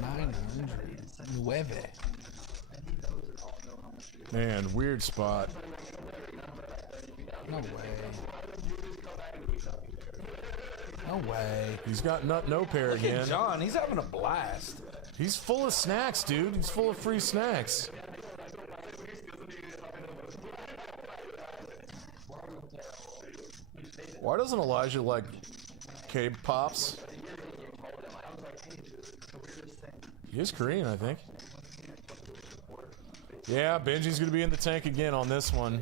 900. Man, weird spot. No way. No way. He's got nut no pair Look again. at John, he's having a blast. He's full of snacks, dude. He's full of free snacks. Why doesn't Elijah like Cape Pops? He is Korean, I think. Yeah, Benji's gonna be in the tank again on this one.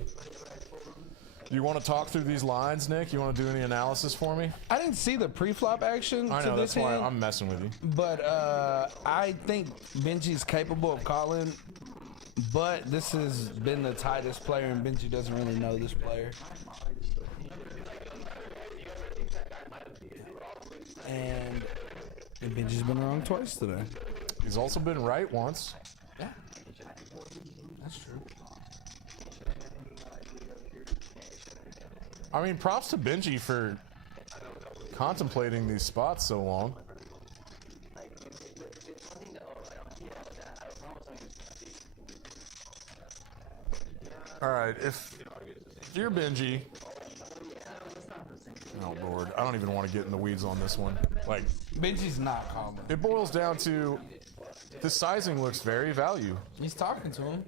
You want to talk through these lines, Nick? You want to do any analysis for me? I didn't see the pre-flop action I know, to this that's why hand, I'm messing with you. but I think Benji's capable of calling, but this has been the tightest player, and Benji doesn't really know this player. And Benji's been wrong twice today. He's also been right once. Yeah, that's true. I mean, props to Benji for contemplating these spots so long. Alright, if you're Benji... Oh lord, I don't even want to get in the weeds on this one. Like, Benji's not calling. it boils down to... The sizing looks very value. He's talking to him.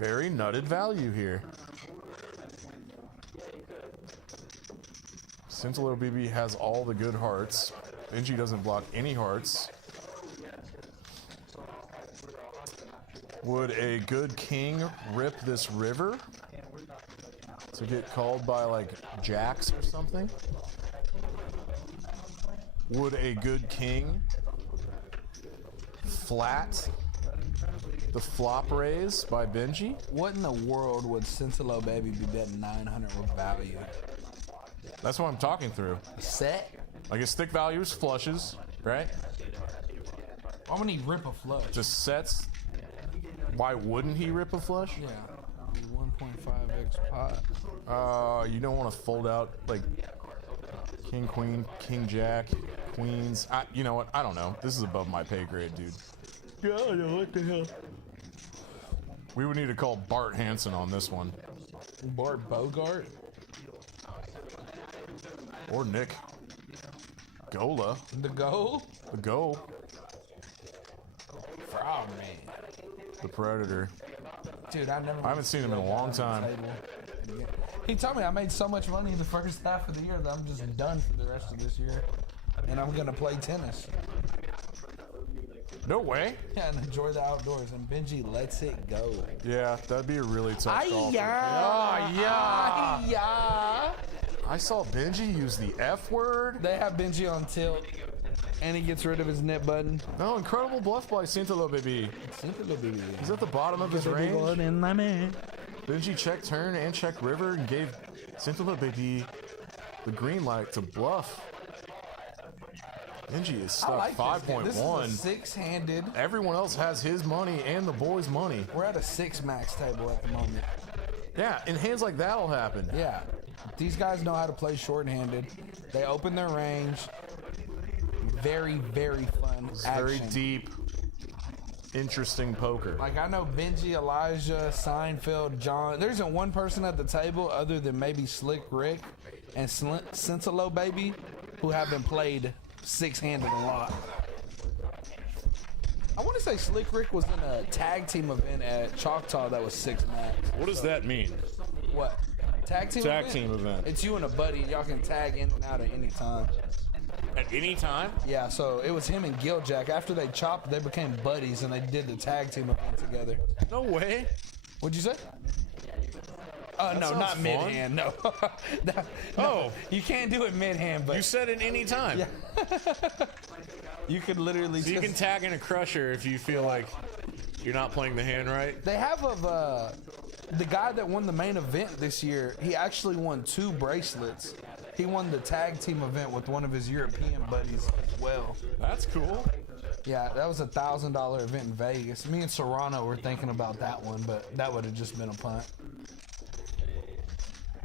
Very nutted value here. Scintilla BB has all the good hearts. Benji doesn't block any hearts. Would a good king rip this river to get called by like jacks or something? Would a good king flat the flop raise by Benji? What in the world would Scintilla Baby be betting 900 with value? That's what I'm talking through. Set? I guess thick value is flushes, right? Why would he rip a flush? Just sets. Why wouldn't he rip a flush? Yeah, 1.5x pot. You don't want to fold out like king, queen, king, jack, queens. You know what? I don't know. This is above my pay grade, dude. Yeah, I know, what the hell? We would need to call Bart Hansen on this one. Bart Bogart? Or Nick Gola. The goal? The Go. Frog man. The Predator. Dude, I haven't seen him in a long time. He told me I made so much money in the first half of the year that I'm just done for the rest of this year. and I'm gonna play tennis. No way. Yeah, and enjoy the outdoors. And Benji lets it go. Yeah, that'd be a really tough call. Yeah. I saw Benji use the F word. They have Benji on tilt, and he gets rid of his knit button. No, incredible bluff by Sintalo, baby. He's at the bottom of his range. Benji checked turn and checked river and gave Sintalo, baby, the green light to bluff. Benji is stuck 5.1. This is a six-handed. Everyone else has his money and the boys' money. We're at a 6-max table at the moment. Yeah, in hands like that'll happen. Yeah. These guys know how to play short-handed. They open their range. Very, very fun action. Very deep, interesting poker. Like, I know Benji, Elijah, Seinfeld, John. There isn't one person at the table other than maybe Slick Rick and Sintalo, baby, who haven't played six-handed a lot. I want to say Slick Rick was in a tag team event at Choctaw that was 6-max. What does that mean? What? Tag team Tag event? team event. It's you and a buddy. Y'all can tag in and out at any time. At any time? Yeah, so it was him and Giljack. After they chopped, they became buddies and they did the tag team event together. No way. What'd you say? No, sounds not fun. mid-hand. No. No, you can't do it mid-hand, but You said at any time. Yeah. You could literally So you can tag in a crusher if you feel like you're not playing the hand right. They have the guy that won the main event this year, he actually won 2 bracelets. He won the tag team event with one of his European buddies as well. That's cool. Yeah, that was a $1,000 event in Vegas. Me and Serrano were thinking about that one, but that would have just been a punt.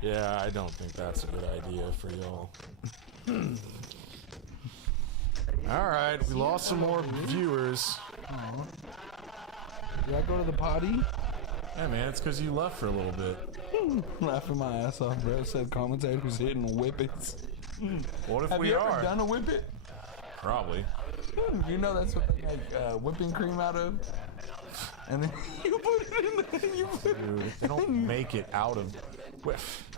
Yeah, I don't think that's a good idea for y'all. All right, we lost some more viewers. Did I go to the potty? Hey man, it's because you left for a little bit. Laughing my ass off, bro. Said commentators hitting whippets. What if Have we you are? ever done a whippet? Probably. You know that's what they make whipping cream out of? And then you put it in the... Dude, they don't make it out of...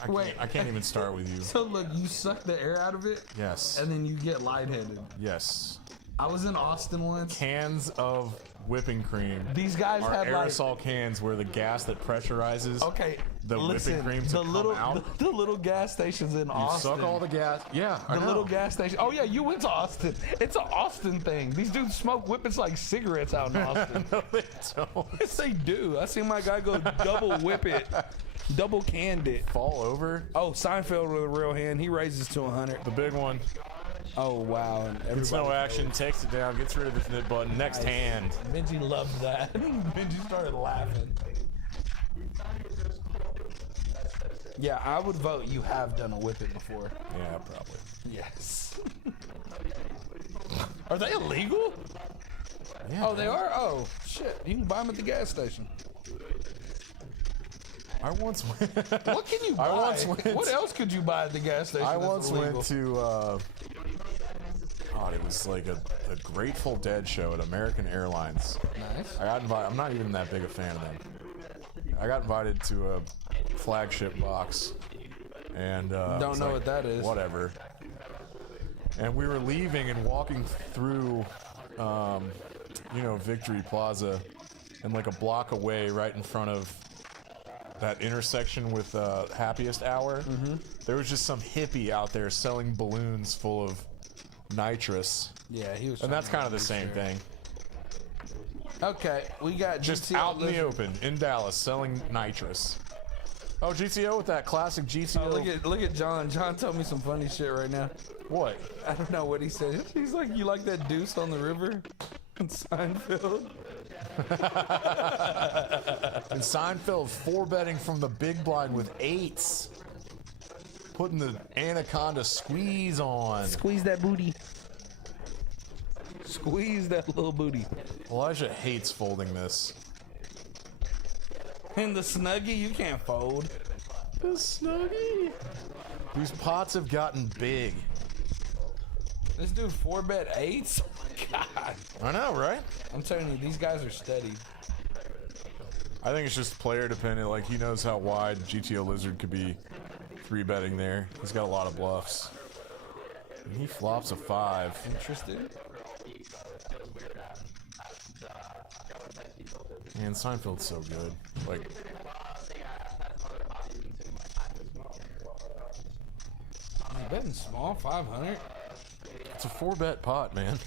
Wait. I can't even start with you. So look, you suck the air out of it, Yes. and then you get lightheaded. Yes. I was in Austin once. Cans of whipping cream. These guys are had aerosol cans where the gas that pressurizes the whipping cream to come out. The little gas stations in Austin. Suck all the gas. Yeah, I The know. little gas station. Oh yeah, you went to Austin. It's an Austin thing. These dudes smoke whippets like cigarettes out in Austin. No, they don't. Yes, they do. I seen my guy go double whip it, double canned it. Fall over. Oh, Seinfeld with a real hand. He raises to 100. The big one. Oh wow. And It's no everybody action. goes. Takes it down. Gets rid of his knit button. Next hand. Benji loved that. Benji started laughing. Yeah, I would vote you have done a whippet before. Yeah, probably. Yes. Are they illegal? Yeah, Oh, they are? Oh, shit. You can buy them at the gas station. I once went. What can you buy? I once went. What else could you buy at the gas station? I that's once illegal? went to. God, it was like a Grateful Dead show at American Airlines. Nice. I got invited. I'm not even that big a fan of them. I got invited to a flagship box, and Don't know what that is. Whatever. And we were leaving and walking through, Victory Plaza, and like a block away, right in front of that intersection with Happiest Hour. There was just some hippie out there selling balloons full of nitrous, Yeah, he was. and that's trying kind of to the be same sure. thing. Okay, we got Just GTO out in the Lizard. open in Dallas selling nitrous. Oh, GTO with that classic GTO. Oh, look at John. John told me some funny shit right now. What? I don't know what he said. He's like, "You like that deuce on the river?" In Seinfeld. And Seinfeld 4-betting from the big blind with 8s. Putting the anaconda squeeze on. Squeeze that booty. Squeeze that little booty. Elijah hates folding this. And the Snuggie, you can't fold. The Snuggie. These pots have gotten big. This dude 4-bet 8s? God. I know, right? I'm telling you, these guys are steady. I think it's just player dependent. Like, he knows how wide GTO Lizard could be 3-betting there. He's got a lot of bluffs. And he flops a 5. Interesting. Man, Seinfeld's so good. Like, He's betting small, 500. it's a 4-bet pot, man.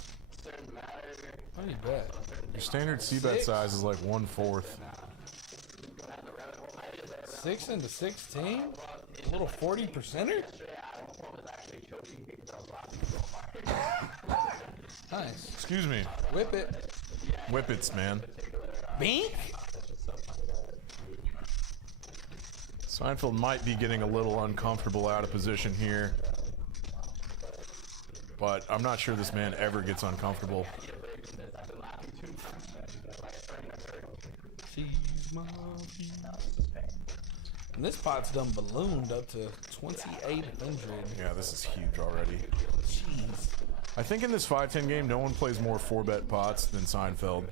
What do you bet? Your standard C-bet Six? size is like 1/4. 6 into 16? A little 40%er? Nice. Excuse me. Whip it. Whippets, man. Bink? Seinfeld might be getting a little uncomfortable out of position here. But I'm not sure this man ever gets uncomfortable. And this pot's done ballooned up to 2,800. Yeah, this is huge already. Jeez. I think in this 5-10 game, no one plays more 4-bet pots than Seinfeld.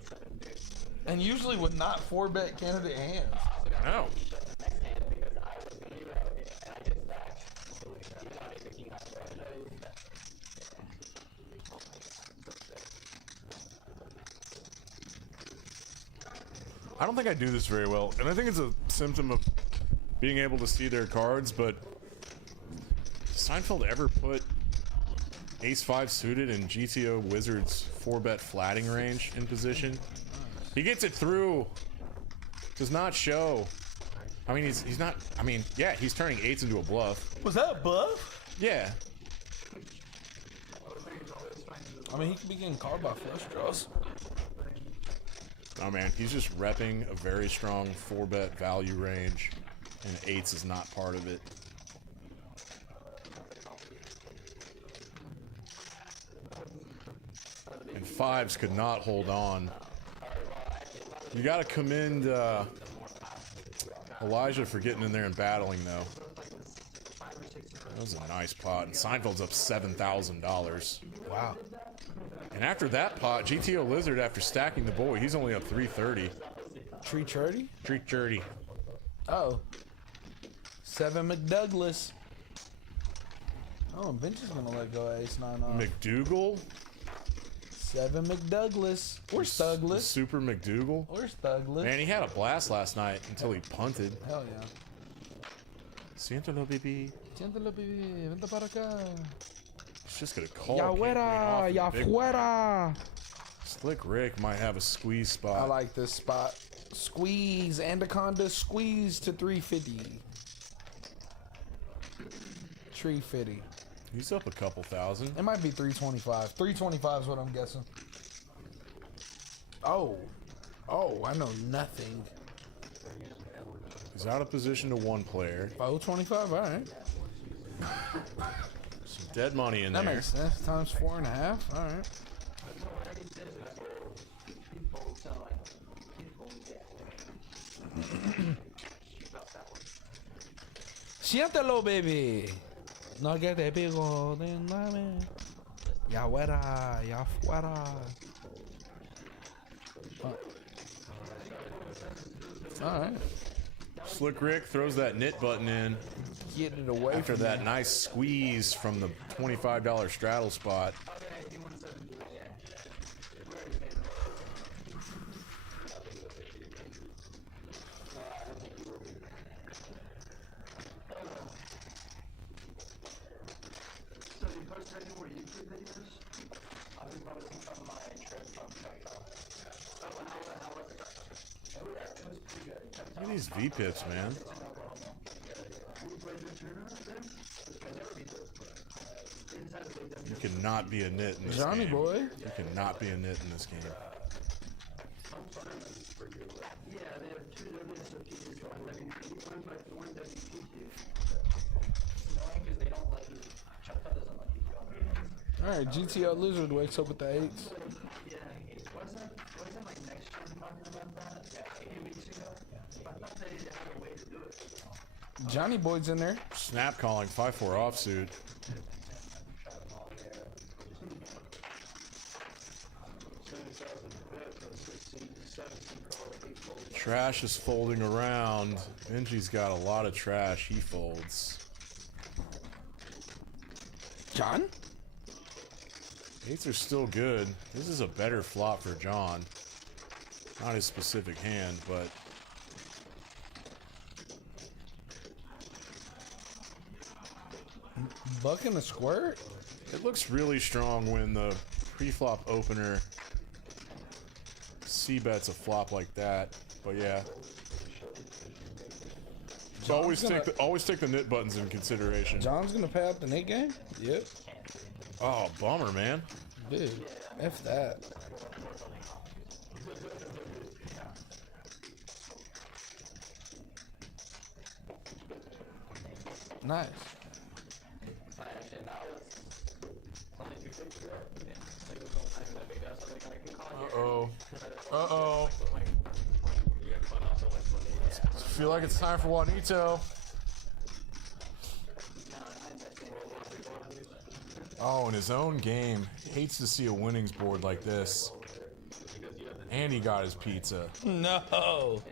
And usually with not 4-bet candidate hands. I know. I don't think I do this very well, and I think it's a symptom of being able to see their cards, but does Seinfeld ever put Ace-5 suited in GTO Wizards 4-bet flatting range in position? He gets it through. Does not show. I mean, he's not, I mean, yeah, he's turning 8s into a bluff. Was that a bluff? Yeah. I mean, he could be getting called by flush draws. Oh man, he's just repping a very strong 4-bet value range, and 8s is not part of it. And 5s could not hold on. You gotta commend Elijah for getting in there and battling, though. That was a nice pot, and Seinfeld's up $7,000. Wow. And after that pot, GTO Lizard, after stacking the boy, he's only up $330. Tree Churdy? $330. Oh. 7 McDouglas. Oh, and Benji's gonna let go of Ace-9 off. McDougal? 7 McDouglas. Or The Stuglas. Super McDougal? Or Stuglas. Man, he had a blast last night until he punted. Hell yeah. Siéntalo, baby. Siéntalo, baby. Vente para acá. He's just gonna call. Ya King Queen fuera. off Ya the big one. fuera. Slick Rick might have a squeeze spot. I like this spot. Squeeze. Anaconda squeeze to 350. 350. He's up a couple thousand. It might be 325. 325 is what I'm guessing. Oh. Oh, I know nothing. He's out of position to 1 player. 425, alright. Some dead money in That there. makes sense. Times 4.5. Alright. Siéntalo, baby. No que te pico de name. Ya fuera, ya fuera. Alright. Slick Rick throws that knit button in Get it away after from that me. nice squeeze from the $25 straddle spot. Look at these V-pips, man. You cannot be a nit in this Johnny game. boy. You cannot be a nit in this game. Alright, GTO Lizard wakes up with the 8s. Johnny Boyd's in there. Snap calling 5-4 offsuit. Trash is folding around. Benji's got a lot of trash he folds. John? Eights are still good. This is a better flop for John. Not his specific hand, but Buck and a squirt? it looks really strong when the pre-flop opener c-bets a flop like that. But yeah. So always take the nit buttons in consideration. John's gonna pay out the Nate game? Yep. Oh, bummer, man. Dude, F that. Nice. Uh-oh. Uh-oh. Feel like it's time for Juanito. Oh, in his own game. Hates to see a winnings board like this. And he got his pizza. No.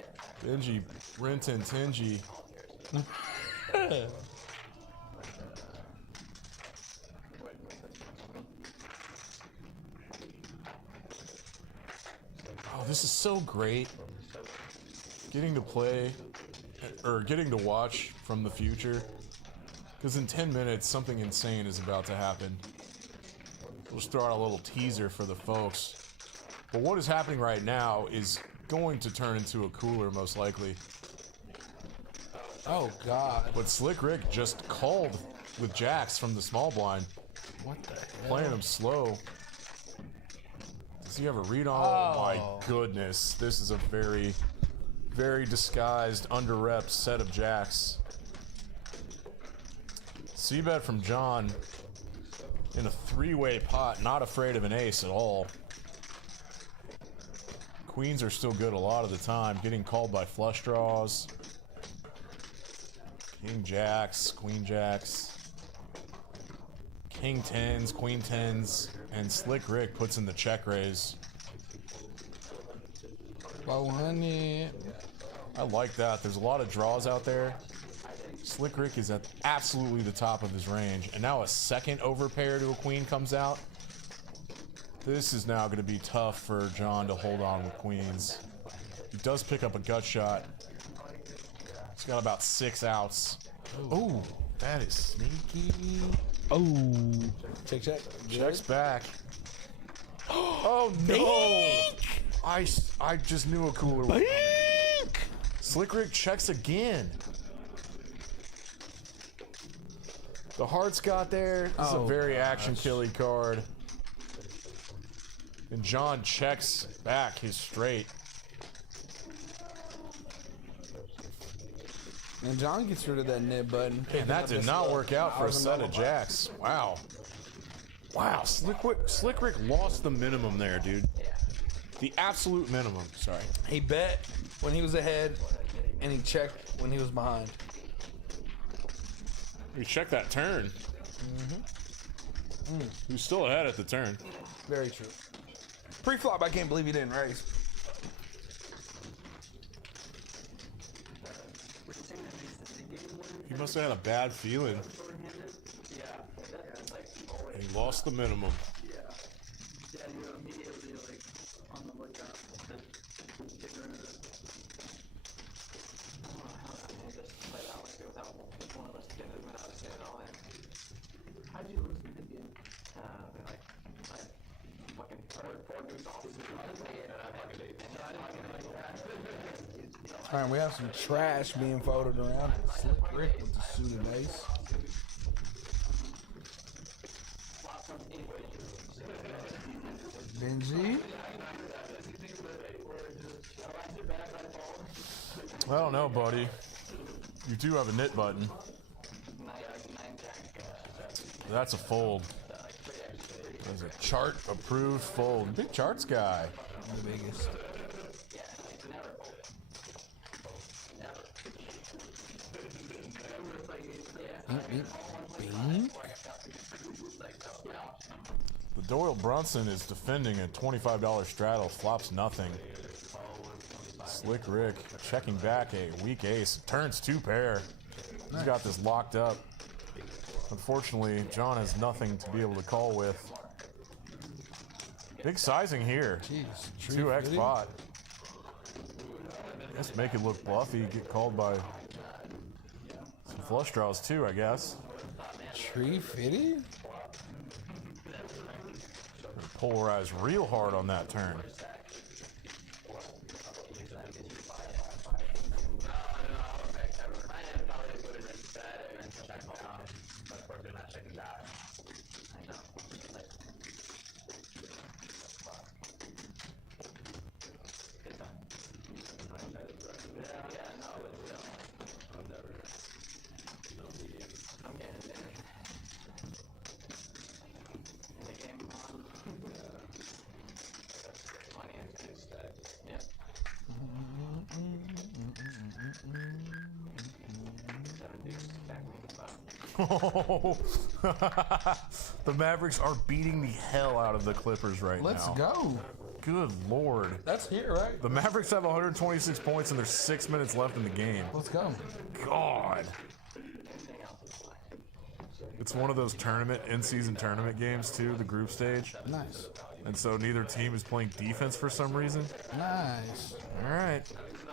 Benji, Renton, Tingy. Oh, this is so great. Getting to play, or getting to watch from the future. Because in 10 minutes, something insane is about to happen. We'll just throw out a little teaser for the folks. But what is happening right now is going to turn into a cooler, most likely. Oh, God. But Slick Rick just called with jacks from the small blind. What the hell? Playing him slow. Does he have a read on? Oh my goodness. This is a very, very disguised, under-rep set of jacks. C-bet from John in a three-way pot, not afraid of an ace at all. Queens are still good a lot of the time, getting called by flush draws. King jacks, queen jacks, king tens, queen tens, and Slick Rick puts in the check raise. 100. I like that. There's a lot of draws out there. Slick Rick is at absolutely the top of his range, and now a second overpair to a queen comes out. This is now going to be tough for John to hold on with queens. He does pick up a gut shot. He's got about 6 outs. Oh, that is sneaky. Oh. Check, check. Checks back. Oh, no. I just knew a cooler one. Slick Rick checks again. The heart's got there. This is a very action-killy card. And John checks back his straight. And John gets rid of that nib button. And that did not work out for a set of jacks. Wow. Wow, Slick Rick lost the minimum there, dude. The absolute minimum. Sorry. He bet when he was ahead, and he checked when he was behind. We checked that turn. He was still ahead at the turn. Very true. Pre-flop, I can't believe he didn't raise. He must have had a bad feeling. And he lost the minimum. All right, we have some trash being folded around. Slick Rick with the suited ace. Benji. I don't know, buddy. You do have a knit button. That's a fold. That's a chart approved fold. Big charts guy. The biggest. The Doyle Brunson is defending a $25 straddle, flops nothing. Slick Rick checking back a weak ace, turns 2 pair. He's got this locked up. Unfortunately, John has nothing to be able to call with. Big sizing here. Jeez. 2x Fitty? bot. Let's make it look bluffy. Get called by some flush draws too, I guess. Tree Fitty? Polarize real hard on that turn. The Mavericks are beating the hell out of the Clippers right Let's now. go. Good Lord. That's here, right? The Mavericks have 126 points and there's 6 minutes left in the game. Let's go. God. It's one of those in-season tournament games too, the group stage. Nice. And so neither team is playing defense for some reason. Nice. All right.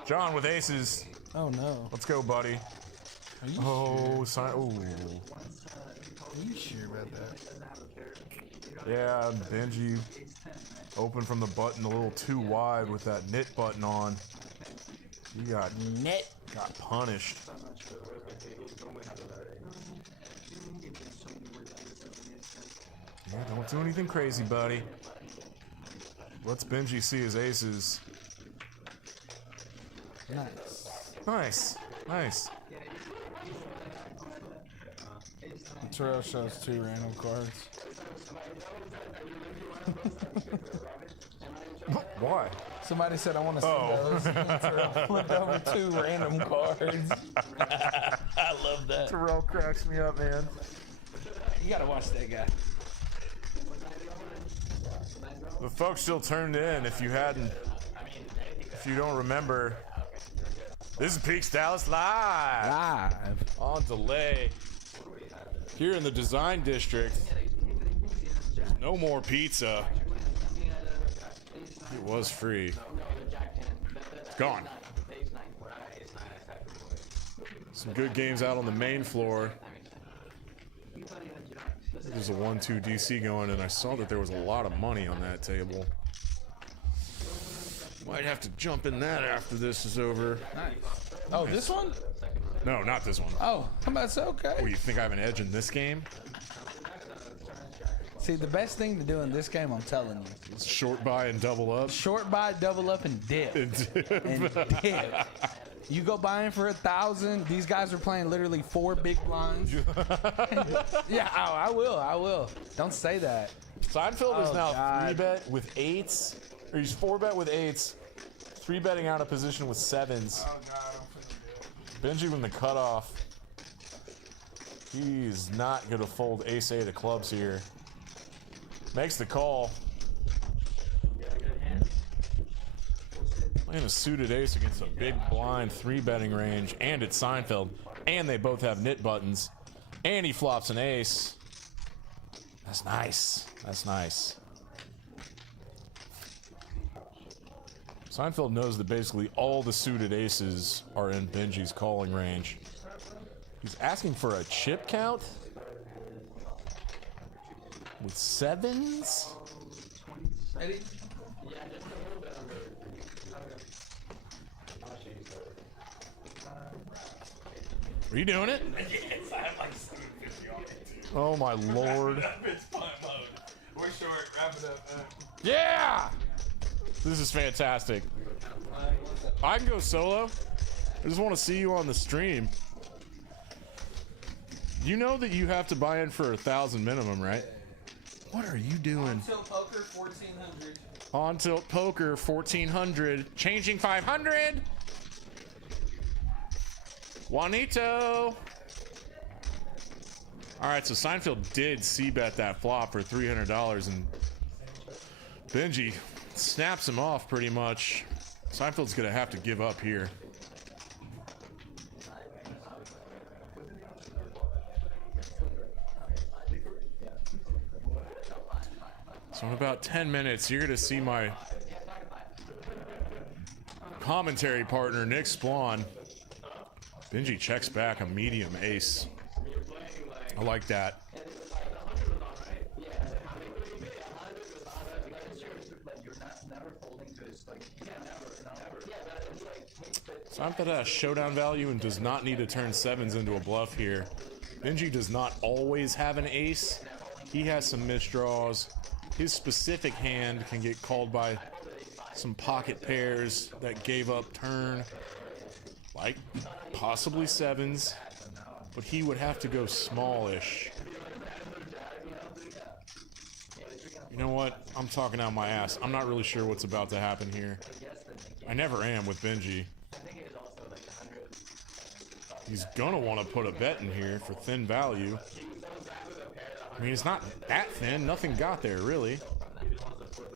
John with aces. Oh, no. Let's go, buddy. Are you Oh, sign. Oh. Are you sure about that? Yeah, Benji open from the button a little too wide with that knit button on. He got punished. Yeah, don't do anything crazy, buddy. Let's Benji see his aces. Nice. Nice. Nice. Terrell shows 2 random cards. Why? Somebody said I want to see those. Terrell flipped over 2 random cards. I love that. Terrell cracks me up, man. You gotta watch that guy. The folks still turned in. If you don't remember, this is Peaks Dallas live on delay here in the Design District. There's no more pizza. It was free. It's gone. Some good games out on the main floor. There's a 1-2 DC going, and I saw that there was a lot of money on that table. Might have to jump in that after this is over. Nice. Oh, this one? No, not this one. Oh, I'm about to say, okay. Oh, you think I have an edge in this game? See, the best thing to do in this game, I'm telling you. It's short buy and double up. Short buy, double up, and dip. And dip. You go buying for 1,000. These guys are playing literally 4 big blinds. Yeah, I will. Don't say that. Seinfeld is now God. 3-bet with 8s. Or he's 4-bet with 8s. 3-betting out of position with 7s. Oh, God, Benji with the cutoff. He's not going to fold ace-8 of clubs here. Makes the call. Playing a suited ace against a big blind 3-betting range, and it's Seinfeld, and they both have knit buttons, and he flops an ace. That's nice. That's nice. Seinfeld knows that basically all the suited aces are in Benji's calling range. He's asking for a chip count with 7s. Eddie? Are you doing it? Yes, I have like 750 on it, too. Oh my lord. It's fun mode. We're short, wrap it up. Yeah! This is fantastic. I can go solo. I just want to see you on the stream. You know that you have to buy in for 1,000 minimum, right? What are you doing? Tilt poker, 1,400. On tilt poker, 1,400. Changing 500. Juanito. All right, so Seinfeld did c-bet that flop for $300, and Benji snaps him off pretty much. Seinfeld's gonna have to give up here. It's one of about 10 minutes, you're going to see my commentary partner, Nick Splawn. Benji checks back a medium ace. I like that. Seinfeld has showdown value and does not need to turn sevens into a bluff here. Benji does not always have an ace. He has some misdraws. His specific hand can get called by some pocket pairs that gave up turn, like possibly sevens, but he would have to go smallish. You know what? I'm talking out my ass. I'm not really sure what's about to happen here. I never am with Benji. He's gonna want to put a bet in here for thin value. I mean, it's not that thin. Nothing got there, really.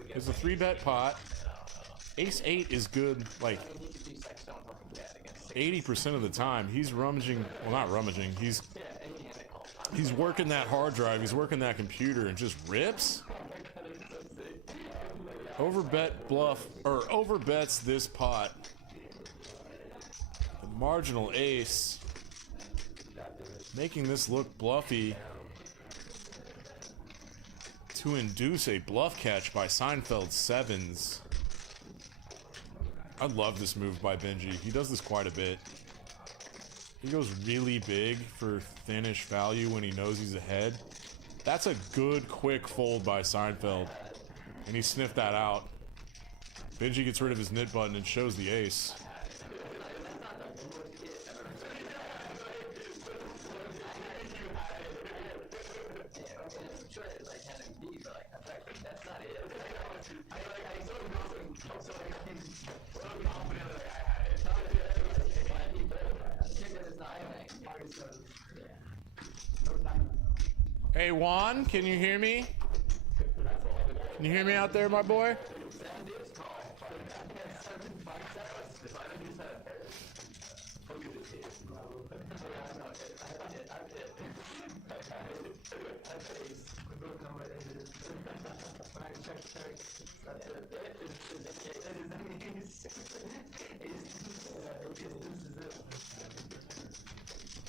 It's a 3-bet pot. Ace-8 is good, like, 80% of the time. He's rummaging, well, not rummaging. He's working that hard drive. He's working that computer and just rips. Overbet bluff, or overbets this pot. The marginal ace. Making this look bluffy to induce a bluff catch by Seinfeld's sevens. I love this move by Benji. He does this quite a bit. He goes really big for thinnish value when he knows he's ahead. That's a good quick fold by Seinfeld. And he sniffed that out. Benji gets rid of his nit button and shows the ace. Hey Juan, can you hear me? Can you hear me out there, my boy?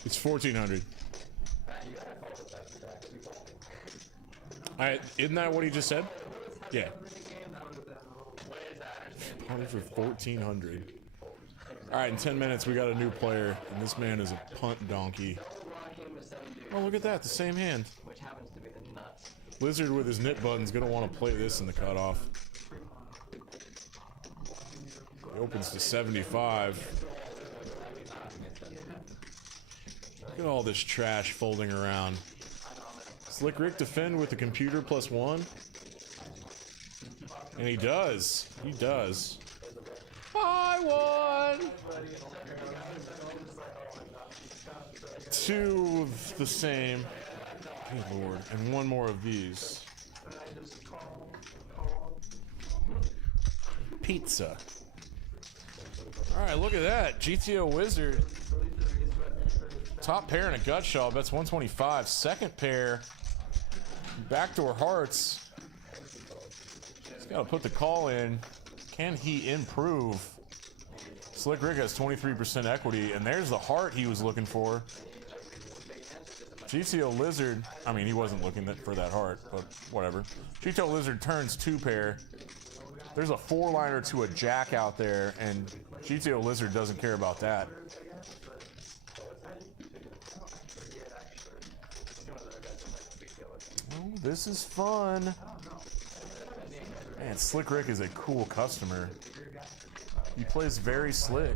It's 1400. Alright, isn't that what he just said? Yeah. Punted for 1400. Alright, in 10 minutes we got a new player, and this man is a punt donkey. Oh, look at that, the same hand. Lizard with his nit button's gonna want to play this in the cutoff. He opens to 75. Look at all this trash folding around. Slick Rick defend with the computer +1. And he does. He does. I won! 2 of the same. Good lord. And 1 more of these. Pizza. Alright, look at that. GTO Wizard. Top pair and a gut shot. Bets 125. Second pair. Backdoor hearts. He's got to put the call in. Can he improve? Slick Rick has 23% equity, and there's the heart he was looking for. GTO Lizard, I mean, he wasn't looking for that heart, but whatever. GTO Lizard turns 2 pair. There's a 4-liner to a jack out there, and GTO Lizard doesn't care about that. Oh, this is fun. Man, Slick Rick is a cool customer. He plays very slick.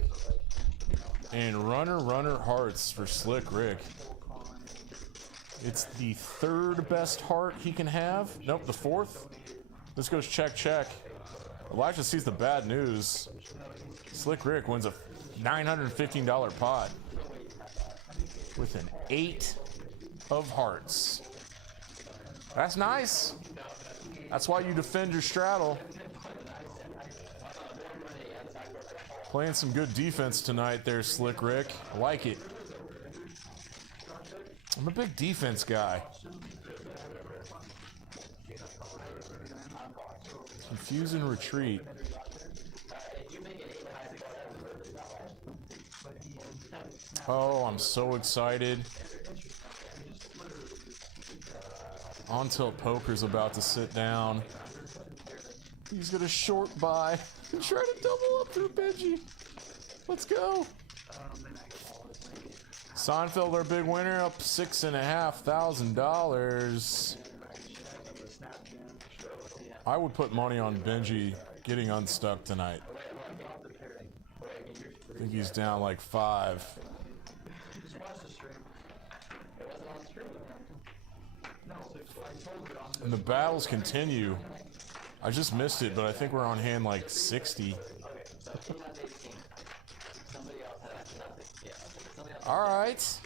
And runner hearts for Slick Rick. It's the 3rd best heart he can have. Nope, the 4th. This goes check. Elijah sees the bad news. Slick Rick wins a $915 pot with an 8 of hearts. That's nice. That's why you defend your straddle. Playing some good defense tonight there, Slick Rick. I like it. I'm a big defense guy. Confuse and retreat. Oh, I'm so excited. On Tilt Poker's about to sit down. He's gonna short buy and try to double up through Benji. Let's go. Seinfeld, our big winner, up $6,500. I would put money on Benji getting unstuck tonight. I think he's down like 5. And the battles continue. I just missed it, but I think we're on hand like 60. Alright.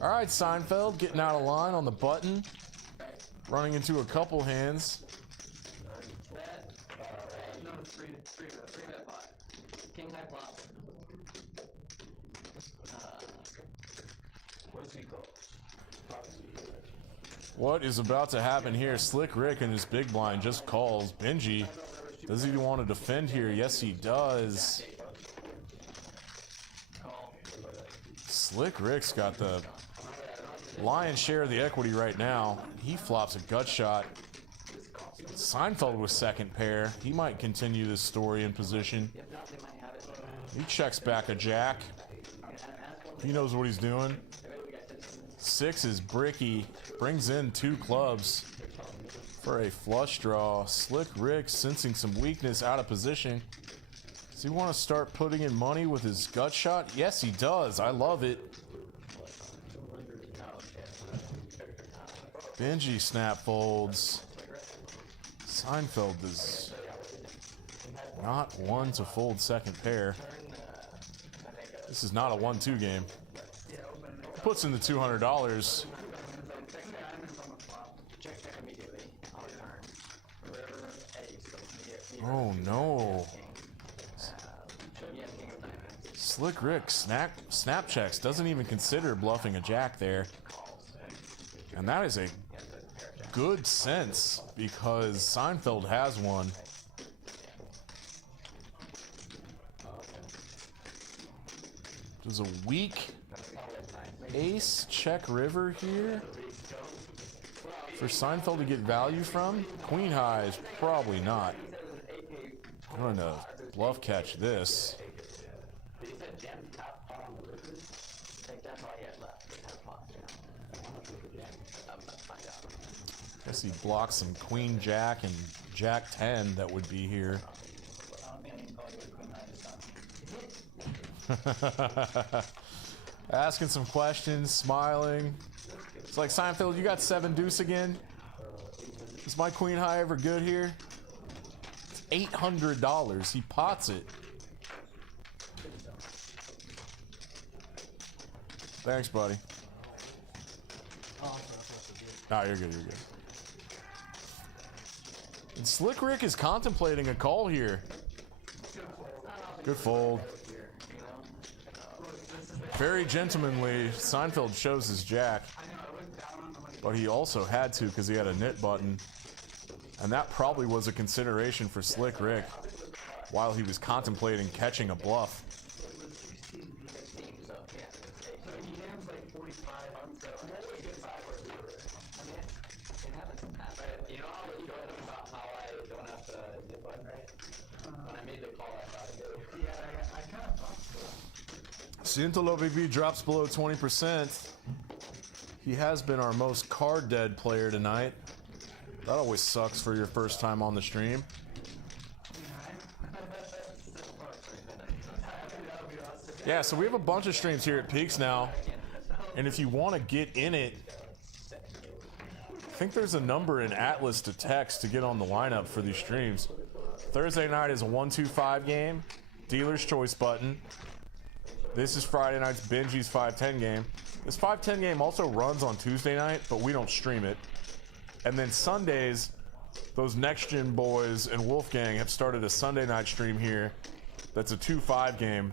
Alright, Seinfeld, getting out of line on the button. Running into a couple hands. What is about to happen here? Slick Rick and his big blind just calls. Benji, does he want to defend here? Yes, he does. Slick Rick's got the lion's share of the equity right now. He flops a gut shot. Seinfeld with second pair. He might continue this story in position. He checks back a jack. He knows what he's doing. 6 is bricky. Brings in 2 clubs for a flush draw. Slick Rick sensing some weakness out of position. Does he want to start putting in money with his gut shot? Yes, he does. I love it. Benji snap folds. Seinfeld is not one to fold second pair. This is not a 1-2 game. Puts in the $200. Oh no. Slick Rick snap checks, doesn't even consider bluffing a jack there. And that is a good sense because Seinfeld has one. There's a weak ace check river here for Seinfeld to get value from. Queen high is probably not. I'm going to bluff catch this. Guess he blocks some queen jack and jack 10 that would be here. Asking some questions, smiling. It's like, Seinfeld, you got 7 deuce again? Is my queen high ever good here? It's $800. He pots it. Thanks, buddy. Nah, you're good, you're good. And Slick Rick is contemplating a call here. Good fold. Very gentlemanly. Seinfeld shows his jack. But he also had to because he had a knit button. And that probably was a consideration for Slick Rick while he was contemplating catching a bluff. Sientolo BB drops below 20%. He has been our most card dead player tonight. That always sucks for your first time on the stream. Yeah, so we have a bunch of streams here at Peaks now. And if you want to get in it, I think there's a number in Atlas to text to get on the lineup for these streams. Thursday night is a 1-2-5 game. Dealer's choice button. This is Friday night's Benji's 5-10 game. This 5-10 game also runs on Tuesday night, but we don't stream it. And then Sundays, those Next Gen boys and Wolfgang have started a Sunday night stream here that's a 2-5 game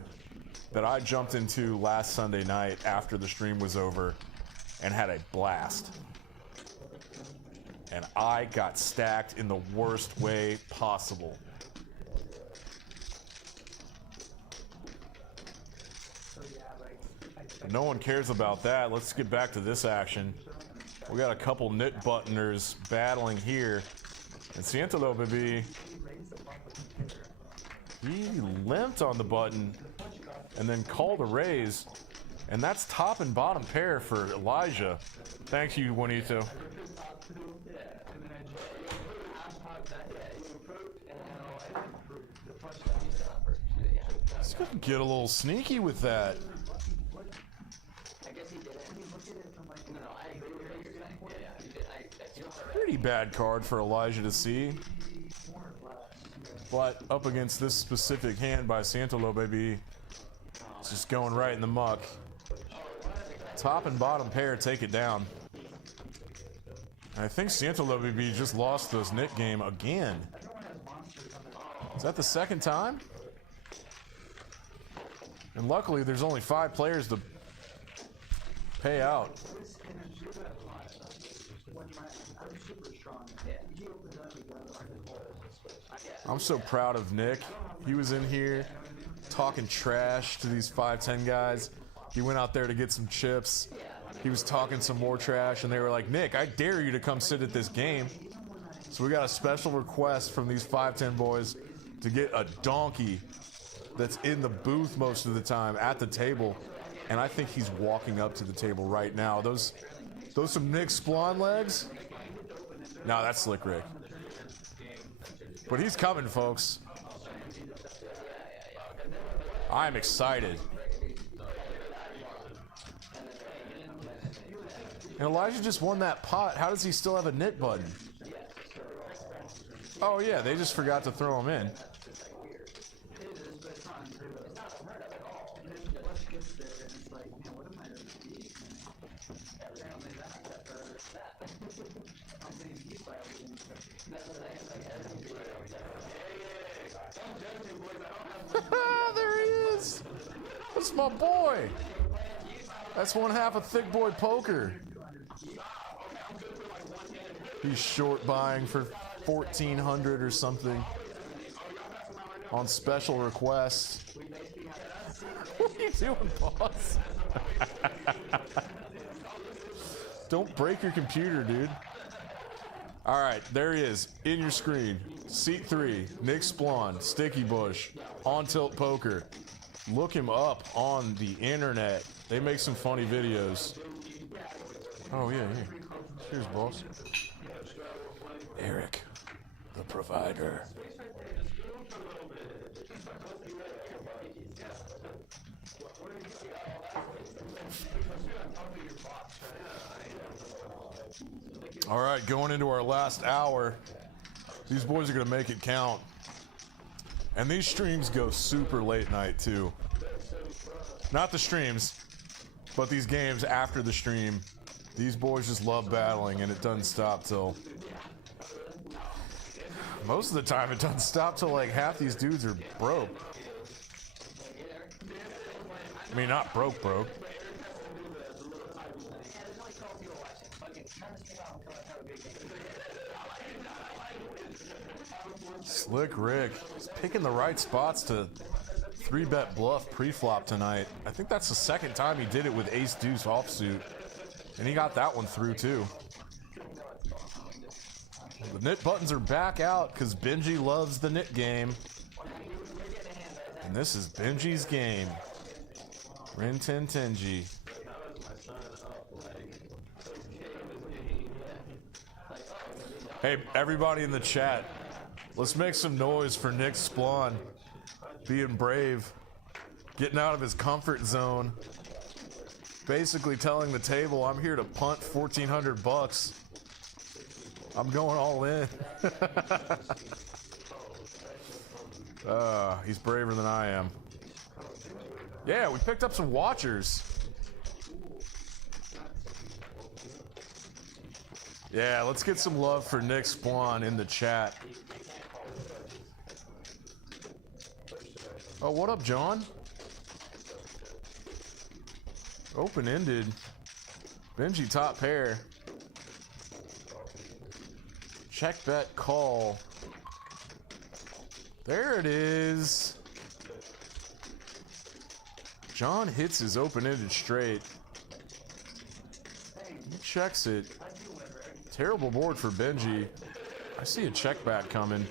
that I jumped into last Sunday night after the stream was over and had a blast. and I got stacked in the worst way possible. No one cares about that. Let's get back to this action. We got a couple knit buttoners battling here. And Santalo, baby, he limped on the button and then called a raise. And that's top and bottom pair for Elijah. Thank you, Juanito. Let's go get a little sneaky with that. Pretty bad card for Elijah to see. But up against this specific hand by Santalo, baby, it's just going right in the muck. Top and bottom pair take it down. I think Santalo, baby, just lost this knit game again. Is that the second time? And luckily, there's only 5 players to pay out. I'm so proud of Nick. He was in here talking trash to these 5'10 guys. He went out there to get some chips. He was talking some more trash, and they were like, Nick, I dare you to come sit at this game. So we got a special request from these 5'10 boys to get a donkey that's in the booth most of the time at the table. And I think he's walking up to the table right now. Those some Nick Splon legs? No, that's Slick Rick. But he's coming, folks. I'm excited. And Elijah just won that pot. How does he still have a knit button? Oh yeah, they just forgot to throw him in. There he is. That's my boy. That's one half of Thick Boy Poker. He's short buying for 1,400 or something on special request. What are you doing, boss? Don't break your computer, dude. All right, there he is in your screen. Seat 3, Nick Splon, Sticky Bush, On Tilt Poker. Look him up on the internet. They make some funny videos. Oh yeah, yeah. Cheers, boss. Eric, the provider. All right, going into our last hour. These boys are gonna make it count. And these streams go super late night too. Not the streams, but these games after the stream. These boys just love battling, and it doesn't stop till... Most of the time, it doesn't stop till like half these dudes are broke. I mean, not broke. Slick Rick is picking the right spots to 3-bet bluff pre-flop tonight. I think that's the second time he did it with Ace Deuce offsuit. And he got that one through too. The knit buttons are back out because Benji loves the knit game. And this is Benji's game. Rin Tin Tenji. Hey, everybody in the chat, let's make some noise for Nick Splon being brave, getting out of his comfort zone, basically telling the table, I'm here to punt 1,400 bucks. I'm going all in. He's braver than I am. Yeah, we picked up some watchers. Yeah, let's get some love for Nick Splon in the chat. Oh, what up, John? Open-ended. Benji top pair. Check bet call. There it is. John hits his open-ended straight. He checks it. Terrible board for Benji. I see a check back coming.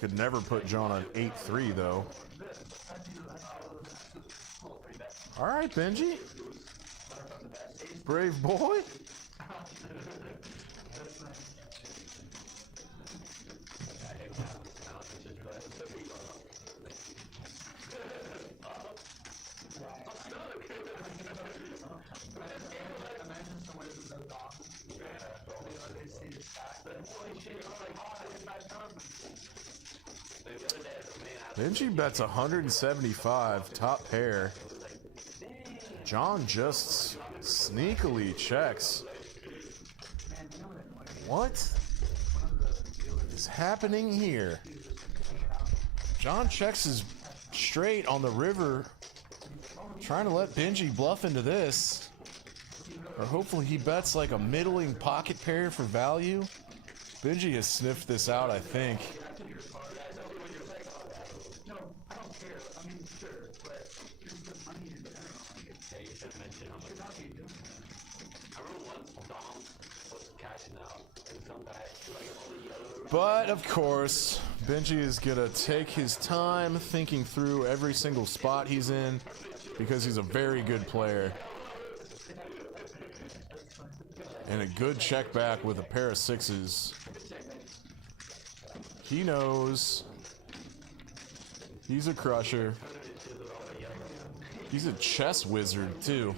Could never put John on 8-3 though. All right, Benji. Brave boy. Benji bets 175, top pair. John just sneakily checks. What is happening here? John checks his straight on the river, trying to let Benji bluff into this. Or hopefully he bets like a middling pocket pair for value. Benji has sniffed this out, I think. But, of course, Benji is going to take his time thinking through every single spot he's in because he's a very good player. And a good check back with a pair of sixes. He knows he's a crusher. He's a chess wizard, too.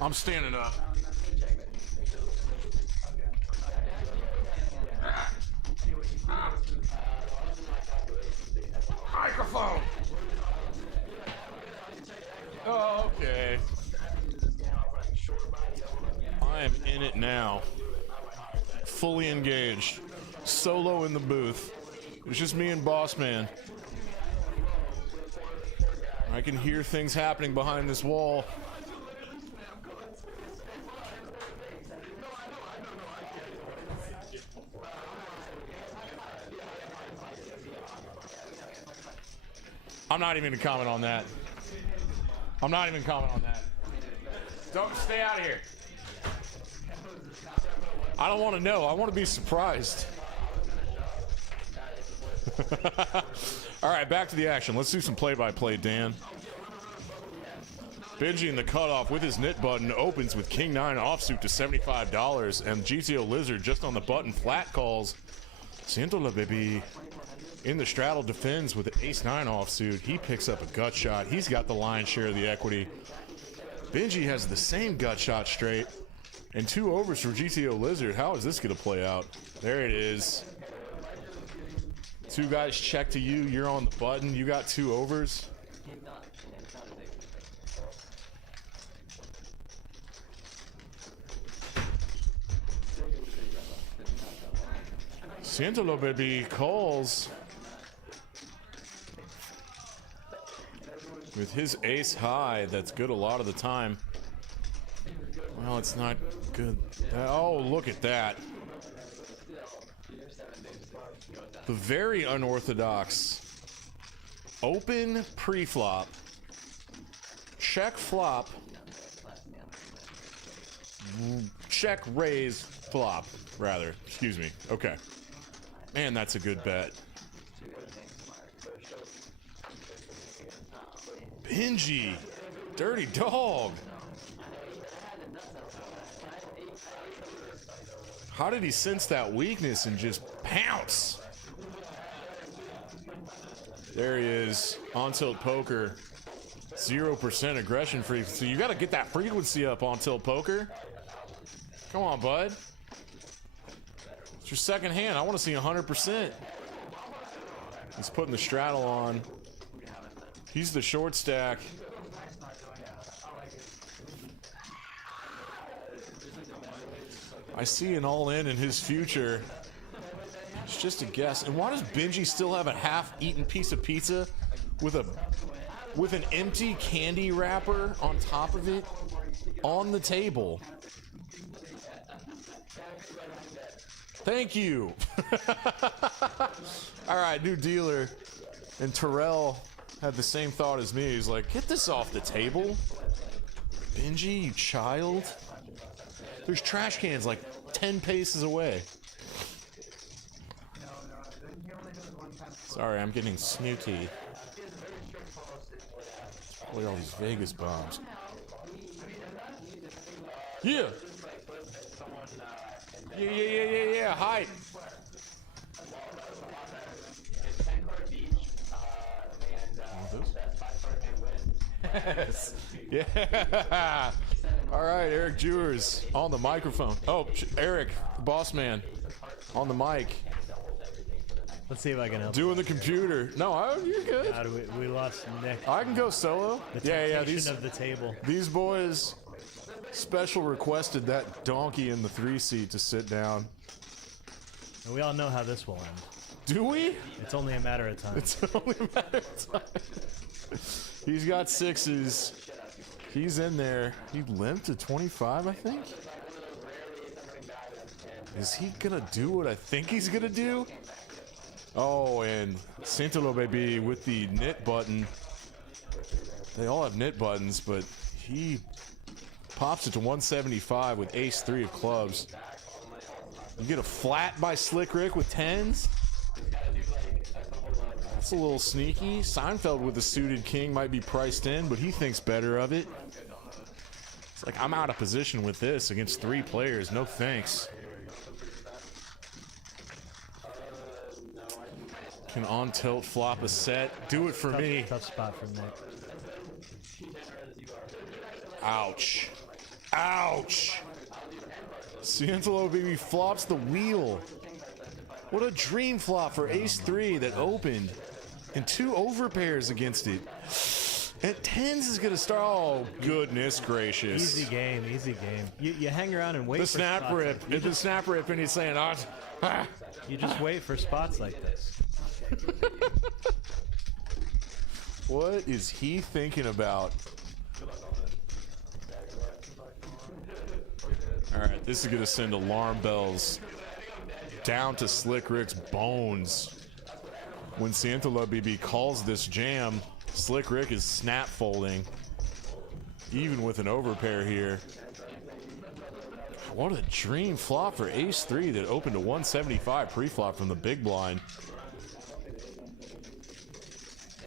I'm standing up. Microphone. Oh, okay. I am in it now. Fully engaged. Solo in the booth. It's just me and Boss Man. I can hear things happening behind this wall. I'm not even gonna comment on that. I'm not even commenting on that. Don't stay out of here. I don't want to know. I want to be surprised. All right, back to the action. Let's do some play-by-play, Dan. Benji in the cutoff with his knit button opens with King 9 offsuit to $75, and GTO Lizard just on the button flat calls. Siéntola, baby. In the straddle defends with the Ace 9 offsuit. He picks up a gut shot. He's got the lion's share of the equity. Benji has the same gut shot straight. And 2 overs for GTO Lizard. How is this going to play out? There it is. 2 guys check to you. You're on the button. You got 2 overs. Siéntalo, baby, calls. With his ace high, that's good a lot of the time. Well, it's not good. Oh, look at that. The very unorthodox open pre-flop, check flop, check raise flop, rather. Excuse me. Okay. Man, that's a good bet. Benji, dirty dog. How did he sense that weakness and just pounce? There he is, on tilt poker, 0% aggression frequency. You got to get that frequency up on tilt poker. Come on, bud. It's your second hand. I want to see 100%. He's putting the straddle on. He's the short stack. I see an all-in in his future. just a guess. And why does Benji still have a half-eaten piece of pizza with an empty candy wrapper on top of it on the table? Thank you. All right, new dealer. And Terrell had the same thought as me. He's like, get this off the table. Benji, you child. There's trash cans like 10 paces away. Sorry, I'm getting snooty. Look at all these Vegas bombs. Yeah. Yeah. Hi. Yes. Yeah. All right, Eric Jewers on the microphone. Oh, Eric, the boss man, on the mic. Let's see if I can help. Doing the computer. No, you're good. How do we lost Nick. I can go solo. The Yeah. temptation of the table. These boys special requested that donkey in the 3-seat to sit down. And we all know how this will end. Do we? It's only a matter of time. It's only a matter of time. He's got 6s. He's in there. He limped to 25, I think. Is he gonna do what I think he's gonna do? Oh, and Santolo baby with the knit button. They all have knit buttons, but he pops it to 175 with ace-3 of clubs. You get a flat by Slick Rick with 10s. That's a little sneaky. Seinfeld with a suited king might be priced in, but he thinks better of it. It's like, I'm out of position with this against 3 players. No thanks. Can on tilt flop a set? Do it for me. Tough spot for Nick. Ouch. Ouch. Santolo baby flops the wheel. What a dream flop for ace-3 that opened. And 2 overpairs against it. And 10s is gonna start. Oh, goodness gracious. Easy game, easy game. You hang around and wait The for snap spots rip. like- It's the snap rip, and he's saying, You just wait for spots like this. What is he thinking about? All right, this is gonna send alarm bells down to Slick Rick's bones. When Santolo BB calls this jam, Slick Rick is snap folding, even with an overpair here. What a dream flop for ace-3 that opened to 175 pre-flop from the big blind.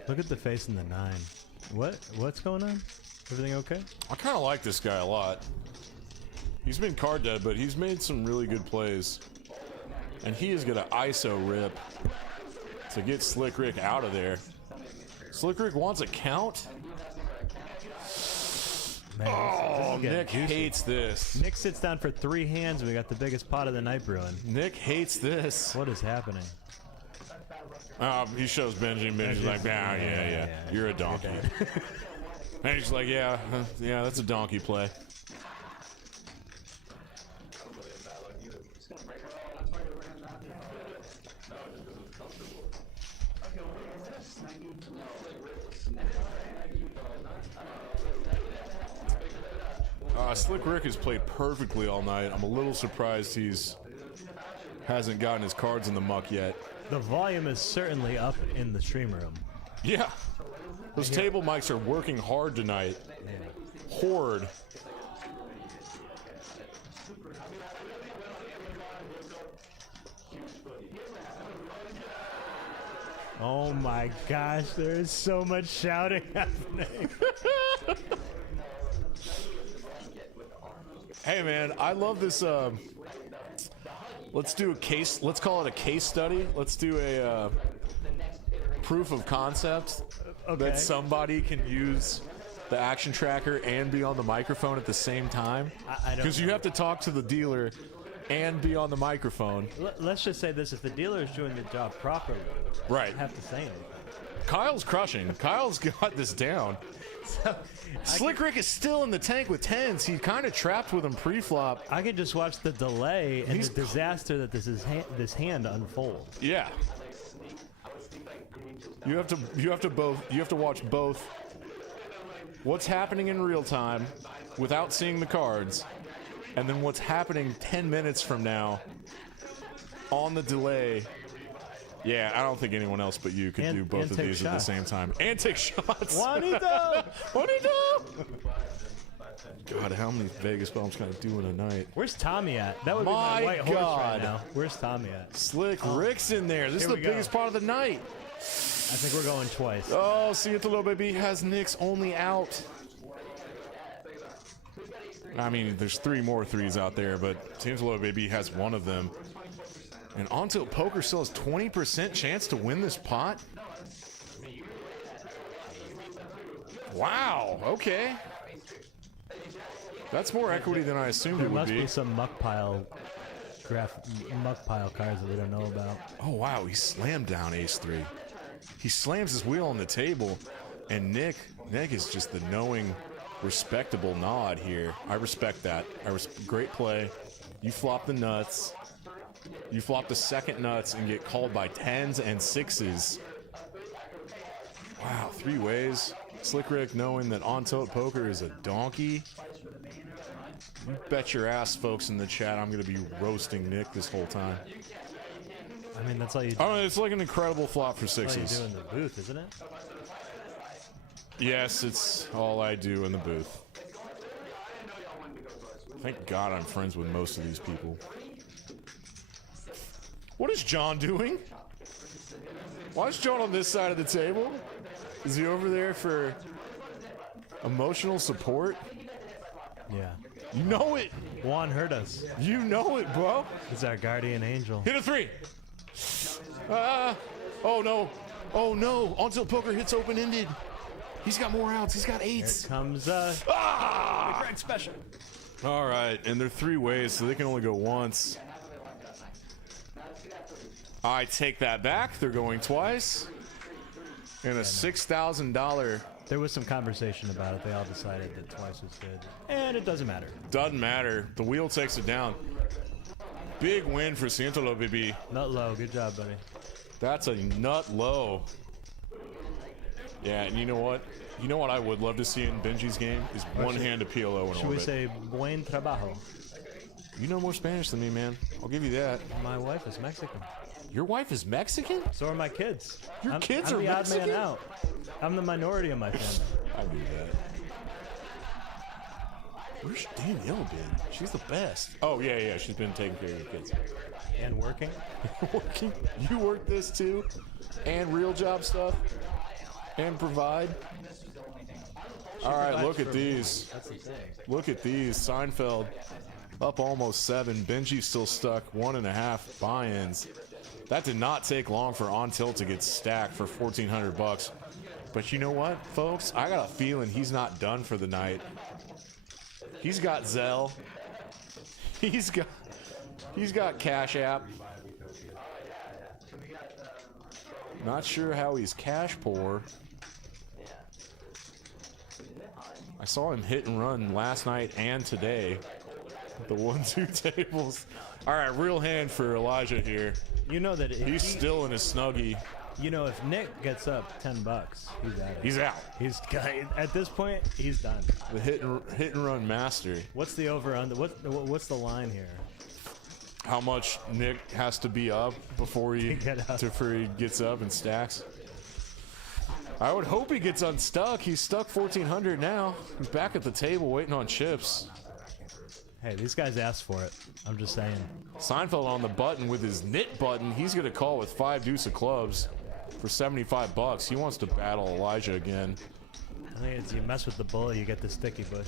Look at the face in the 9. What's going on? Everything okay? I kind of like this guy a lot. He's been card dead, but he's made some really good plays. And he is gonna ISO rip to get Slick Rick out of there. Slick Rick wants a count? Man, Oh, this is getting Nick juicy. hates this. Nick sits down for 3 hands and we got the biggest pot of the night brewing. Nick hates this. What is happening? He shows Benji, and Benji's like, yeah, you're a donkey. And he's like, yeah, that's a donkey play. Slick Rick has played perfectly all night. I'm a little surprised hasn't gotten his cards in the muck yet. The volume is certainly up in the stream room. Yeah. Those table mics are working hard tonight. Horde. Oh my gosh, there is so much shouting happening. Hey man, I love this. Let's do a case. Let's call it a case study. Let's do a proof of concept that somebody can use the action tracker and be on the microphone at the same time. I don't Because you have to talk to the dealer and be on the microphone. Let's just say this: if the dealer is doing the job properly, Right. I have to say anything. Kyle's crushing. Kyle's got this down. Slick Rick is still in the tank with 10s. He's kind of trapped with him pre-flop. I could just watch the delay and the disaster that this hand unfold. Yeah. You have to watch both what's happening in real time without seeing the cards, and then what's happening 10 minutes from now on the delay. Yeah, I don't think anyone else but you could do both of these at the same time. And take shots. Juanito! Juanito! God, how many Vegas bombs can I do in a night? Where's Tommy at? That would be my white horse right now. Where's Tommy at? Slick Rick's in there. This is the biggest part of the night. I think we're going twice. Oh, see it, the little baby has Nick's only out. I mean, there's 3 more 3s out there, but seems the little baby has one of them. And On Tilt Poker still has 20% chance to win this pot. Wow, okay. That's more equity than I assumed it would Must be. be some muck pile cards that we don't know about. Oh, wow, he slammed down ace-3. He slams his wheel on the table, and Nick is just the knowing, respectable nod here. I respect that. Great play. You flop the nuts. You flop the second nuts and get called by 10s and 6s. Wow, 3 ways. Slick Rick knowing that On Tilt Poker is a donkey. You bet your ass, folks in the chat, I'm going to be roasting Nick this whole time. I mean, that's all you do. Oh, it's like an incredible flop for 6s. That's all you do in the booth, isn't it? Yes, it's all I do in the booth. Thank God I'm friends with most of these people. What is John doing? Why is John on this side of the table? Is he over there for emotional support? Yeah. You know it. Juan hurt us. You know it, bro. He's our guardian angel. Hit a 3. Oh no. Oh no. On Tilt Poker hits open-ended. He's got more outs. He's got 8s. Here comes the Grand Special. All right, and they're 3 ways, so they can only go once. I take that back. They're going twice. And a $6,000. There was some conversation about it. They all decided that twice was good. And it doesn't matter. Doesn't matter. The wheel takes it down. Big win for Santolo, baby. Nut low. Good job, buddy. That's a nut low. Yeah, and you know what? You know what I would love to see in Benji's game is one hand to PLO in Should we orbit. say buen trabajo? You know more Spanish than me, man. I'll give you that. My wife is Mexican. Your wife is Mexican? So are my kids. Your kids I'm are the Mexican? odd man out. I'm the minority in my family. I knew that. Where's Danielle been? She's the best. Oh, yeah. She's been taking care of your kids. And working. Working? You work this too? And real job stuff? And provide? All right, look at these. That's the thing. Look at these. Seinfeld up almost 7. Benji still stuck 1.5 buy-ins. That did not take long for On Tilt to get stacked for $1,400. But you know what, folks? I got a feeling he's not done for the night. He's got Zelle. He's got Cash App. Not sure how he's cash poor. I saw him hit and run last night and today. The 1-2 tables. All right, real hand for Elijah here. You know that He's still in his Snuggie. You know, if Nick gets up $10, he's out. He's out. At this point, he's done. The hit and run master. What's the over under? What's the line here? How much Nick has to be up before he gets up and stacks? I would hope he gets unstuck. He's stuck 1,400 now. He's back at the table waiting on chips. Hey, these guys asked for it. I'm just saying. Seinfeld on the button with his knit button. He's gonna call with 5 deuce of clubs for $75. He wants to battle Elijah again. I think it's you mess with the bull, you get the sticky bush.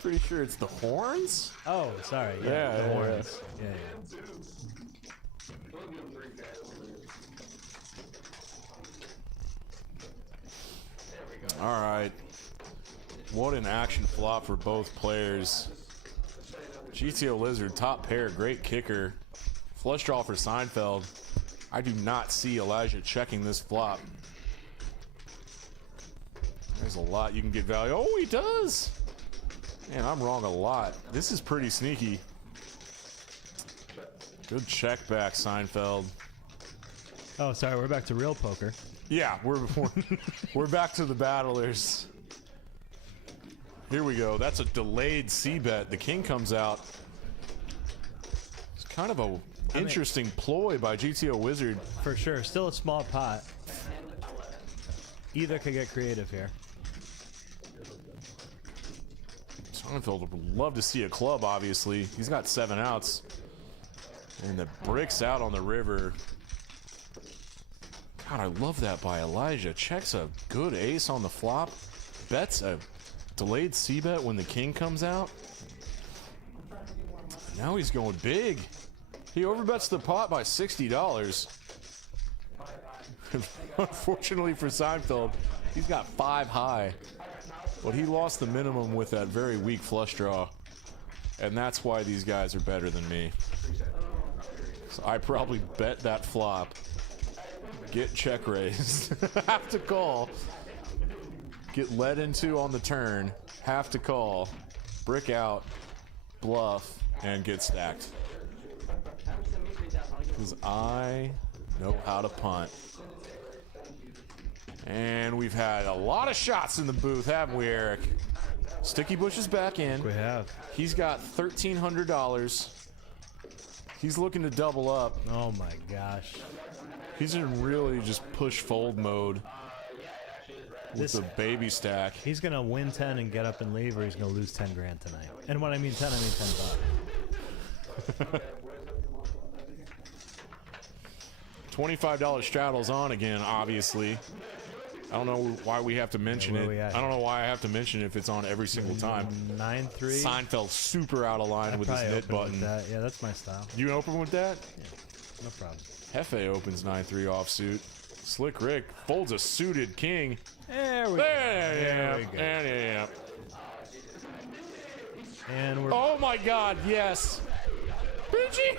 Pretty sure it's the horns. Oh, sorry. Yeah, the horns. Yeah. All right. What an action flop for both players. GTO Lizard, top pair, great kicker. Flush draw for Seinfeld. I do not see Elijah checking this flop. There's a lot you can get value. Oh, he does! Man, I'm wrong a lot. This is pretty sneaky. Good check back, Seinfeld. Oh, sorry, we're back to real poker. Yeah, we're back to the battlers. Here we go. That's a delayed C-bet. The king comes out. It's kind of a interesting ploy by GTO Wizard. For sure. Still a small pot. Either could get creative here. Seinfeld would love to see a club, obviously. He's got 7 outs. And the bricks out on the river. God, I love that by Elijah. Checks a good ace on the flop. Bets a delayed C-bet when the king comes out. Now he's going big. He overbets the pot by $60. Unfortunately for Seinfeld, he's got 5 high. But he lost the minimum with that very weak flush draw. And that's why these guys are better than me. So I probably bet that flop. Get check raised. Have to call. Get led into on the turn. Have to call. Brick out. Bluff. And get stacked. Because I know how to punt. And we've had a lot of shots in the booth, haven't we, Eric? Sticky Bush is back in. We have. He's got $1,300. He's looking to double up. Oh my gosh. He's in really just push fold mode with This- the baby stack. He's gonna win 10 and get up and leave, or he's gonna lose 10 grand tonight. And when I mean 10, I mean 10 bucks. $25 straddles on again, obviously. I don't know why we have to mention where it. we at I don't know why I have to mention it if it's on every single time. 9-3. Seinfeld super out of line with his Probably knit open with button. that. Yeah, that's my style. You open with that? No problem. Hefe opens 9-3 offsuit. Slick Rick folds a suited king. There we There go. yeah. And we're Oh my god, yes. Benji!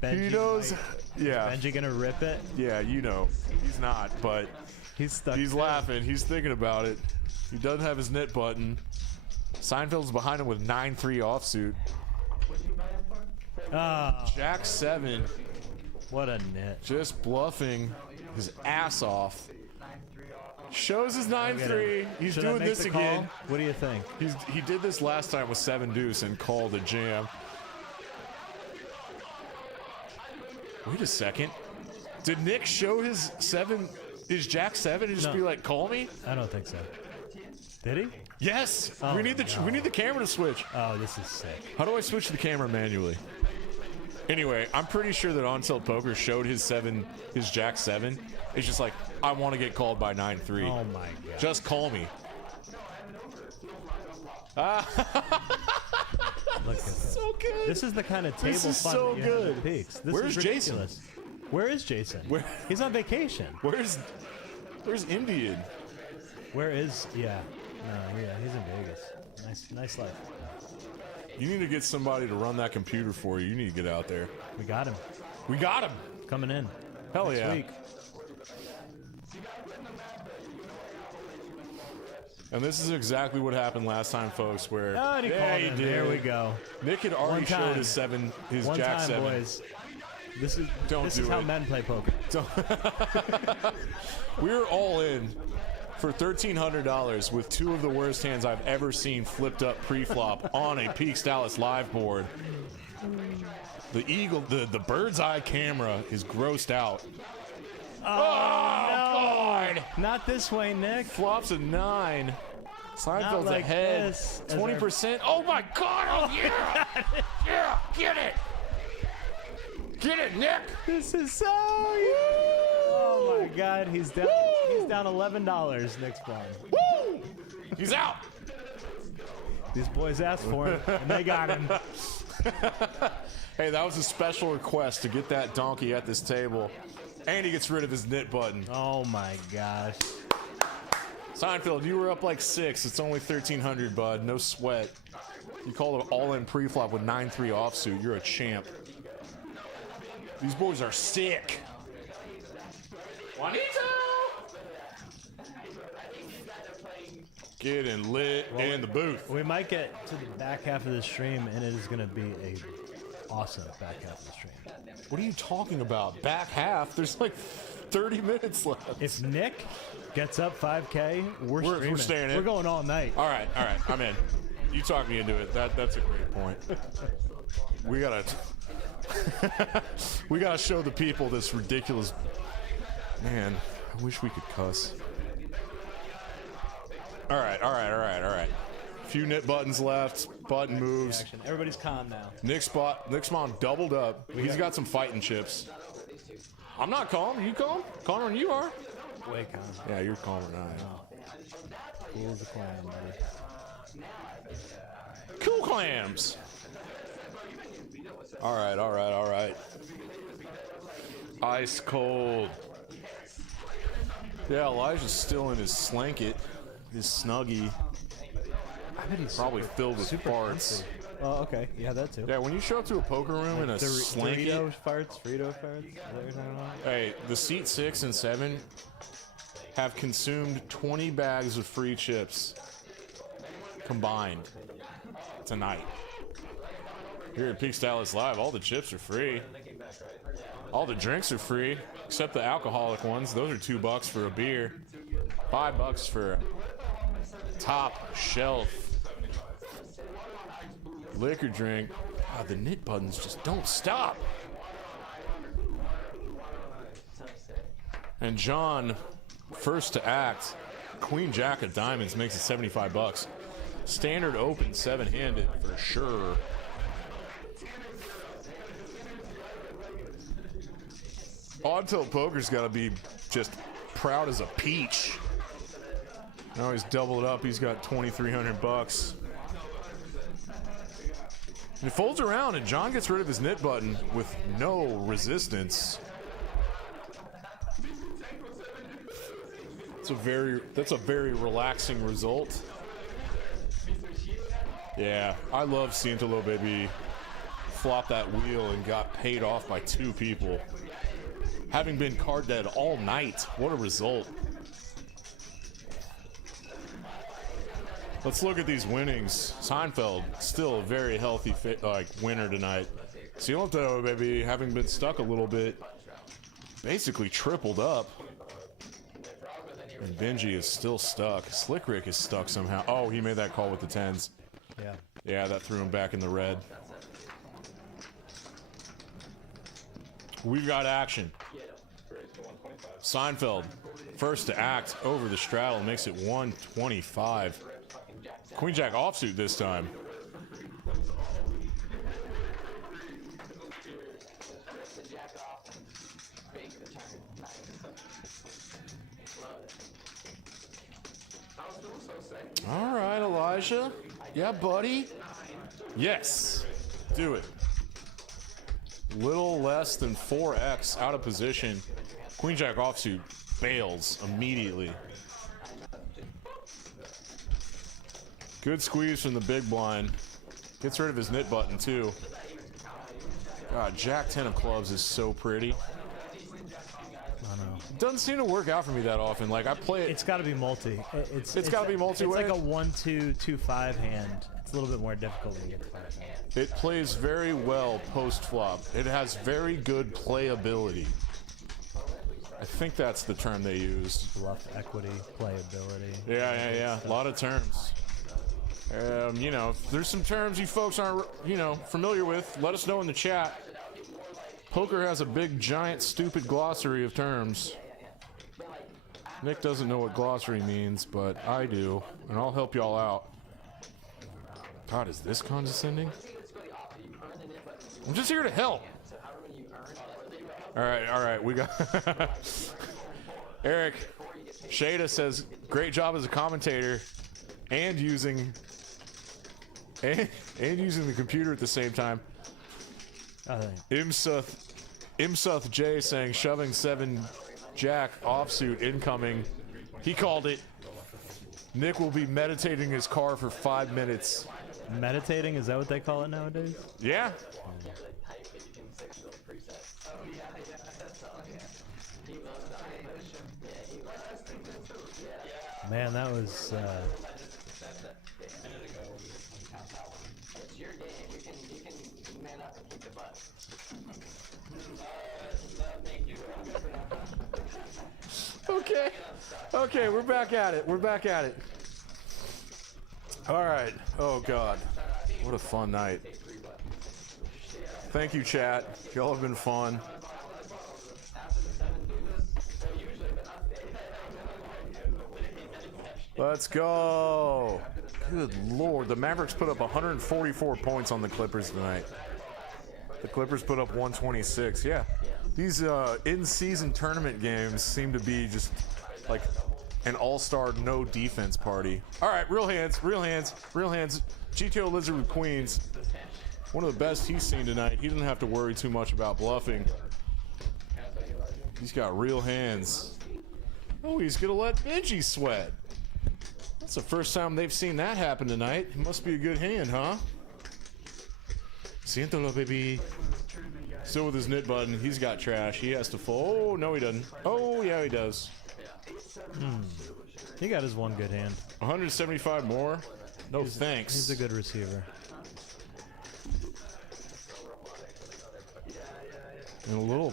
Benji. He knows. Yeah. Benji gonna rip it? Yeah, you know. He's not, but He's stuck. he's too. laughing. He's thinking about it. He doesn't have his knit button. Seinfeld's behind him with 9-3 offsuit. Ah, Jack 7 what a nit. just bluffing his ass off. Shows his 9-3. He's Should I doing make this the call? again. What do you think? He did this last time with 7 deuce and called a jam. Wait a second. Did Nick show his 7? Is Jack 7 and just No. be like, call me? I don't think so. Did he? Yes. Oh, we need the camera to switch. Oh, this is sick. How do I switch the camera manually? Anyway, I'm pretty sure that On Tilt Poker showed his Jack 7. It's just like, I want to get called by 9-3. Oh my god. Just call me. Look at this. So good. This is the kind of table This is fun so that you have good. at Peaks. This Where's is Jason? ridiculous. Where is Jason? Where- He's on vacation. Where's Indian? Where is? Yeah. No, yeah, he's in Vegas. Nice life. You need to get somebody to run that computer for you. You need to get out there. We got him. We got him. Coming in. Hell next yeah. week. And this is exactly what happened last time, folks, where Oh, and he called he in. did. There we go. Nick had already One time. showed his 7, his One Jack time, 7. boys. This is Don't this do is how it. men play poker. We're all in for $1,300 with 2 of the worst hands I've ever seen flipped up pre-flop on a Peaks Dallas live board. The bird's eye camera is grossed out. Oh, God! Not this way, Nick. Flops a 9. Seinfeld's like ahead. this, as our- 20%. Oh my God! Oh yeah! Yeah! Get it! Get it, Nick! This is so. Oh my God, he's down. He's down $11. Nick's blind. Woo! He's out. These boys asked for him, and they got him. Hey, that was a special request to get that donkey at this table. And he gets rid of his knit button. Oh my gosh. Seinfeld, you were up like 6. It's only 1,300, bud. No sweat. You called an all-in pre-flop with 9-3 offsuit. You're a champ. These boys are sick. Juanito! Getting lit in the booth. We might get to the back half of the stream, and it is going to be a awesome back half of the stream. What are you talking about? Back half? There's like 30 minutes left. If Nick gets up 5K, we're streaming. We're staying in. We're going all night. All right, I'm in. You talk me into it. That's a great point. We gotta we gotta show the people this ridiculous. Man, I wish we could cuss. All right. Few knit buttons left. Button moves. Everybody's calm now. Nick's mom doubled up. He's got some fighting chips. I'm not calm. Are you calm? Calmer than you are. Way calm. Yeah, you're calmer than I am. Cool as a clam, buddy. Cool clams. All right. Ice cold. Yeah, Elijah's still in his slanket, his snuggie. I bet he's Probably filled with farts. Oh, okay. Yeah, that too. Yeah, when you show up to a poker room in a slanket. Frito farts? Is that what you're talking about? Hey, the seat 6 and 7 have consumed 20 bags of free chips combined tonight. Here at Peaks Dallas Live, all the chips are free. All the drinks are free, except the alcoholic ones. Those are $2 for a beer, $5 for a top shelf liquor drink. God, the knit buttons just don't stop. And John, first to act, Queen Jack of Diamonds makes it $75. Standard open 7-handed for sure. Odd Tilt Poker's got to be just proud as a peach. Now he's doubled up. He's got $2,300. He folds around and John gets rid of his knit button with no resistance. That's a very relaxing result. Yeah, I love seeing Tolo Baby flop that wheel and got paid off by 2 people. Having been card dead all night, what a result. Let's look at these winnings. Seinfeld, still a very healthy winner tonight. Tolo Baby, having been stuck a little bit, basically tripled up. And Benji is still stuck. Slick Rick is stuck somehow. Oh, he made that call with the 10s. Yeah. Yeah, that threw him back in the red. We've got action. Seinfeld, first to act over the straddle, makes it 125. Queen Jack offsuit this time. All right, Elijah. Yeah, buddy. Yes. Do it. Little less than 4x out of position. Queen Jack offsuit bails immediately. Good squeeze from the big blind. Gets rid of his knit button too. God, Jack 10 of clubs is so pretty. I know. Doesn't seem to work out for me that often. Like I play it. It's got to be multi. It's got to be multi-way. It's like a 1-2-2-5 hand. It's a little bit more difficult when you get to 5 hands. It plays very well post flop. It has very good playability. I think that's the term they used. Bluff equity, playability. Yeah. A lot of terms. You know, if there's some terms you folks aren't, familiar with, let us know in the chat. Poker has a big, giant, stupid glossary of terms. Nick doesn't know what glossary means, but I do, and I'll help y'all out. God, is this condescending? I'm just here to help. All right, we got Eric Shada says, great job as a commentator and using the computer at the same time. Imsuth J saying shoving 7 Jack offsuit incoming. He called it. Nick will be meditating his car for 5 minutes. Meditating, is that what they call it nowadays? Yeah. Man, that was Okay. Okay, we're back at it. We're back at it. All right. Oh, God. What a fun night. Thank you, chat. Y'all have been fun. Let's go. Good Lord. The Mavericks put up 144 points on the Clippers tonight. The Clippers put up 126. Yeah. These in-season tournament games seem to be just like an all-star no defense party. All right, real hands, real hands, real hands. GTO Lizard with Queens. One of the best he's seen tonight. He didn't have to worry too much about bluffing. He's got real hands. Oh, he's gonna let Benji sweat. That's the first time they've seen that happen tonight. It must be a good hand, huh? Siéntalo, baby. Still with his knit button. He's got trash. He has to fold. Oh, no, he doesn't. Oh, yeah, he does. he got his one good hand. 175 more? No, thanks. He's a good receiver. And a little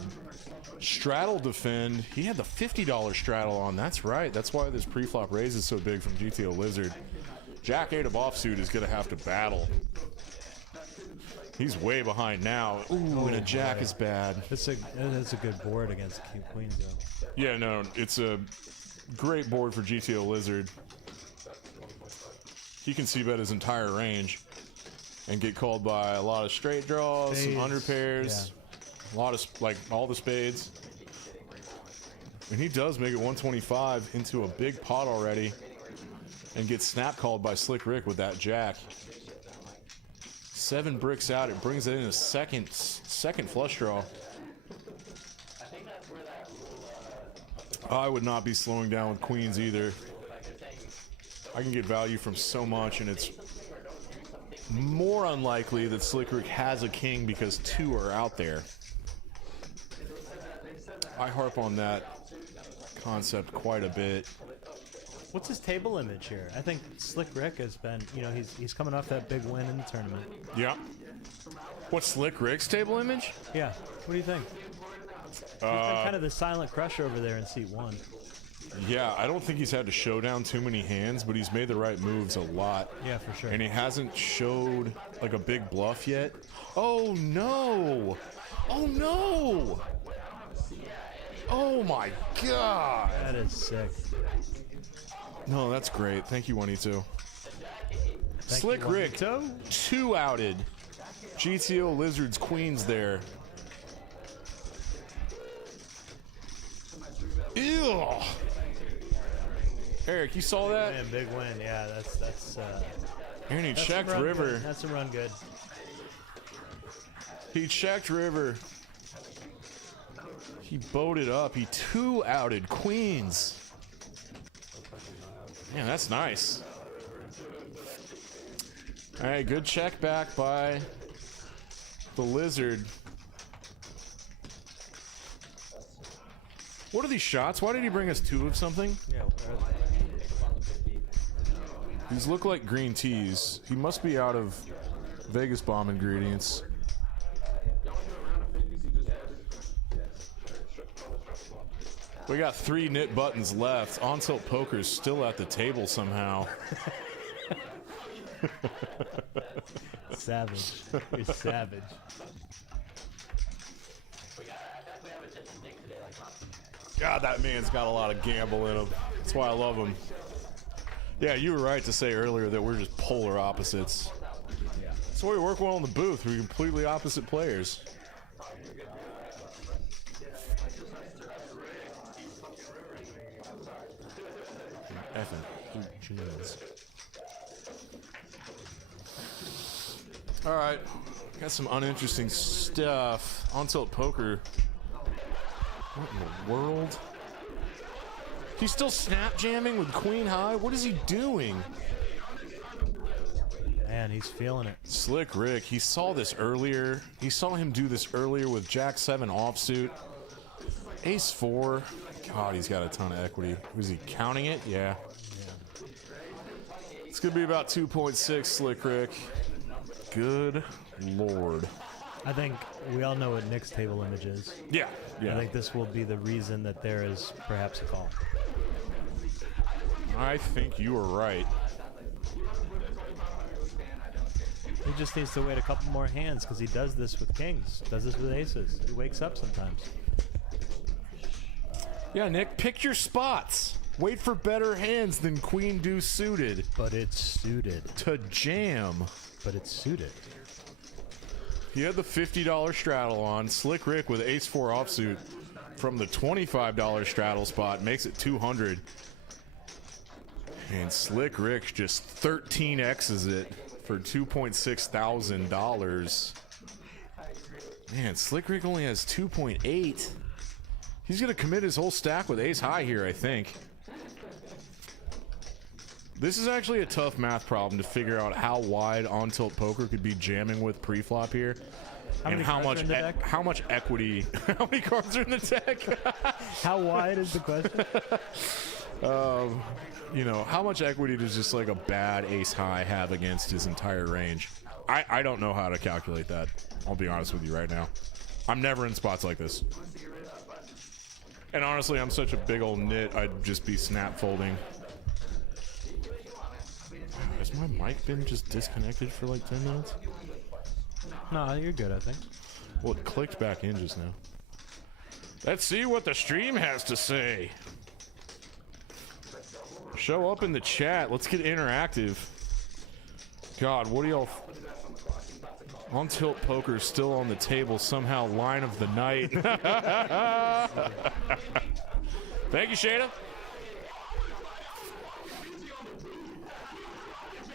straddle defend. He had the $50 straddle on. That's right. That's why this pre-flop raise is so big from GTO Lizard. Jack 8 of offsuit is going to have to battle. He's way behind now. Ooh, and a jack is bad. It's a good board against Queens, though. Yeah, no, it's a great board for GTO Lizard. He can see bet his entire range and get called by a lot of straight draws, some under pairs, a lot of, like, all the spades. And he does make it 125 into a big pot already and gets snap called by Slick Rick with that jack. 7 bricks out. It brings it in a second flush draw. I would not be slowing down with queens either. I can get value from so much, and it's more unlikely that Slick Rick has a king because 2 are out there. I harp on that concept quite a bit. What's his table image here? I think Slick Rick has been, you know, he's coming off that big win in the tournament. Yeah. What's Slick Rick's table image? Yeah. What do you think? He's been kind of the silent crusher over there in seat 1. Yeah, I don't think he's had to show down too many hands, but he's made the right moves a lot. Yeah, for sure. And he hasn't showed like a big bluff yet. Oh no! Oh no! Oh my god! That is sick. No, that's great. Thank you, Juanito. Slick Rick, 2 outed. GTO Lizards Queens there. Ew! Eric, you saw that? Big win. Yeah, that's. And he That's checked some run river. Good. That's a run good. He checked river. He boated up. He 2 outed Queens. Man, that's nice. All right, good check back by the Lizard. What are these shots? Why did he bring us 2 of something? Yeah. These look like green teas. He must be out of Vegas bomb ingredients. We got 3 knit buttons left. On tilt poker's still at the table somehow. Savage. You're savage. God, that man's got a lot of gamble in him. That's why I love him. Yeah, you were right to say earlier that we're just polar opposites. That's why we work well in the booth. We're completely opposite players. Effing jeans. All right, got some uninteresting stuff. On tilt poker. What in the world? He's still snap jamming with queen high? What is he doing? Man, he's feeling it. Slick Rick, he saw this earlier. He saw him do this earlier with Jack 7 offsuit. Ace 4. God, he's got a ton of equity. Was he counting it? Yeah. It's going to be about 2.6, Slick Rick. Good Lord. I think we all know what Nick's table image is. Yeah. I think this will be the reason that there is perhaps a call. I think you are right. He just needs to wait a couple more hands because he does this with kings, does this with aces. He wakes up sometimes. Yeah, Nick, pick your spots. Wait for better hands than Queen Deuce suited. But it's suited. To jam. But it's suited. He had the $50 straddle on. Slick Rick with Ace 4 offsuit from the $25 straddle spot makes it 200. And Slick Rick just 13x's it for $2.6 thousand. Man, Slick Rick only has 2.8. He's gonna commit his whole stack with ace high here, I think. This is actually a tough math problem to figure out how wide on tilt poker could be jamming with pre-flop here. And how much equity, how many cards are in the deck? How wide is the question? You know, how much equity does just like a bad ace high have against his entire range? I don't know how to calculate that. I'll be honest with you right now. I'm never in spots like this. And honestly, I'm such a big old nit, I'd just be snap folding. Has my mic been just disconnected for like 10 minutes? No, you're good, I think. Well, it clicked back in just now. Let's see what the stream has to say. Show up in the chat. Let's get interactive. God, what do y'all... On tilt poker still on the table, somehow line of the night. Thank you, Shada.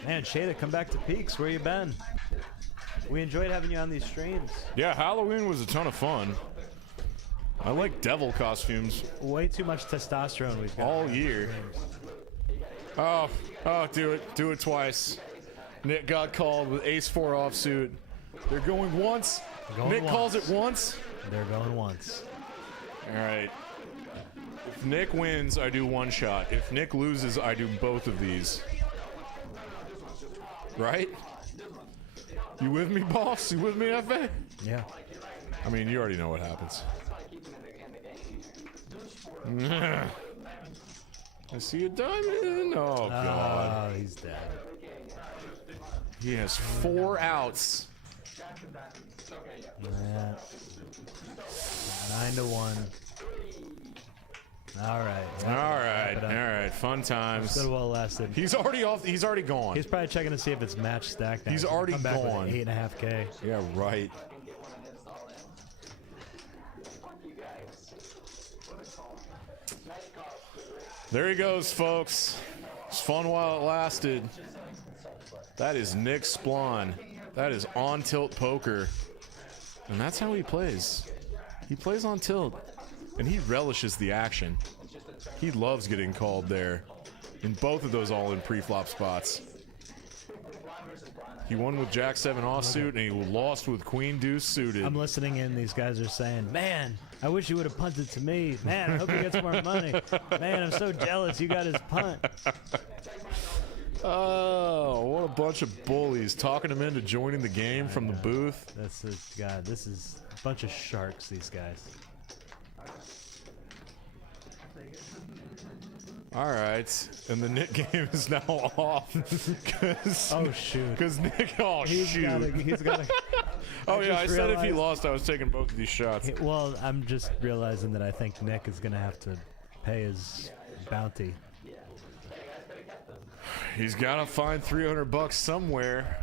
Man, Shada, come back to Peaks. Where you been? We enjoyed having you on these streams. Yeah, Halloween was a ton of fun. I like devil costumes. Way too much testosterone we've got all year. Oh, do it twice. Nick got called with ace 4 offsuit. They're going once. Nick calls it once. They're going once. All right. If Nick wins, I do one shot. If Nick loses, I do both of these. Right? You with me, boss? You with me, FA? Yeah. I mean, you already know what happens. I see a diamond. Oh, God. Oh, he's dead. He has 4 outs. Yeah. 9-1. All right. Fun times. Still well lasted. He's already off. He's already gone. He's probably checking to see if it's match stacked. He's already gone. 8.5K. Yeah, right. There he goes, folks. It's fun while it lasted. That is Nick Splon. That is on tilt poker. And that's how he plays. He plays on tilt. And he relishes the action. He loves getting called there. In both of those all-in pre-flop spots. He won with Jack 7 offsuit, and he lost with Queen Deuce suited. I'm listening in. These guys are saying, man, I wish you would have punted to me. Man, I hope he gets more money. Man, I'm so jealous you got his punt. Oh, what a bunch of bullies. Talking him into joining the game from the booth. That's a, God, this is a bunch of sharks, these guys. All right, and the Nick game is now off. Oh shoot! Because Nick, he's got. Oh yeah, I said if he lost, I was taking both of these shots. Well, I'm just realizing that I think Nick is gonna have to pay his bounty. He's gotta find $300 somewhere.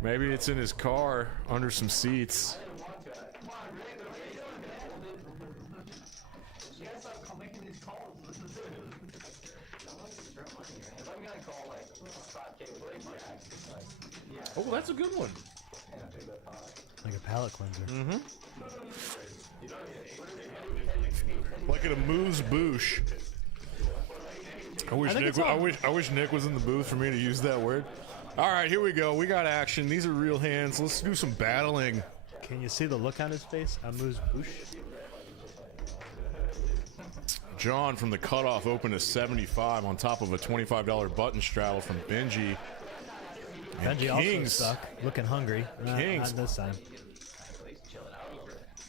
Maybe it's in his car under some seats. Oh, that's a good one. Like a palate cleanser. Mm-hmm. Like an amuse bouche. I wish Nick was in the booth for me to use that word. All right, here we go. We got action. These are real hands. Let's do some battling. Can you see the look on his face? Amuse bouche. John from the cutoff opened a 75 on top of a $25 button straddle from Benji. And Benji also Kings, stuck, looking hungry. Kings. Not this time.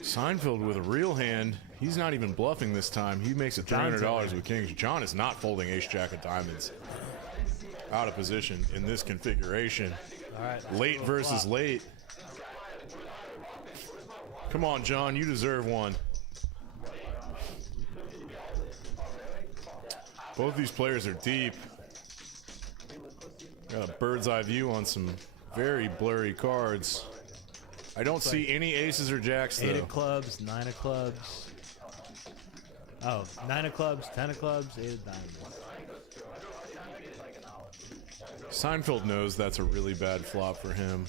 Seinfeld with a real hand. He's not even bluffing this time. He makes it $300 with Kings. John is not folding ace jack of diamonds. Out of position in this configuration. All right. Late versus late. Come on, John. You deserve one. Both these players are deep. Got a bird's eye view on some very blurry cards. I don't see any aces or jacks, though. 8 of clubs, 9 of clubs. Oh, 9 of clubs, 10 of clubs, 8 of diamonds. Seinfeld knows that's a really bad flop for him.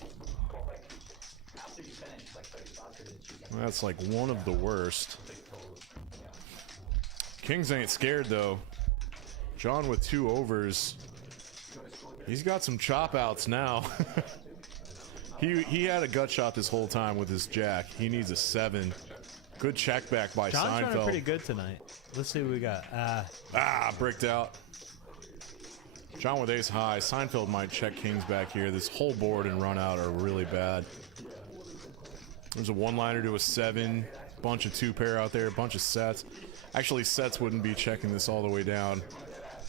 That's like one of the worst. Kings ain't scared, though. John with 2 overs. He's got some chop outs now. He had a gut shot this whole time with his jack. He needs a 7. Good check back by John's running Seinfeld. pretty good tonight. Let's see what we got. Bricked out. John with ace high. Seinfeld might check kings back here. This whole board and run out are really bad. There's a one-liner to a 7. Bunch of 2-pair out there. Bunch of sets. Actually, sets wouldn't be checking this all the way down.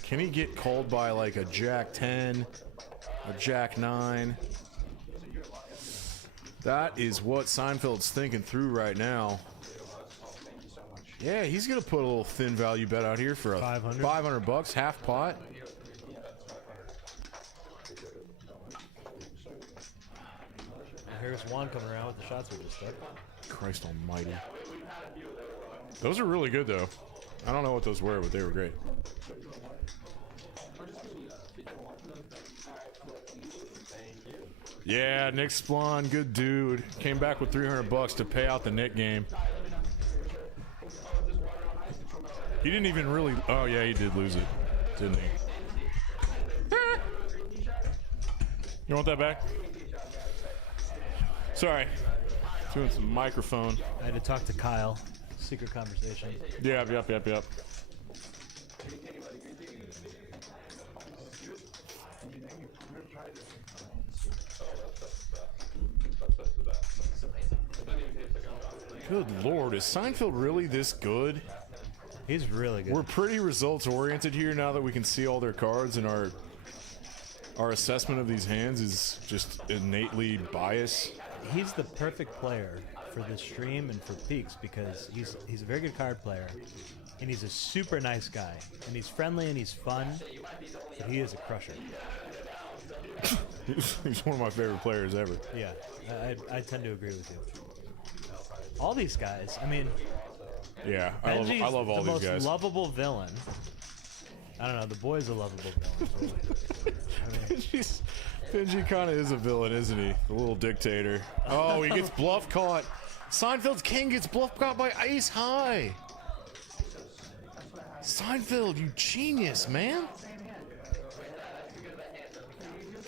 Can he get called by like a jack 10? A jack 9? That is what Seinfeld's thinking through right now. Yeah, he's gonna put a little thin value bet out here for a 500 bucks, half pot. Here's Juan coming around with the shots we just took. Christ almighty. Those are really good, though. I don't know what those were, but they were great. Yeah, Nick Splon, good dude. Came back with 300 bucks to pay out the Nick game. He didn't even really... Oh, yeah, he did lose it, didn't he? You want that back? Sorry. Doing some microphone. I had to talk to Kyle. Secret conversation. Yep. Good Lord, is Seinfeld really this good? He's really good. We're pretty results oriented here now that we can see all their cards, and our assessment of these hands is just innately biased. He's the perfect player for this stream and for Peaks because he's a very good card player, and he's a super nice guy, and he's friendly and he's fun, but he is a crusher. He's one of my favorite players ever. Yeah, I tend to agree with you. All these guys, I mean, Yeah, Benji's I love all the these most guys. lovable villain. I don't know, the boy's a lovable villain. I mean, Benji kind of is a villain, isn't he? The little dictator. Oh, he gets bluff caught. Seinfeld's king gets bluff caught by ace high. Seinfeld, you genius, man.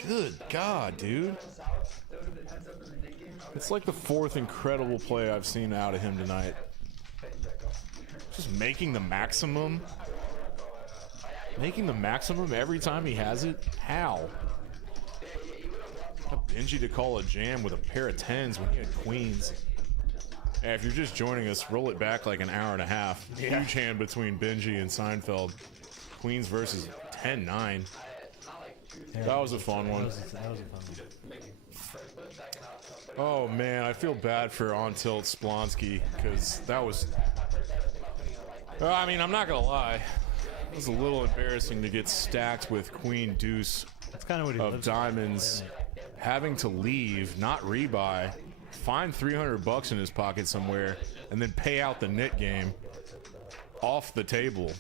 Good God, dude. It's like the 4th incredible play I've seen out of him tonight. Just making the maximum. Making the maximum every time he has it? How? Got Benji to call a jam with a pair of 10s when he had queens. Yeah, if you're just joining us, roll it back like an hour and a half. Yeah. Huge hand between Benji and Seinfeld. Queens versus 10-9. yeah, That was a fun one. that was a fun one. Oh man, I feel bad for On Tilt Splonsky because that was. I mean, I'm not gonna lie. It was a little embarrassing to get stacked with Queen Deuce That's kind of what he of lives diamonds, having to leave, not rebuy, find 300 bucks in his pocket somewhere, and then pay out the knit game off the table.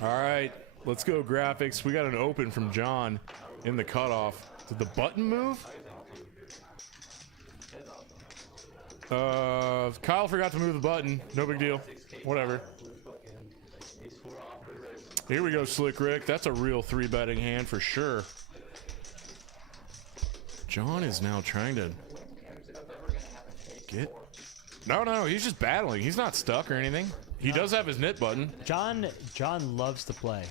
All right, let's go graphics. We got an open from John in the cutoff. Did the button move? Kyle forgot to move the button. No big deal. Whatever. Here we go, Slick Rick. That's a real 3-betting hand for sure. John is now trying to get... No, he's just battling. He's not stuck or anything. He does have his knit button. John loves to play.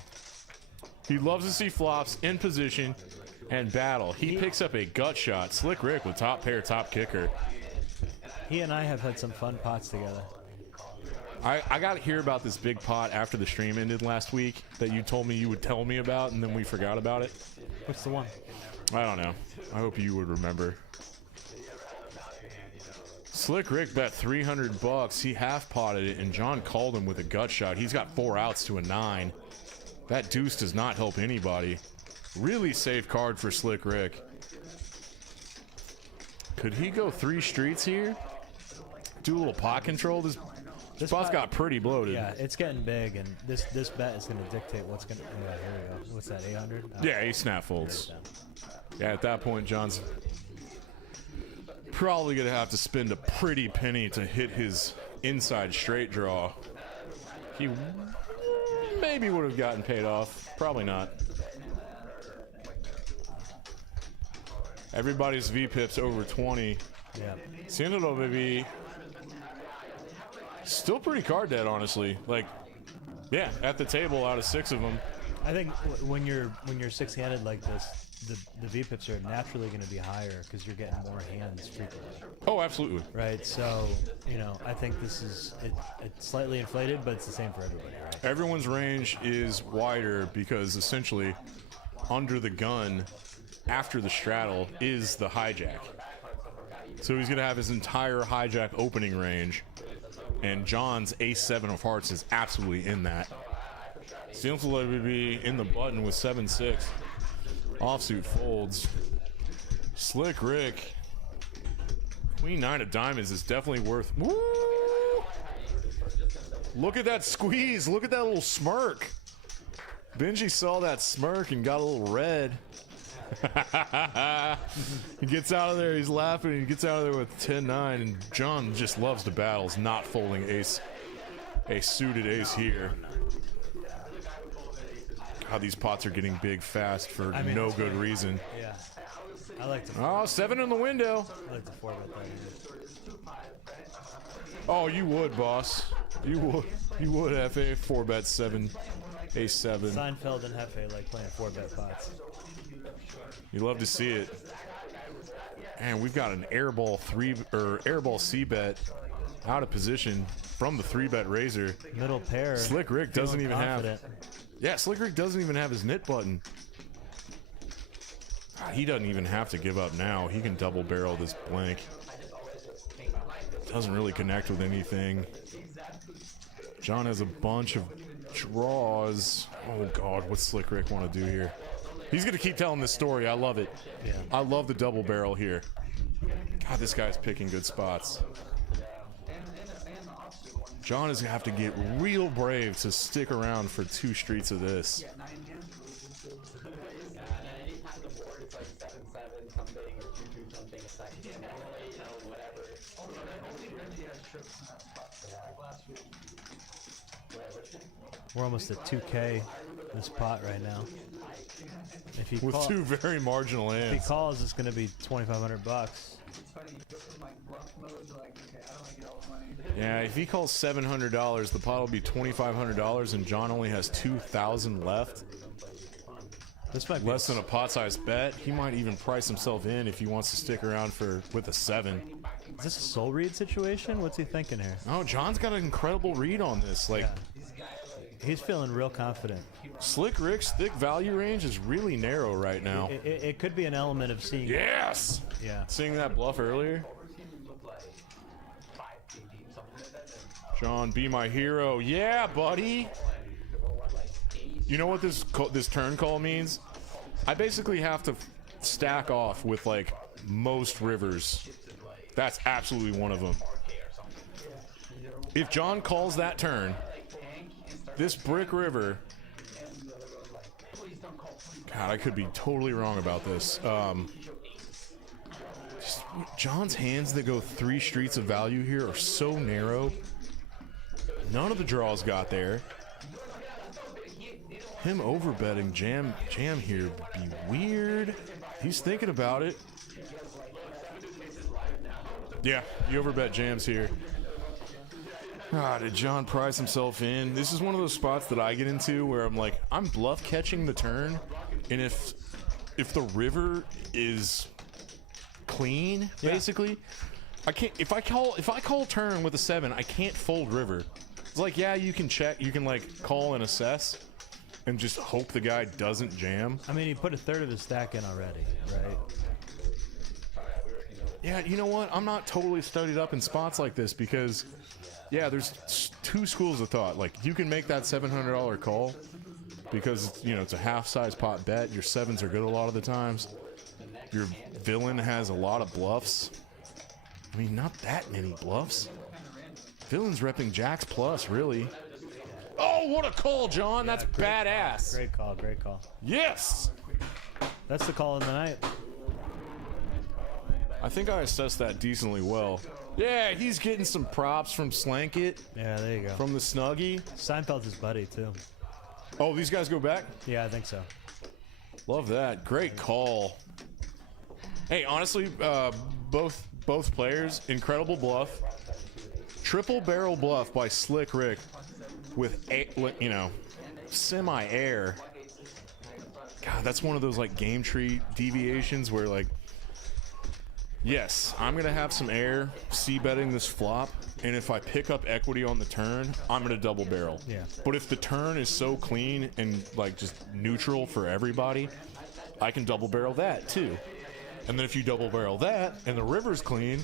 He loves to see flops in position and battle. He picks up a gut shot. Slick Rick with top pair, top kicker. He and I have had some fun pots together. I got to hear about this big pot after the stream ended last week that you told me you would tell me about, and then we forgot about it. What's the one? I don't know. I hope you would remember. Slick Rick bet 300 bucks. He half potted it, and John called him with a gut shot. He's got 4 outs to a 9. That deuce does not help anybody. Really safe card for Slick Rick. Could he go 3 streets here? Do a little pot control? This spot's got pretty bloated. Yeah, it's getting big, and this bet is going to dictate what's going to... Oh, yeah, here we go. What's that, 800? Oh, Yeah, he snap folds. Yeah, at that point, John's probably going to have to spend a pretty penny to hit his inside straight draw. He maybe would have gotten paid off. Probably not. Everybody's VPIP's over 20. Yeah. Siendo, baby. Still pretty card dead, honestly. Like, yeah, at the table out of 6 of them. I think when you're 6-handed like this, the VPIPs are naturally going to be higher because you're getting more hands frequently. Oh, absolutely. Right, so, you know, I think this is, it's slightly inflated, but it's the same for everybody, right? Everyone's range is wider because essentially under the gun after the straddle is the hijack. So he's going to have his entire hijack opening range, and John's ace-7 of hearts is absolutely in that. Steel's would be in the button with 7-6. Offsuit folds. Slick Rick. Queen-9 of diamonds is definitely worth... Woo! Look at that squeeze. Look at that little smirk. Benji saw that smirk and got a little red. He gets out of there. He's laughing. He gets out of there with 10-9. And John just loves the battles, not folding ace. A suited ace here. God, these pots are getting big fast for no good reason. Yeah. I like to... Oh, 7 in the window. I like to 4-bet that. Oh, you would, boss. You would. You would, FA. 4-bet 7. Ace-7. Seinfeld and Hefe like playing 4-bet pots. You love to see it. And we've got an airball airball C-bet out of position from the 3-bet razor. Middle pair. Slick Rick doesn't even confident. have... Yeah, Slick Rick doesn't even have his knit button. He doesn't even have to give up now. He can double barrel this blank. Doesn't really connect with anything. John has a bunch of draws. Oh God, what's Slick Rick want to do here? He's gonna keep telling this story. I love it. Yeah. I love the double barrel here. God, this guy's picking good spots. John is gonna have to get real brave to stick around for 2 streets of this. We're almost at 2K this pot right now. If he With 2 very marginal if he hands. calls, it's going to be $2,500. Yeah, if he calls $700, the pot will be $2,500, and John only has 2,000 left. This might be Less than a pot-sized bet. He might even price himself in if he wants to stick around with a 7. Is this a soul read situation? What's he thinking here? Oh, John's got an incredible read on this. Like, He's feeling real confident. Slick Rick's thick value range is really narrow right now. It could be an element of seeing. Yes! Yeah. Seeing that bluff earlier. John, be my hero. Yeah, buddy. You know what this turn call means? I basically have to stack off with like most rivers. That's absolutely one of them. If John calls that turn, this brick river... God, I could be totally wrong about this. John's hands that go 3 streets of value here are so narrow. None of the draws got there. Him overbetting jam here would be weird. He's thinking about it. Yeah, he overbet jams here. Ah, did John price himself in? This is one of those spots that I get into where I'm like, I'm bluff catching the turn, and if the river is clean, basically, I can't. If I call turn with a 7, I can't fold river. It's like, yeah, you can check, you can like call and assess, and just hope the guy doesn't jam. I mean, he put a third of his stack in already, right? Yeah, you know what? I'm not totally studied up in spots like this because, yeah, there's two schools of thought. Like, you can make that $700 call because, you know, it's a half-size pot bet. Your 7s are good a lot of the times. Your villain has a lot of bluffs. I mean, not that many bluffs. Villain's repping jacks plus, really. Oh, what a call, John. Yeah, that's great badass. Call. Great call, great call. Yes. That's the call of the night. I think I assessed that decently well. Yeah, he's getting some props from Slankit, Yeah, there you go. from the Snuggie. Seinfeld's his buddy, too. Oh, these guys go back? Yeah, I think so. Love that. Great call. Hey, honestly, both players, incredible bluff. Triple barrel bluff by Slick Rick with, you know, semi-air. God, that's one of those, like, game tree deviations where, like, yes, I'm going to have some air c-betting this flop, and if I pick up equity on the turn, I'm going to double barrel. Yeah. But if the turn is so clean and, like, just neutral for everybody, I can double barrel that, too. And then if you double barrel that, and the river's clean,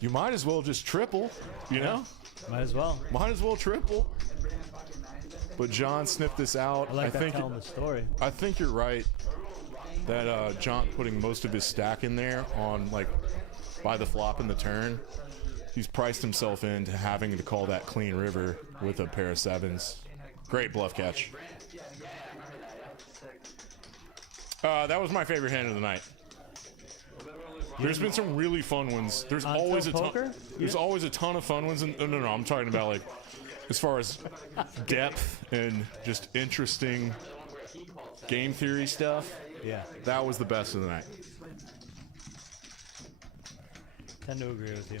you might as well just triple, you know? Might as well. Might as well triple. But John sniffed this out. I like that telling the story. I think you're right that John putting most of his stack in there on, like, by the flop and the turn, he's priced himself into having to call that clean river with a pair of 7s. Great bluff catch. That was my favorite hand of the night. There's been some really fun ones. There's always a ton. poker? There's always a ton of fun ones. And no, I'm talking about, like, as far as depth and just interesting game theory stuff. Yeah, That was the best of the night. tend to agree with you.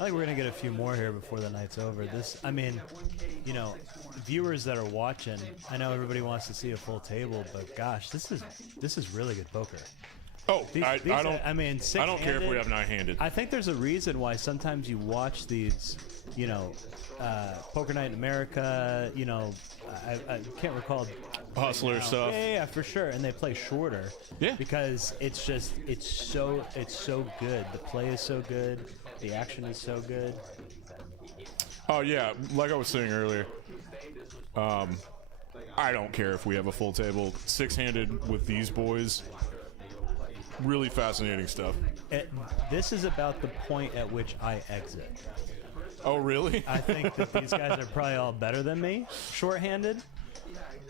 I think we're gonna get a few more here before the night's over. This, I mean, you know, viewers that are watching, I know everybody wants to see a full table, but gosh, this is really good poker. Oh, I These- don't. I mean, I don't care if we six-handed- have 9-handed. I think there's a reason why sometimes you watch these, you know, Poker Night in America, you know, I can't recall. Hustler stuff. Yeah, for sure. And they play shorter. Yeah. Because it's just, it's so good. The play is so good. The action is so good. Oh yeah, like I was saying earlier. I don't care if we have a full table. 6-handed with these boys. Really fascinating stuff. This is about the point at which I exit. Oh really? I think that these guys are probably all better than me, shorthanded.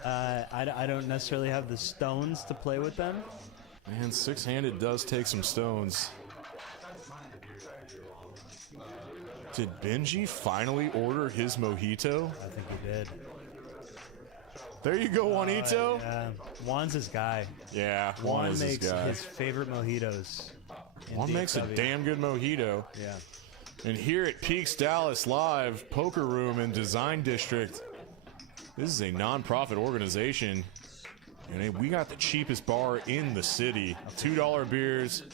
I don't necessarily have the stones to play with them. Man, 6-handed does take some stones. Did Benji finally order his mojito? I think he did. There you go, Juanito. Juan's his guy. Yeah, Juan is his makes guy. his favorite mojitos. in Juan makes a DFW. damn good mojito. Yeah. And here at Peaks Dallas Live Poker Room and Design District, this is a non-profit organization, and we got the cheapest bar in the city. $2 beers,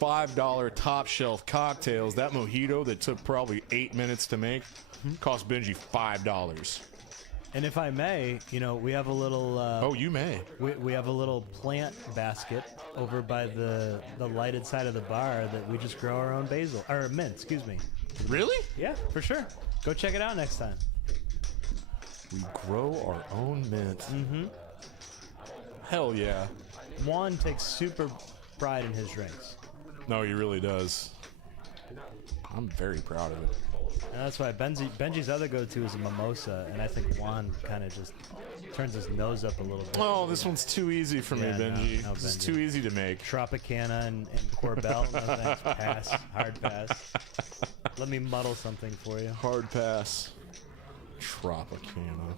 $5 top shelf cocktails. That mojito that took probably 8 minutes to make cost Benji $5. And if I may, you know, we have a little. Oh, you may. We have a little plant basket over by the lighted side of the bar that we just grow our own basil or mint. Excuse me. Really? Yeah, for sure. Go check it out next time. We grow our own mint. Mm-hmm. Hell yeah. Juan takes super pride in his drinks. No, he really does. I'm very proud of it. And that's why Benji's other go-to is a mimosa, and I think Juan kind of just turns his nose up a little bit. Oh, this one's too easy for me, Yeah, no, Benji. no, This is Benji. too easy to make. Tropicana and Corbel, no thanks. Pass. Hard pass. Let me muddle something for you. Hard pass. Tropicana.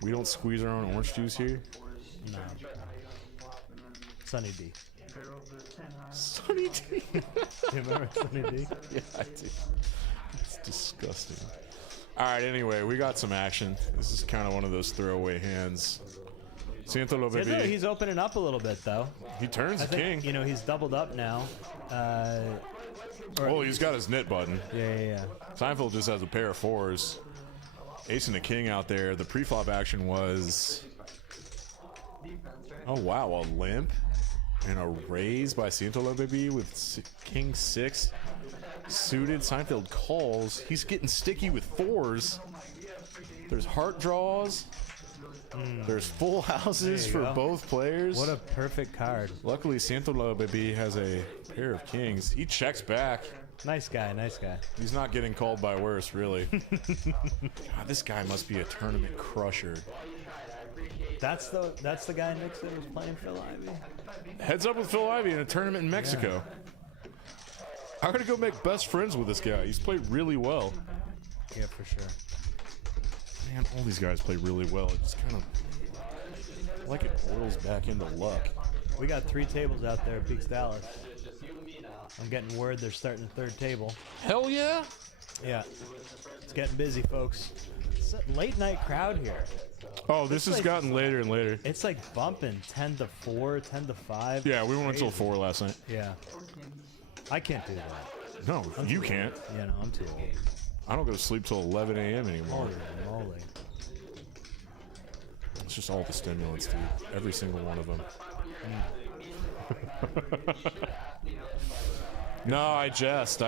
We don't squeeze our own orange juice here. No. Sunny D. Sunny D. Do you remember Sunny D? Yeah, I do. It's disgusting. All right, anyway, we got some action. This is kind of one of those throwaway hands. Siéntalo, baby. He's opening up a little bit, though. He turns I the think, king. you know, he's doubled up now. Oh, he's got his knit button. Yeah. Seinfeld just has a pair of fours. Ace and a king out there. The pre-flop action was... Oh, wow, a limp and a raise by Siéntalo, baby, with king 6 suited. Seinfeld calls. He's getting sticky with fours. There's heart draws. There's full houses for both players. What a perfect card. Luckily, Siéntalo, baby, has a pair of kings. He checks back. Nice guy, nice guy. He's not getting called by worse, really. God, this guy must be a tournament crusher. That's the guy Nixon was playing Phil Ivey. Heads up with Phil Ivey in a tournament in Mexico. I'm gonna go make best friends with this guy. He's played really well. Yeah, for sure. Man, all these guys play really well. It just kind of like it boils back into luck. We got 3 tables out there at Peaks Dallas. I'm getting word they're starting the 3rd table. Hell yeah! Yeah. It's getting busy, folks. It's a late night crowd here. Oh, this has like- gotten later and later. It's like bumping 10 to 4, 10 to 5. Yeah, we went until Crazy. 4 last night. Yeah. I can't do that. No, you can't. You know, I'm too old. I don't go to sleep till 11 a.m. anymore. Holy moly. It's just all the stimulants, dude. Every single one of them. No, I jest.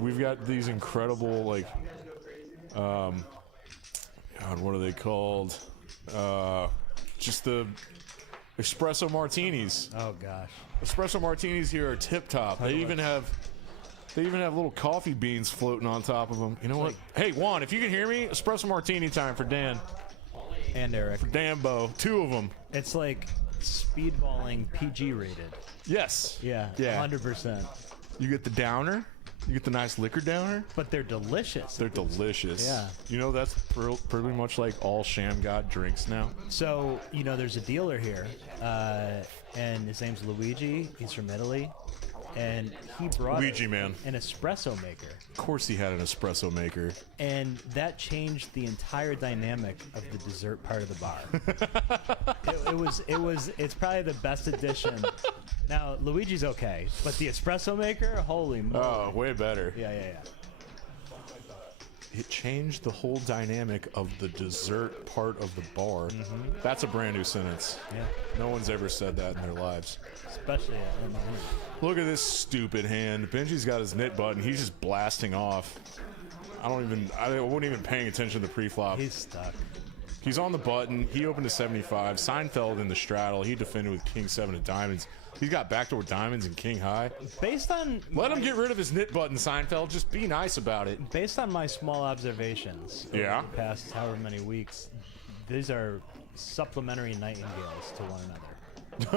We've got these incredible, like, God, what are they called? Just the espresso martinis. Oh, gosh. Espresso martinis here are tip top. They even have little coffee beans floating on top of them. You know what? Hey, Juan, if you can hear me, espresso martini time for Dan. And Eric. Dambo, 2 of them. It's like speedballing PG rated. Yes. Yeah. Yeah. 100%. You get the downer. You get the nice liquor downer. But they're delicious. They're delicious. Yeah. You know, that's pretty much like all Shamgod drinks now. So, you know, there's a dealer here, and his name's Luigi. He's from Italy. And he brought Luigi, man. an espresso maker. Of course he had an espresso maker. And that changed the entire dynamic of the dessert part of the bar. It's probably the best addition. Now, Luigi's okay, but the espresso maker, holy moly. Oh, way better. Yeah. It changed the whole dynamic of the dessert part of the bar. That's a brand new sentence. Yeah. No one's ever said that in their lives. Especially in the Look at this stupid hand. Benji's got his knit button. He's just blasting off. I wasn't even paying attention to the pre-flop. He's stuck. He's on the button. He opened to 75. Seinfeld in the straddle. He defended with king 7 of diamonds. He's got backdoor diamonds and king high. Based on Let him get rid of his knit button, Seinfeld. Just be nice about it. Based on my small observations Yeah. over the past however many weeks, these are supplementary nightingales to one another.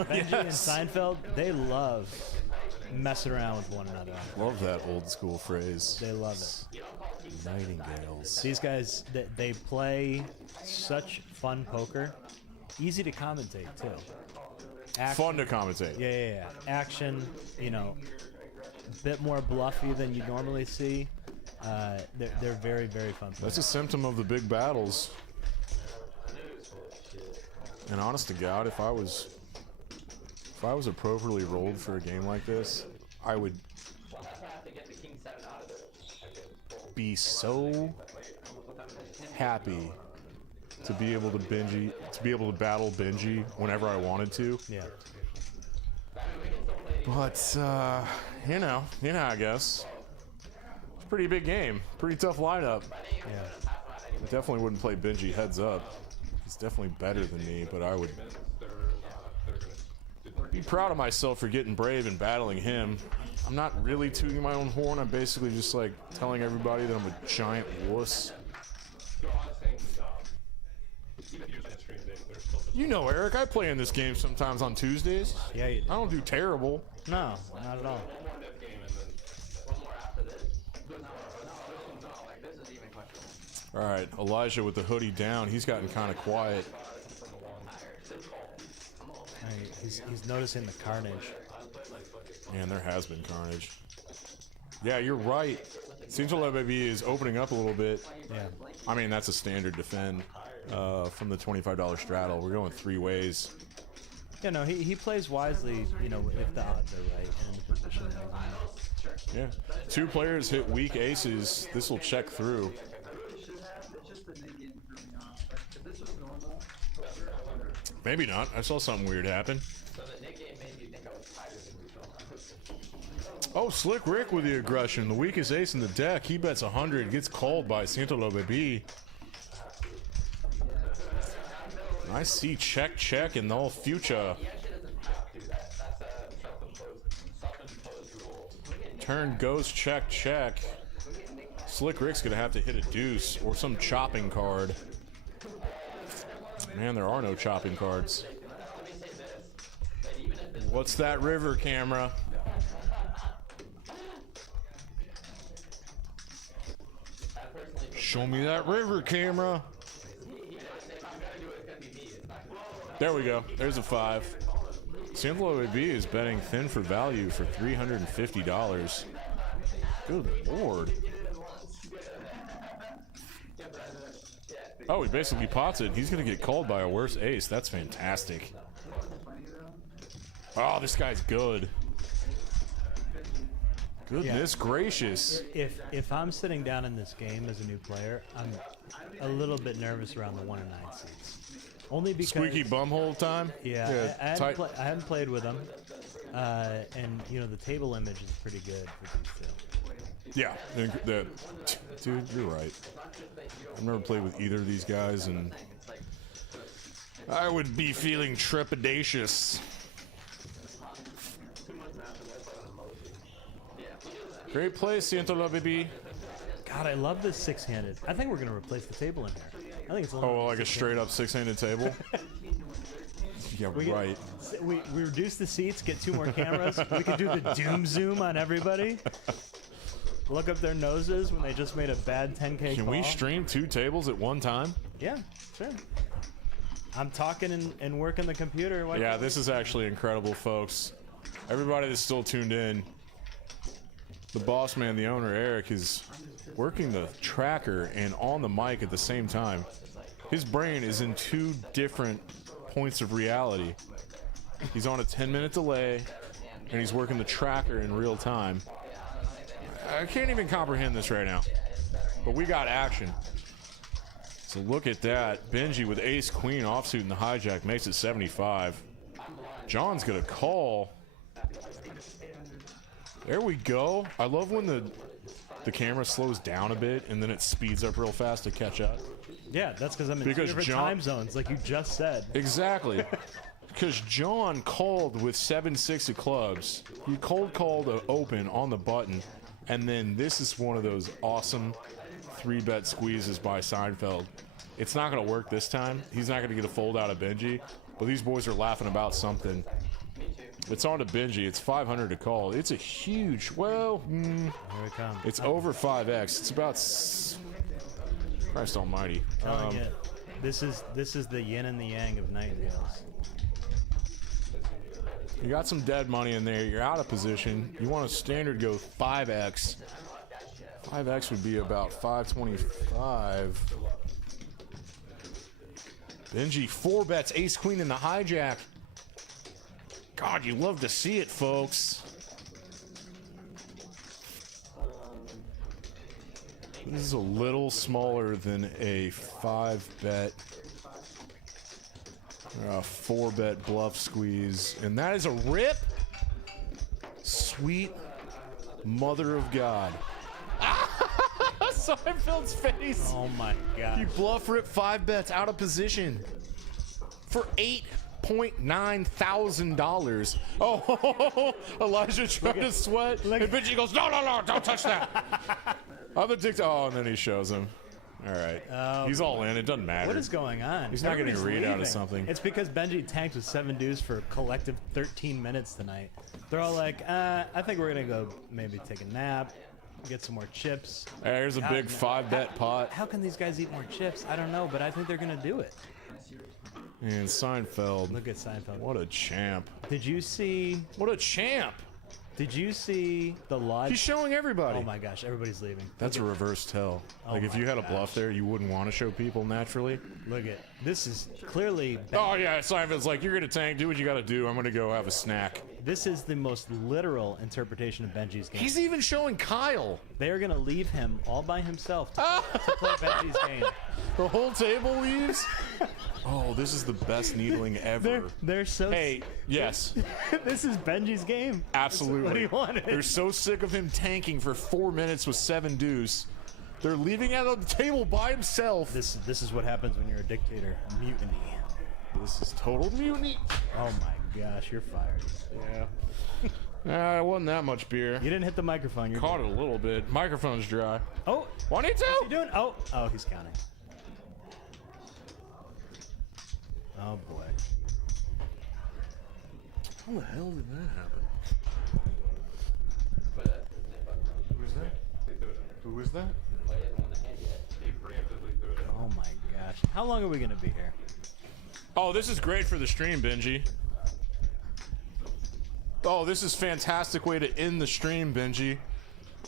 Benji and Seinfeld, they love messing around with one another. Love that old school phrase. They love it. Nightingales. These guys, they play such fun poker. Easy to commentate, too. Action. Fun to commentate. Yeah. Action, you know, a bit more bluffy than you normally see. They're very, very fun players. That's a symptom of the big battles. And honest to God, if I was appropriately rolled for a game like this, I would be so happy to be able to battle Benji whenever I wanted to. Yeah. But you know, I guess it's a pretty big game, pretty tough lineup. Yeah. I definitely wouldn't play Benji heads up. He's definitely better than me, but I would be proud of myself for getting brave and battling him. I'm not really tooting my own horn. I'm basically just like telling everybody that I'm a giant wuss. You know, Eric, I play in this game sometimes on Tuesdays. Yeah, you do. I don't do terrible. No, not at all. All right, Elijah with the hoodie down. He's gotten kind of quiet. He's noticing the carnage. Man, there has been carnage. Yeah, you're right. Seems like maybe is opening up a little bit. Yeah. I mean, that's a standard defend from the $25 straddle. We're going 3 ways. Yeah, no, he plays wisely, you know, if the odds are right and the position is in. Yeah. 2 players hit weak aces. This will check through. Maybe not. I saw something weird happen. Oh, Slick Rick with the aggression. The weakest ace in the deck. He bets 100. Gets called by Santolo Baby. I see check, check, and all future. Turn goes check, check. Slick Rick's gonna have to hit a deuce or some chopping card. Man, there are no chopping cards. What's that river camera? Show me that river camera. There we go. There's a 5. Sample AB is betting thin for value for $350. Good lord. Oh, he basically pots it. He's going to get called by a worse ace. That's fantastic. Oh, this guy's good. Goodness gracious. If I'm sitting down in this game as a new player, I'm a little bit nervous around the 1 and 9 seats. Only because Squeaky bumhole time? Yeah, I hadn't played with them, and you know the table image is pretty good for these two. Yeah, dude, you're right. I've never played with either of these guys, and I would be feeling trepidatious. Great play, Santolo Baby. God, I love this 6-handed. I think we're gonna replace the table in here. I think it's a Oh, like a straight up 6-handed table? Yeah, right. We reduce the seats, get 2 more cameras. We could do the doom zoom on everybody. Look up their noses when they just made a bad 10K Can call. we stream 2 tables at one time? Yeah, sure. I'm talking and working the computer. Why Yeah, can't we- this is actually incredible, folks. Everybody that's still tuned in, the boss man, the owner, Eric, is working the tracker and on the mic at the same time. His brain is in 2 different points of reality. He's on a 10-minute delay, and he's working the tracker in real time. I can't even comprehend this right now, but we got action. So look at that. Benji with ace queen offsuit in the hijack makes it 75. John's gonna call. There we go. I love when the camera slows down a bit and then it speeds up real fast to catch up. Yeah, that's because I'm in 2 Because different John- time zones, like you just said. Exactly. Because John called with 7-6 of clubs. He called a open on the button, and then this is one of those awesome 3-bet squeezes by Seinfeld. It's not going to work this time. He's not going to get a fold out of Benji, but these boys are laughing about something. It's on to Benji. It's 500 to call. It's a huge, well, Here it comes. it's over 5x. It's about, Christ almighty. Telling you, this is the yin and the yang of Nightingales. You got some dead money in there. You're out of position. You want a standard go 5x. 5x would be about 525. Benji 4 bets ace queen in the hijack. God, you love to see it, folks. This is a little smaller than a 5-bet. 4-bet bluff squeeze, and that is a rip. Sweet mother of God. Seinfeld's face. Oh my god. You bluff rip 5 bets out of position for $8.9 thousand. Oh, Elijah trying to sweat, and Benji goes, no, don't touch that. I'm addicted. Oh, and then he shows him. All right. He's all in. It doesn't matter. What is going on? He's not getting a read out of leaving. something. It's because Benji tanked with 7 deuce for a collective 13 minutes tonight. They're all like, I think we're gonna go maybe take a nap. get some more chips. There's a God, big no. 5-bet pot. How can these guys eat more chips? I don't know, but I think they're gonna do it. And Seinfeld. Look at Seinfeld. What a champ. Did you see? What a champ. Did you see the lodge? He's showing everybody. Oh my gosh, everybody's leaving. That's a reverse tell. Like if my you had a gosh. bluff there, you wouldn't want to show people naturally. Look at this is clearly. Oh yeah, Seinfeld's like, you're gonna tank, do what you gotta do. I'm gonna go have a snack. This is the most literal interpretation of Benji's game. He's even showing Kyle. They are gonna leave him all by himself to play Benji's game. The whole table leaves. Oh, this is the best needling ever. They're so. Hey, yes, This is Benji's game. absolutely. What do you want? They're so sick of him tanking for 4 minutes with 7 deuce. They're leaving him on the table by himself. This is what happens when you're a dictator. Mutiny. This is total mutiny. Oh my gosh, you're fired. Yeah. It wasn't that much beer. You didn't hit the microphone. You're Caught good. it a little bit. Microphone's dry. Oh, Juanito! what's he doing? Oh, he's counting. Oh boy. How the hell did that happen? Who is that? Who is that? Oh my gosh. How long are we gonna be here? Oh, this is great for the stream, Benji. Oh, this is fantastic way to end the stream, Benji.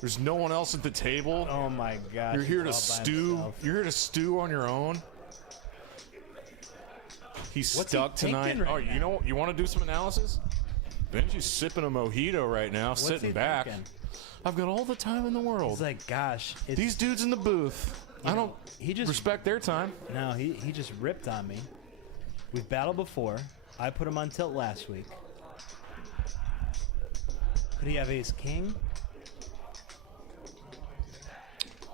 There's no one else at the table. Oh my gosh. You're here to he's all by stew. himself. You're here to stew on your own. He's What's he stuck tonight. thinking right Oh, you now? know what? You want to do some analysis? Benji's sipping a mojito right now, What's sitting he back. thinking? I've got all the time in the world. He's like, gosh, it's, These dudes in the booth, I don't he just respect their time. No, he just ripped on me. We've battled before. I put him on tilt last week. Could he have ace king?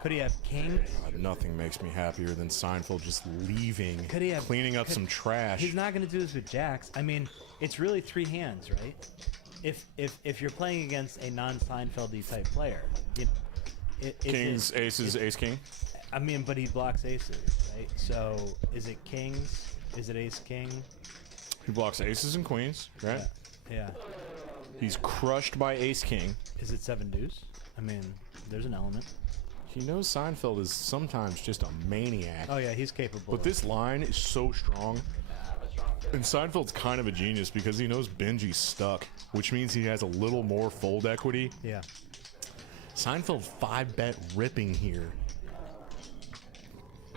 Could he have king? God, nothing makes me happier than Seinfeld just leaving, Could he have cleaning up some trash. He's not going to do this with jacks. I mean, it's really 3 hands, right? If you're playing against a non-Seinfeldy type player, you know, Kings, aces, ace king. I mean, but he blocks aces, right? So is it kings? Is it ace king? He blocks aces and queens, right? Yeah. He's crushed by ace king. Is it 7 deuce? I mean, there's an element. He knows Seinfeld is sometimes just a maniac. Oh yeah, he's capable. But this line is so strong. And Seinfeld's kind of a genius because he knows Benji's stuck, which means he has a little more fold equity. Yeah. Seinfeld 5-bet ripping here.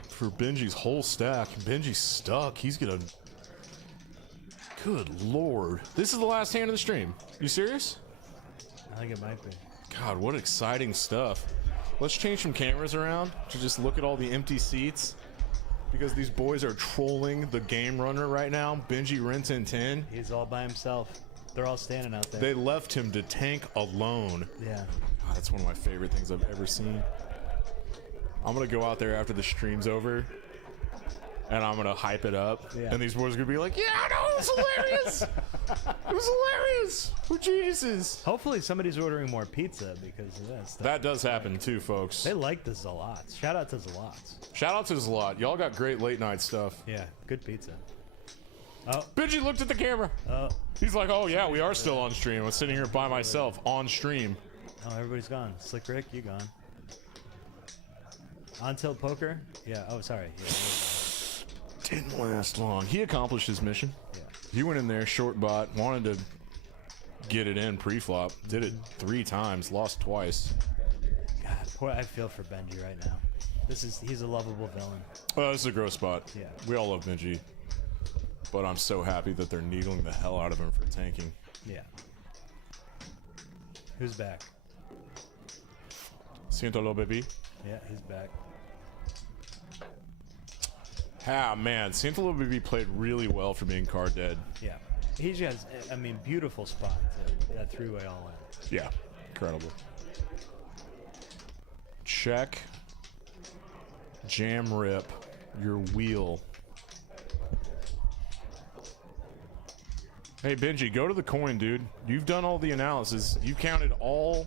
For Benji's whole stack. Benji's stuck. He's gonna... Good lord. This is the last hand of the stream. You serious? I think it might be. God, what exciting stuff. Let's change some cameras around to just look at all the empty seats. Because these boys are trolling the game runner right now. Benji Rin 10. He's all by himself. They're all standing out there. They left him to tank alone. Yeah. God, that's one of my favorite things I've ever seen. I'm gonna go out there after the stream's over, and I'm gonna hype it up. Yeah. And these boys are gonna be like, "Yeah, I know, it was hilarious. It was hilarious. We're geniuses." Hopefully somebody's ordering more pizza because of this. That does happen too, folks. They like the Zalots. Shout out to Zalots. Shout out to Zlot. Y'all got great late night stuff. Yeah, good pizza. Oh, Benji looked at the camera. He's like, "Oh yeah, we are still on stream. I'm sitting here by myself on stream." oh, everybody's gone. Slick Rick, you gone. On tilt poker? Yeah. Oh, sorry. Yeah, Didn't last long. He accomplished his mission. yeah. He went in there, short bot, wanted to get it in pre-flop. Did it 3 times, lost twice. God, poor. I feel for Benji right now. He's a lovable villain. This is a gross spot. Yeah. We all love Benji. But I'm so happy that they're needling the hell out of him for tanking. Yeah. Who's back? Siéntalo, baby. Yeah, he's back. Ah, man. Siéntalo, baby played really well for being card dead. Yeah. He just, I mean, beautiful spot. That 3-way all in. Yeah. Incredible. Check. Jam rip. Your wheel. Hey Benji, go to the coin, dude. You've done all the analysis. You've counted all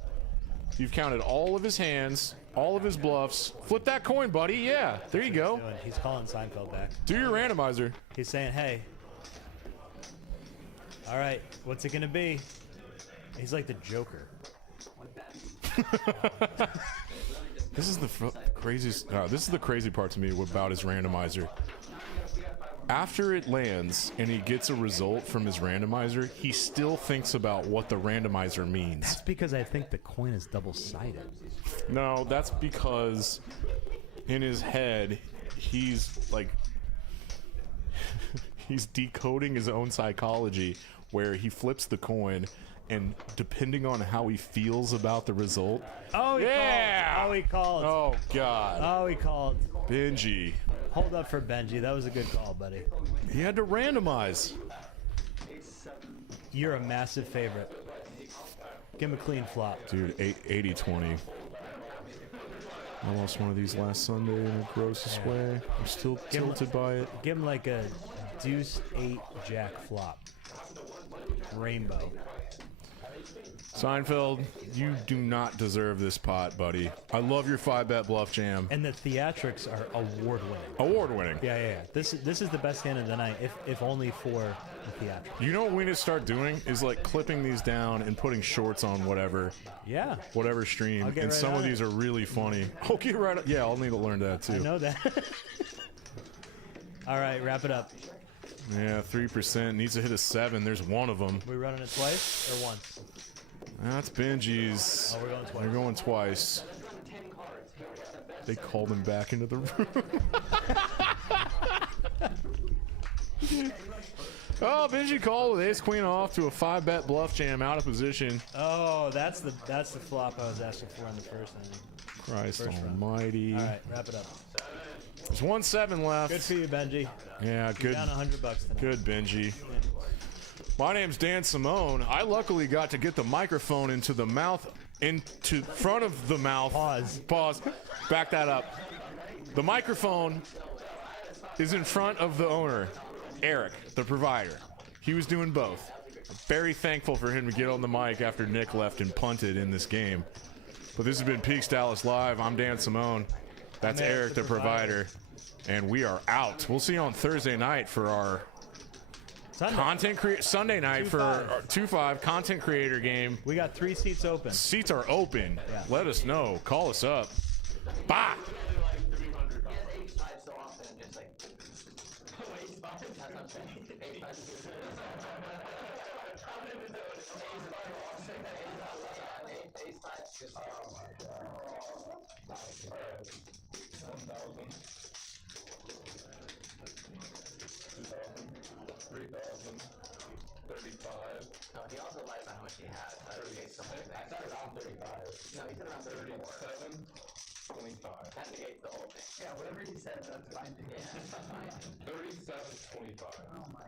of his hands, all of his bluffs. Flip that coin, buddy. Yeah, there you go. He's calling Seinfeld back. Do your randomizer. He's saying, hey. All right, what's it going to be? He's like the Joker. This is the craziest. This is the crazy part to me about his randomizer. After it lands and he gets a result from his randomizer, he still thinks about what the randomizer means. That's because I think the coin is double-sided. No, that's because in his head, he's like, he's decoding his own psychology where he flips the coin and depending on how he feels about the result. Oh, he Yeah! called. Oh, he called. Oh, God. Oh, he called. Benji. Hold up for Benji. That was a good call, buddy. He had to randomize. You're a massive favorite. Give him a clean flop. Dude, 80-20. I lost one of these last Sunday in the grossest way. I'm still tilted by it. Give him like a deuce 8 jack flop. Rainbow. Seinfeld, you do not deserve this pot, buddy. I love your 5-bet bluff jam. And the theatrics are award-winning. Award-winning. Yeah. This is the best hand of the night, if only for the theatrics. You know what we need to start doing is like clipping these down and putting shorts on whatever stream. I'll get And right some on of these are really funny. Oh, get right up. Yeah, I'll need to learn that too. I know that. All right, wrap it up. Yeah, 3%. Needs to hit a 7. There's one of them. We running it twice or once? That's Benji's. Oh, we're going twice. They're going twice. They called him back into the room. Oh, Benji called with ace queen off to a 5-bet bluff jam out of position. Oh, that's the flop I was asking for in the first inning. Christ First round. almighty. All right, wrap it up. There's 1-7 left. Good for you, Benji. Yeah, You're good. down $100 tonight. Good, Benji. My name's Dan Simone. I luckily got to get the microphone into the mouth, into front of the mouth. Pause. Back that up. The microphone is in front of the owner, Eric, the provider. He was doing both. I'm very thankful for him to get on the mic after Nick left and punted in this game. But this has been Peaks Dallas Live. I'm Dan Simone. That's Eric, the provider. And we are out. We'll see you on Thursday night for our Sunday night for our 2-5 content creator game. We got 3 seats open. Seats are open. Yeah. Let us know. Call us up. Bye. No, he also lies on how much he has. I started around 35. No, he said around 37. 25. That negates the whole thing. Yeah, whatever he said, that's fine. Yeah, that's fine. 37, 25. Oh my.